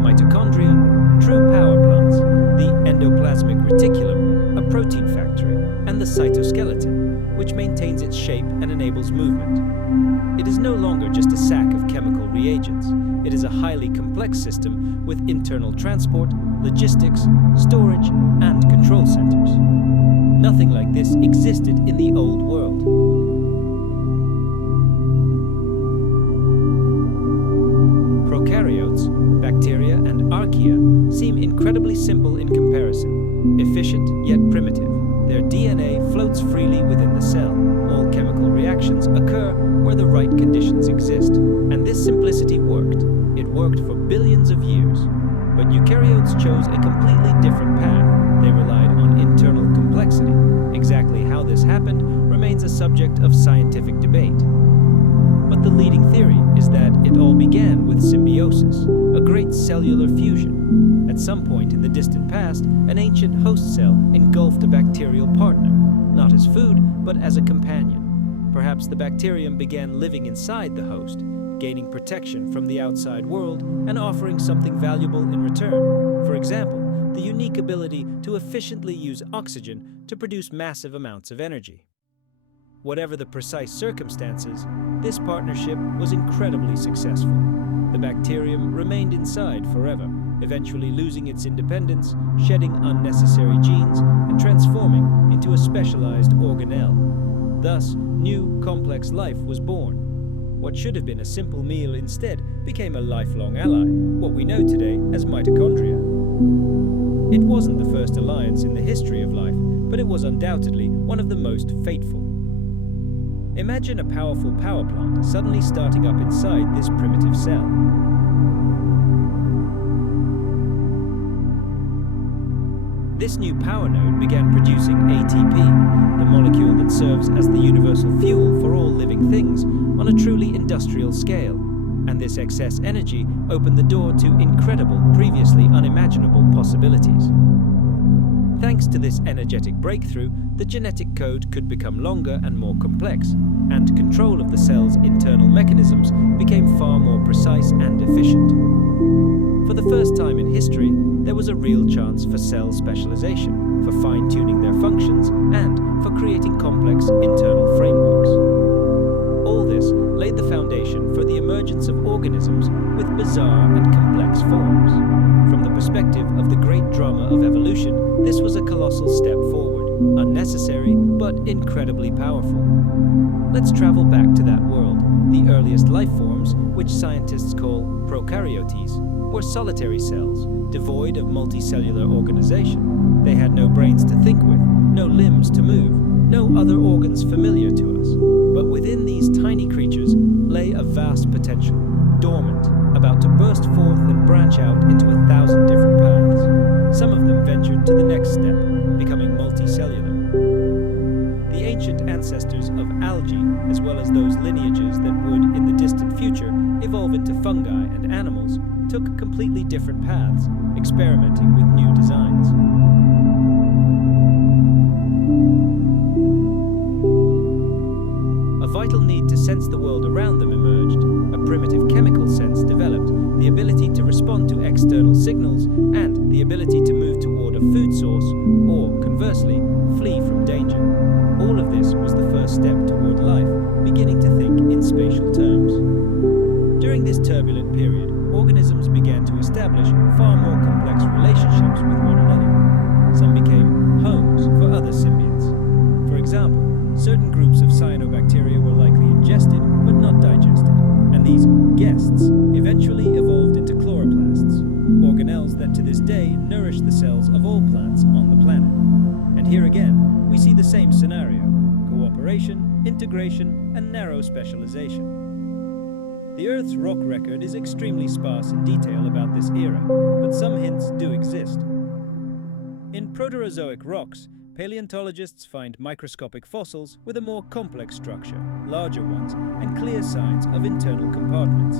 Mitochondria, true power plants, the endoplasmic reticulum, a protein factory, and the cytoskeleton, which maintains its shape and enables movement. It is no longer just a sack of chemical reagents. It is a highly complex system with internal transport, logistics, storage, and control centers. Nothing like this existed in the old world. Prokaryotes, bacteria, and archaea seem incredibly simple in comparison, efficient yet primitive. Their DNA floats freely within the cell. All chemical reactions occur where the right conditions exist. And this simplicity worked. It worked for billions of years. But eukaryotes chose a completely different path. They relied on internal complexity. Exactly how this happened remains a subject of scientific debate. But the leading theory is that it all began with symbiosis, a great cellular fusion. At some point in the distant past, an ancient host cell engulfed a bacterial partner, not as food, but as a companion. Perhaps the bacterium began living inside the host, gaining protection from the outside world and offering something valuable in return. For example, the unique ability to efficiently use oxygen to produce massive amounts of energy. Whatever the precise circumstances, this partnership was incredibly successful. The bacterium remained inside forever, eventually losing its independence, shedding unnecessary genes, and transforming into a specialized organelle. Thus, new, complex life was born. What should have been a simple meal instead became a lifelong ally, what we know today as mitochondria. It wasn't the first alliance in the history of life, but it was undoubtedly one of the most fateful. Imagine a powerful power plant suddenly starting up inside this primitive cell. This new power node began producing ATP, the molecule that serves as the universal fuel for all living things on a truly industrial scale, and this excess energy opened the door to incredible, previously unimaginable possibilities. Thanks to this energetic breakthrough, the genetic code could become longer and more complex, and control of the cell's internal mechanisms became far more precise and efficient. For the first time in history, there was a real chance for cell specialization, for fine-tuning their functions, and for creating complex internal frameworks. All this laid the foundation for the emergence of organisms with bizarre and complex forms. From the perspective of the great drama of evolution, this was a colossal step forward, unnecessary but incredibly powerful. Let's travel back to that world. The earliest life forms, which scientists call prokaryotes, were solitary cells, devoid of multicellular organization. They had no brains to think with, no limbs to move, no other organs familiar to us. But within these tiny creatures lay a vast potential, dormant, about to burst forth and branch out into 1,000 different paths. Some of them ventured to the next step, becoming multicellular. The ancient ancestors of algae, as well as those lineages that would, in the distant future, evolve into fungi and animals, took completely different paths, experimenting with new designs. A vital need to sense the world around them emerged. A primitive chemical sense developed, the ability to respond to external signals, and the ability to move toward a food source, or, conversely, flee from danger. All of this was the first step toward life, beginning to think in spatial terms. During this turbulent period, organisms began to establish far more complex relationships with one another. Some became homes for other symbionts. For example, certain groups of cyanobacteria were likely ingested but not digested, and these guests eventually evolved into chloroplasts, organelles that to this day nourish the cells of all plants on the planet. And here again, we see the same scenario: cooperation, integration, and narrow specialization. The Earth's rock record is extremely sparse in detail about this era, but some hints do exist. In Proterozoic rocks, paleontologists find microscopic fossils with a more complex structure, larger ones, and clear signs of internal compartments.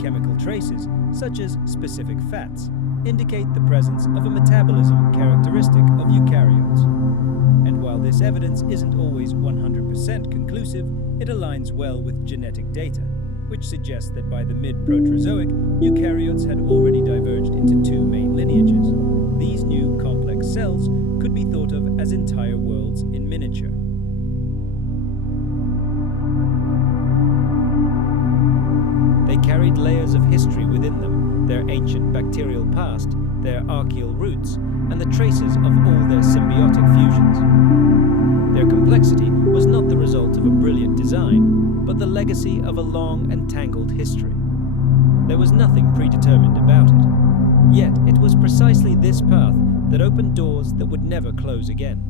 Chemical traces, such as specific fats, indicate the presence of a metabolism characteristic of eukaryotes. And while this evidence isn't always 100% conclusive, it aligns well with genetic data, which suggests that by the mid-Proterozoic, eukaryotes had already diverged into two main lineages. These new complex cells could be thought of as entire worlds in miniature. They carried layers of history within them, their ancient bacterial past, their archaeal roots, and the traces of all their symbiotic fusions. Their complexity was not the result of a brilliant design, but the legacy of a long and tangled history. There was nothing predetermined about it. Yet it was precisely this path that opened doors that would never close again.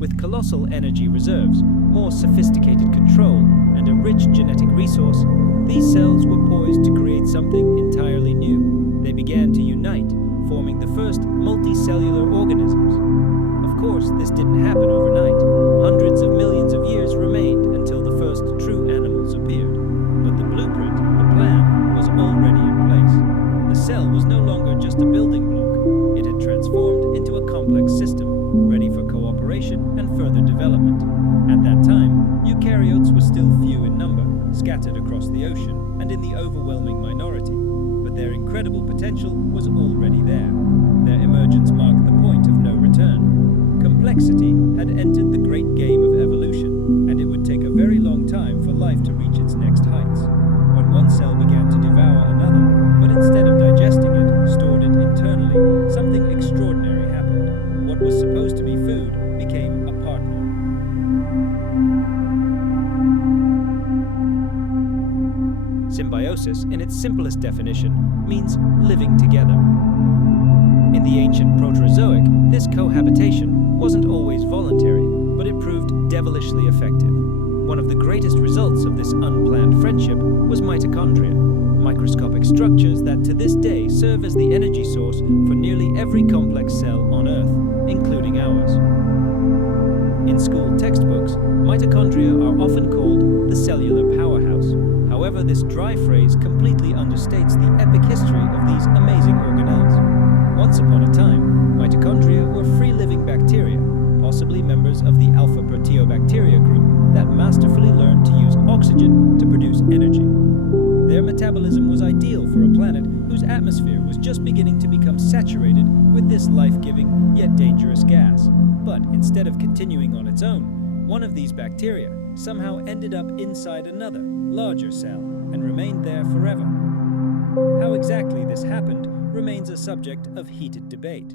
With colossal energy reserves, more sophisticated control, and a rich genetic resource, these cells were poised to create something entirely new. They began to unite, forming the first multicellular organisms. Of course, this didn't happen overnight. Hundreds of millions of years remained until the first true animals appeared. But the blueprint, the plan, was already in place. The cell was no longer just a building block. It had transformed into a complex system, ready for cooperation and further development. At that time, eukaryotes were still few in number, scattered across the ocean and in the overwhelming minority. But their incredible potential was already there. Their emergence marked the point of no return. Complexity had entered the great game of evolution, and it would take a very long time for life to reach its next heights. When one cell began to devour another, but instead of digesting it, stored it internally, something extraordinary happened. What was supposed to be food became a partner. symbiosis, in its simplest definition, means living together. In the ancient Proterozoic, this cohabitation wasn't always voluntary, but it proved devilishly effective. One of the greatest results of this unplanned friendship was mitochondria, microscopic structures that to this day serve as the energy source for nearly every complex cell on Earth, including ours. In school textbooks, mitochondria are often called the cellular powerhouse. However, this dry phrase completely understates the epic history of these amazing organelles. Once upon a time, mitochondria were free-living bacteria, possibly members of the alpha proteobacteria group that masterfully learned to use oxygen to produce energy. Their metabolism was ideal for a planet whose atmosphere was just beginning to become saturated with this life-giving yet dangerous gas. But instead of continuing on its own, one of these bacteria somehow ended up inside another, larger cell and remained there forever. How exactly this happened remains a subject of heated debate.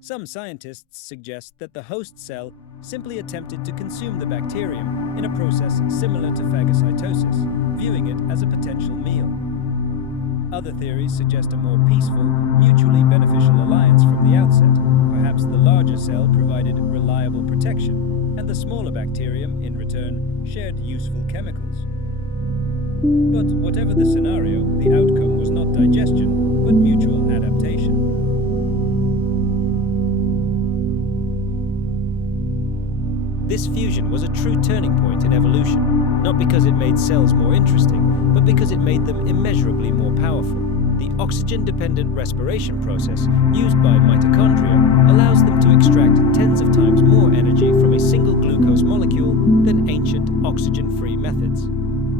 Some scientists suggest that the host cell simply attempted to consume the bacterium in a process similar to phagocytosis, viewing it as a potential meal. Other theories suggest a more peaceful, mutually beneficial alliance from the outset. Perhaps the larger cell provided reliable protection, and the smaller bacterium, in return, shared useful chemicals. But whatever the scenario, the outcome was not digestion, but mutual adaptation. This fusion was a true turning point in evolution, not because it made cells more interesting, but because it made them immeasurably more powerful. The oxygen-dependent respiration process used by mitochondria allows them to extract tens of times more energy from a single glucose molecule than ancient oxygen-free methods.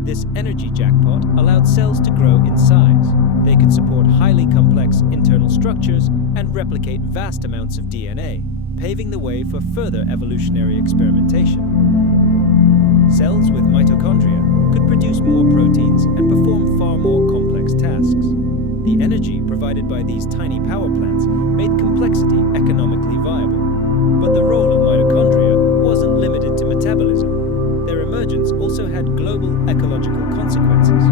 This energy jackpot allowed cells to grow in size. They could support highly complex internal structures and replicate vast amounts of DNA, paving the way for further evolutionary experimentation. Cells with mitochondria could produce more proteins and perform far more complex tasks. The energy provided by these tiny power plants made complexity economically viable. But the role of mitochondria wasn't limited to metabolism. Their emergence also had global ecological consequences.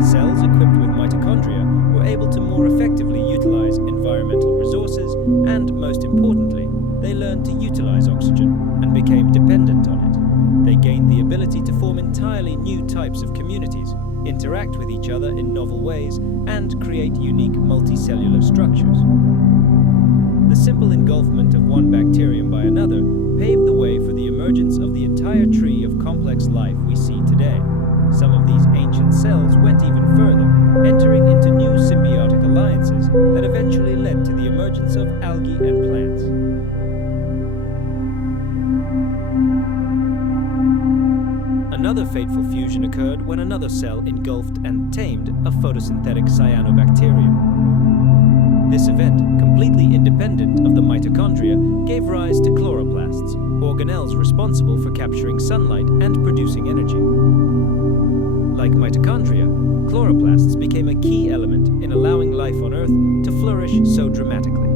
Cells equipped with mitochondria were able to more effectively utilize environmental resources and, most importantly, they learned to utilize oxygen and became dependent on it. They gained the ability to form entirely new types of communities, interact with each other in novel ways, and create unique multicellular structures. The simple engulfment of one bacterium by another paved the way for the emergence of the entire tree of complex life we see today. Some of these ancient cells went even further, entering into new symbiotic alliances that eventually led to the emergence of algae and plants. Another fateful fusion occurred when another cell engulfed and tamed a photosynthetic cyanobacterium. This event, completely independent of the mitochondria, gave rise to chloroplasts, organelles responsible for capturing sunlight and producing energy. Like mitochondria, chloroplasts became a key element in allowing life on Earth to flourish so dramatically.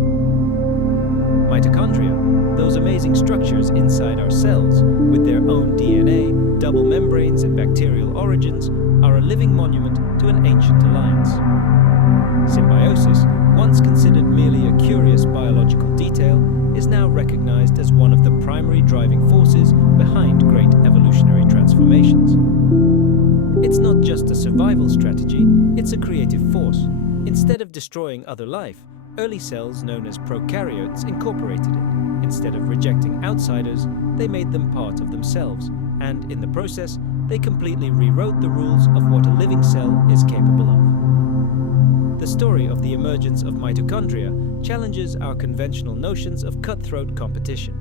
Mitochondria, those amazing structures inside our cells, with their own DNA, double membranes and bacterial origins, are a living monument to an ancient alliance. Symbiosis, once considered merely a curious biological detail, is now recognized as one of the primary driving forces behind great evolutionary transformations. It's not just a survival strategy, it's a creative force. Instead of destroying other life, early cells known as prokaryotes incorporated it. Instead of rejecting outsiders, they made them part of themselves, and in the process, they completely rewrote the rules of what a living cell is capable of. The story of the emergence of mitochondria challenges our conventional notions of cutthroat competition.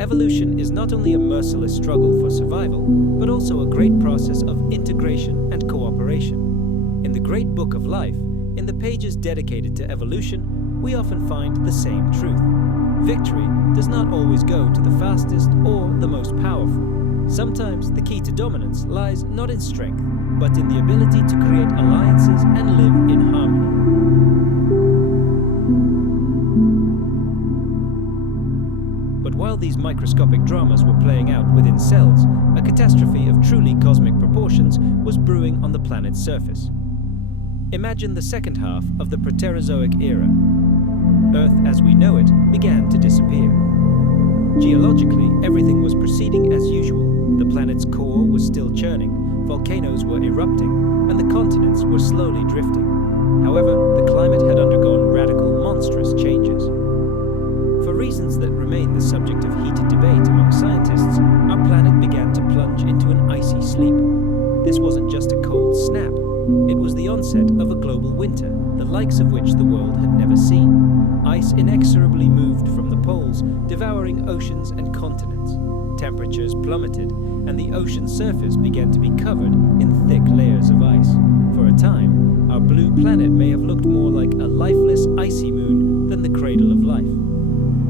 Evolution is not only a merciless struggle for survival, but also a great process of integration and cooperation. In the great book of life, in the pages dedicated to evolution, we often find the same truth. Victory does not always go to the fastest or the most powerful. Sometimes the key to dominance lies not in strength, but in the ability to create alliances and live in harmony. But while while these microscopic dramas were playing out within cells, a catastrophe of truly cosmic proportions was brewing on the planet's surface. Imagine the second half of the Proterozoic era. Earth as we know it began to disappear. Geologically, everything was proceeding as usual. The planet's core was still churning, volcanoes were erupting, and the continents were slowly drifting. However, the climate had undergone radical, monstrous changes. For reasons that remain the subject of heated debate among scientists, our planet began to plunge into an icy sleep. This wasn't just a cold snap. It was the onset of a global winter, the likes of which the world had never seen. Ice inexorably moved from the poles, devouring oceans and continents. Temperatures plummeted, and the ocean surface began to be covered in thick layers of ice. For a time, our blue planet may have looked more like a lifeless, icy moon than the cradle of life.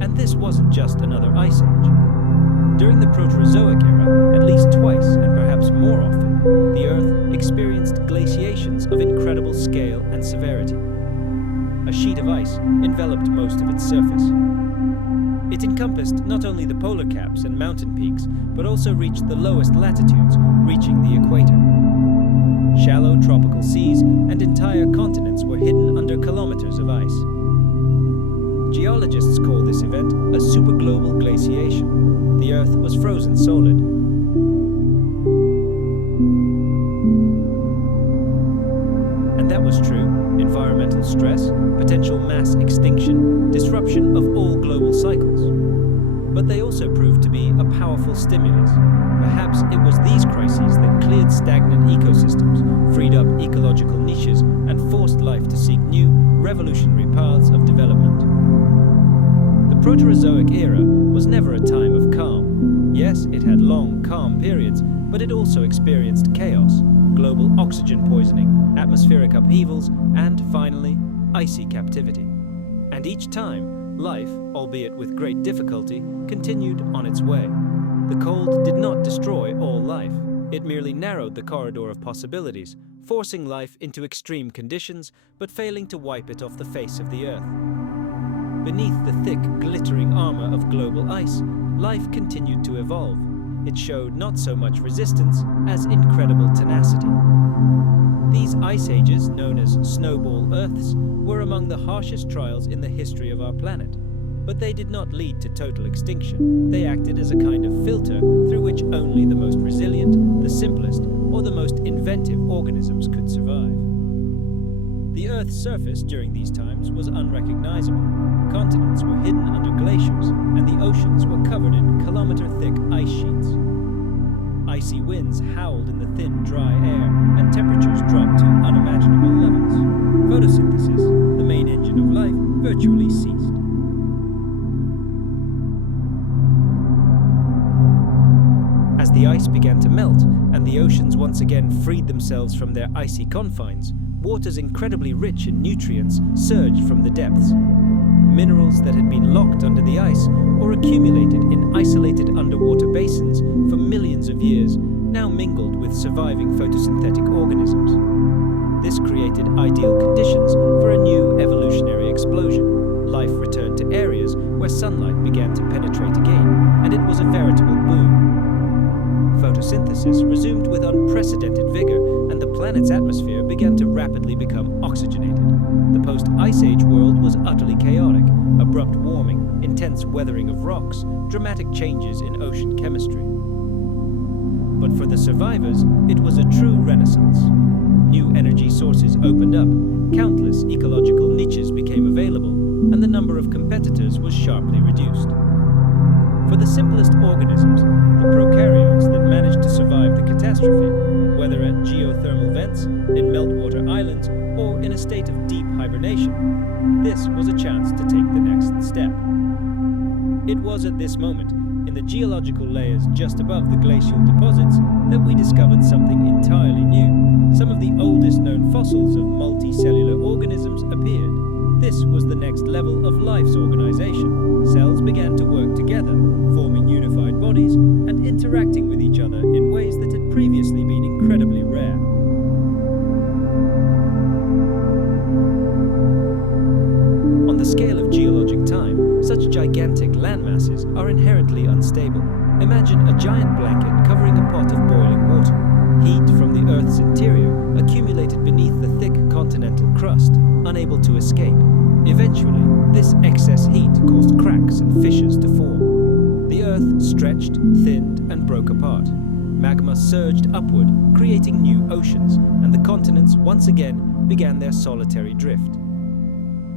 And this wasn't just another ice age. During the Proterozoic era, at least twice, and perhaps more often, the Earth experienced glaciations of incredible scale and severity. A sheet of ice enveloped most of its surface. It encompassed not only the polar caps and mountain peaks, but also reached the lowest latitudes, reaching the equator. Shallow tropical seas and entire continents were hidden under kilometers of ice. Geologists call this event a superglobal glaciation. The Earth was frozen solid. And that was true. Environmental stress, potential mass extinction, disruption of all global cycles. But they also proved to be a powerful stimulus. Perhaps it was these crises that cleared stagnant ecosystems, freed up ecological niches, and forced life to seek new, revolutionary paths of development. The Proterozoic era was never a time of calm. Yes, it had long, calm periods, but it also experienced chaos, global oxygen poisoning, atmospheric upheavals, and finally, icy captivity. And each time, life, albeit with great difficulty, continued on its way. The cold did not destroy all life. It merely narrowed the corridor of possibilities, forcing life into extreme conditions, but failing to wipe it off the face of the Earth. Beneath the thick, glittering armor of global ice, life continued to evolve. It showed not so much resistance as incredible tenacity. These ice ages, known as Snowball Earths, were among the harshest trials in the history of our planet. But they did not lead to total extinction. They acted as a kind of filter through which only the most resilient, the simplest, or the most inventive organisms could survive. The Earth's surface during these times was unrecognizable. Continents were hidden under glaciers, and the oceans were covered in kilometer-thick ice sheets. Icy winds howled in the thin, dry air, and temperatures dropped to unimaginable levels. Photosynthesis, the main engine of life, virtually ceased. As the ice began to melt, and the oceans once again freed themselves from their icy confines, waters incredibly rich in nutrients surged from the depths. Minerals that had been locked under the ice or accumulated in isolated underwater basins for millions of years now mingled with surviving photosynthetic organisms. This created ideal conditions for a new evolutionary explosion. Life returned to areas where sunlight began to penetrate again, and it was a veritable boom. Photosynthesis resumed with unprecedented vigor, and the planet's atmosphere began to rapidly become oxygenated. The post-Ice Age world was utterly chaotic: abrupt warming, intense weathering of rocks, dramatic changes in ocean chemistry. But for the survivors, it was a true renaissance. New energy sources opened up, countless ecological niches became available, and the number of competitors was sharply reduced. For the simplest organisms, the prokaryotes that managed to survive the catastrophe, whether at geothermal vents, in meltwater islands, or in a state of deep hibernation, this was a chance to take the next step. It was at this moment, in the geological layers just above the glacial deposits, that we discovered something entirely new. Some of the oldest known fossils of multicellular organisms appeared. This was the next level of life's organization. Cells began to work together, forming unified bodies and interacting with each other in ways that had previously been incredibly rare. On the scale of geologic time, such gigantic land landmasses are inherently unstable. Imagine a giant blanket covering a pot of boiling water. Heat from the Earth's interior accumulated beneath the thick continental crust, unable to escape. Eventually, this excess heat caused cracks and fissures to form. The Earth stretched, thinned, and broke apart. Magma surged upward, creating new oceans, and the continents once again began their solitary drift.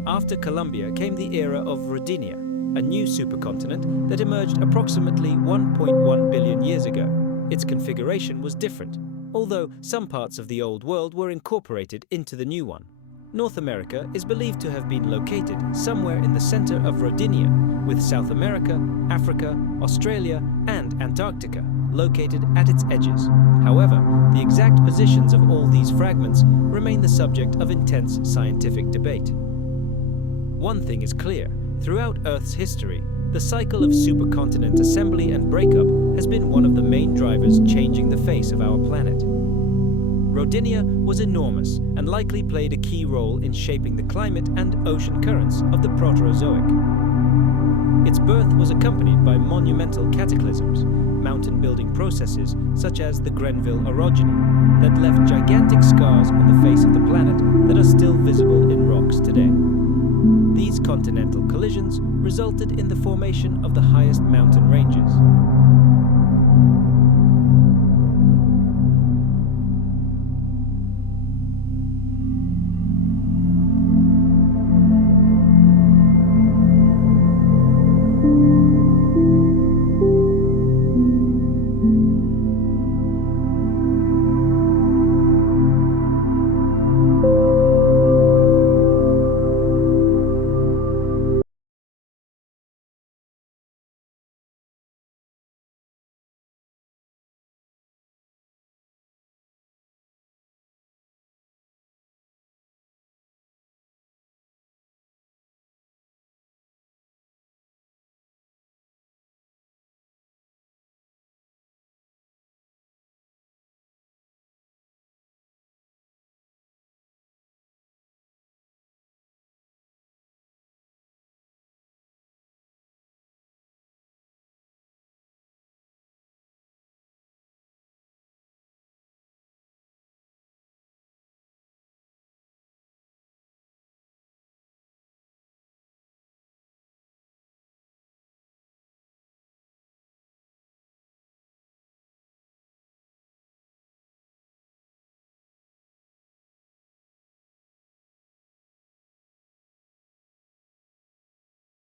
After Columbia came the era of Rodinia, a new supercontinent that emerged approximately 1.1 billion years ago. Its configuration was different, although some parts of the Old World were incorporated into the new one. North America is believed to have been located somewhere in the center of Rodinia, with South America, Africa, Australia, and Antarctica located at its edges. However, the exact positions of all these fragments remain the subject of intense scientific debate. One thing is clear: throughout Earth's history, the cycle of supercontinent assembly and breakup has been one of the main drivers changing the face of our planet. Rodinia was enormous and likely played a key role in shaping the climate and ocean currents of the Proterozoic. Its birth was accompanied by monumental cataclysms, mountain-building processes such as the Grenville orogeny, that left gigantic scars on the face of the planet that are still visible in rocks today. These continental collisions resulted in the formation of the highest mountain ranges.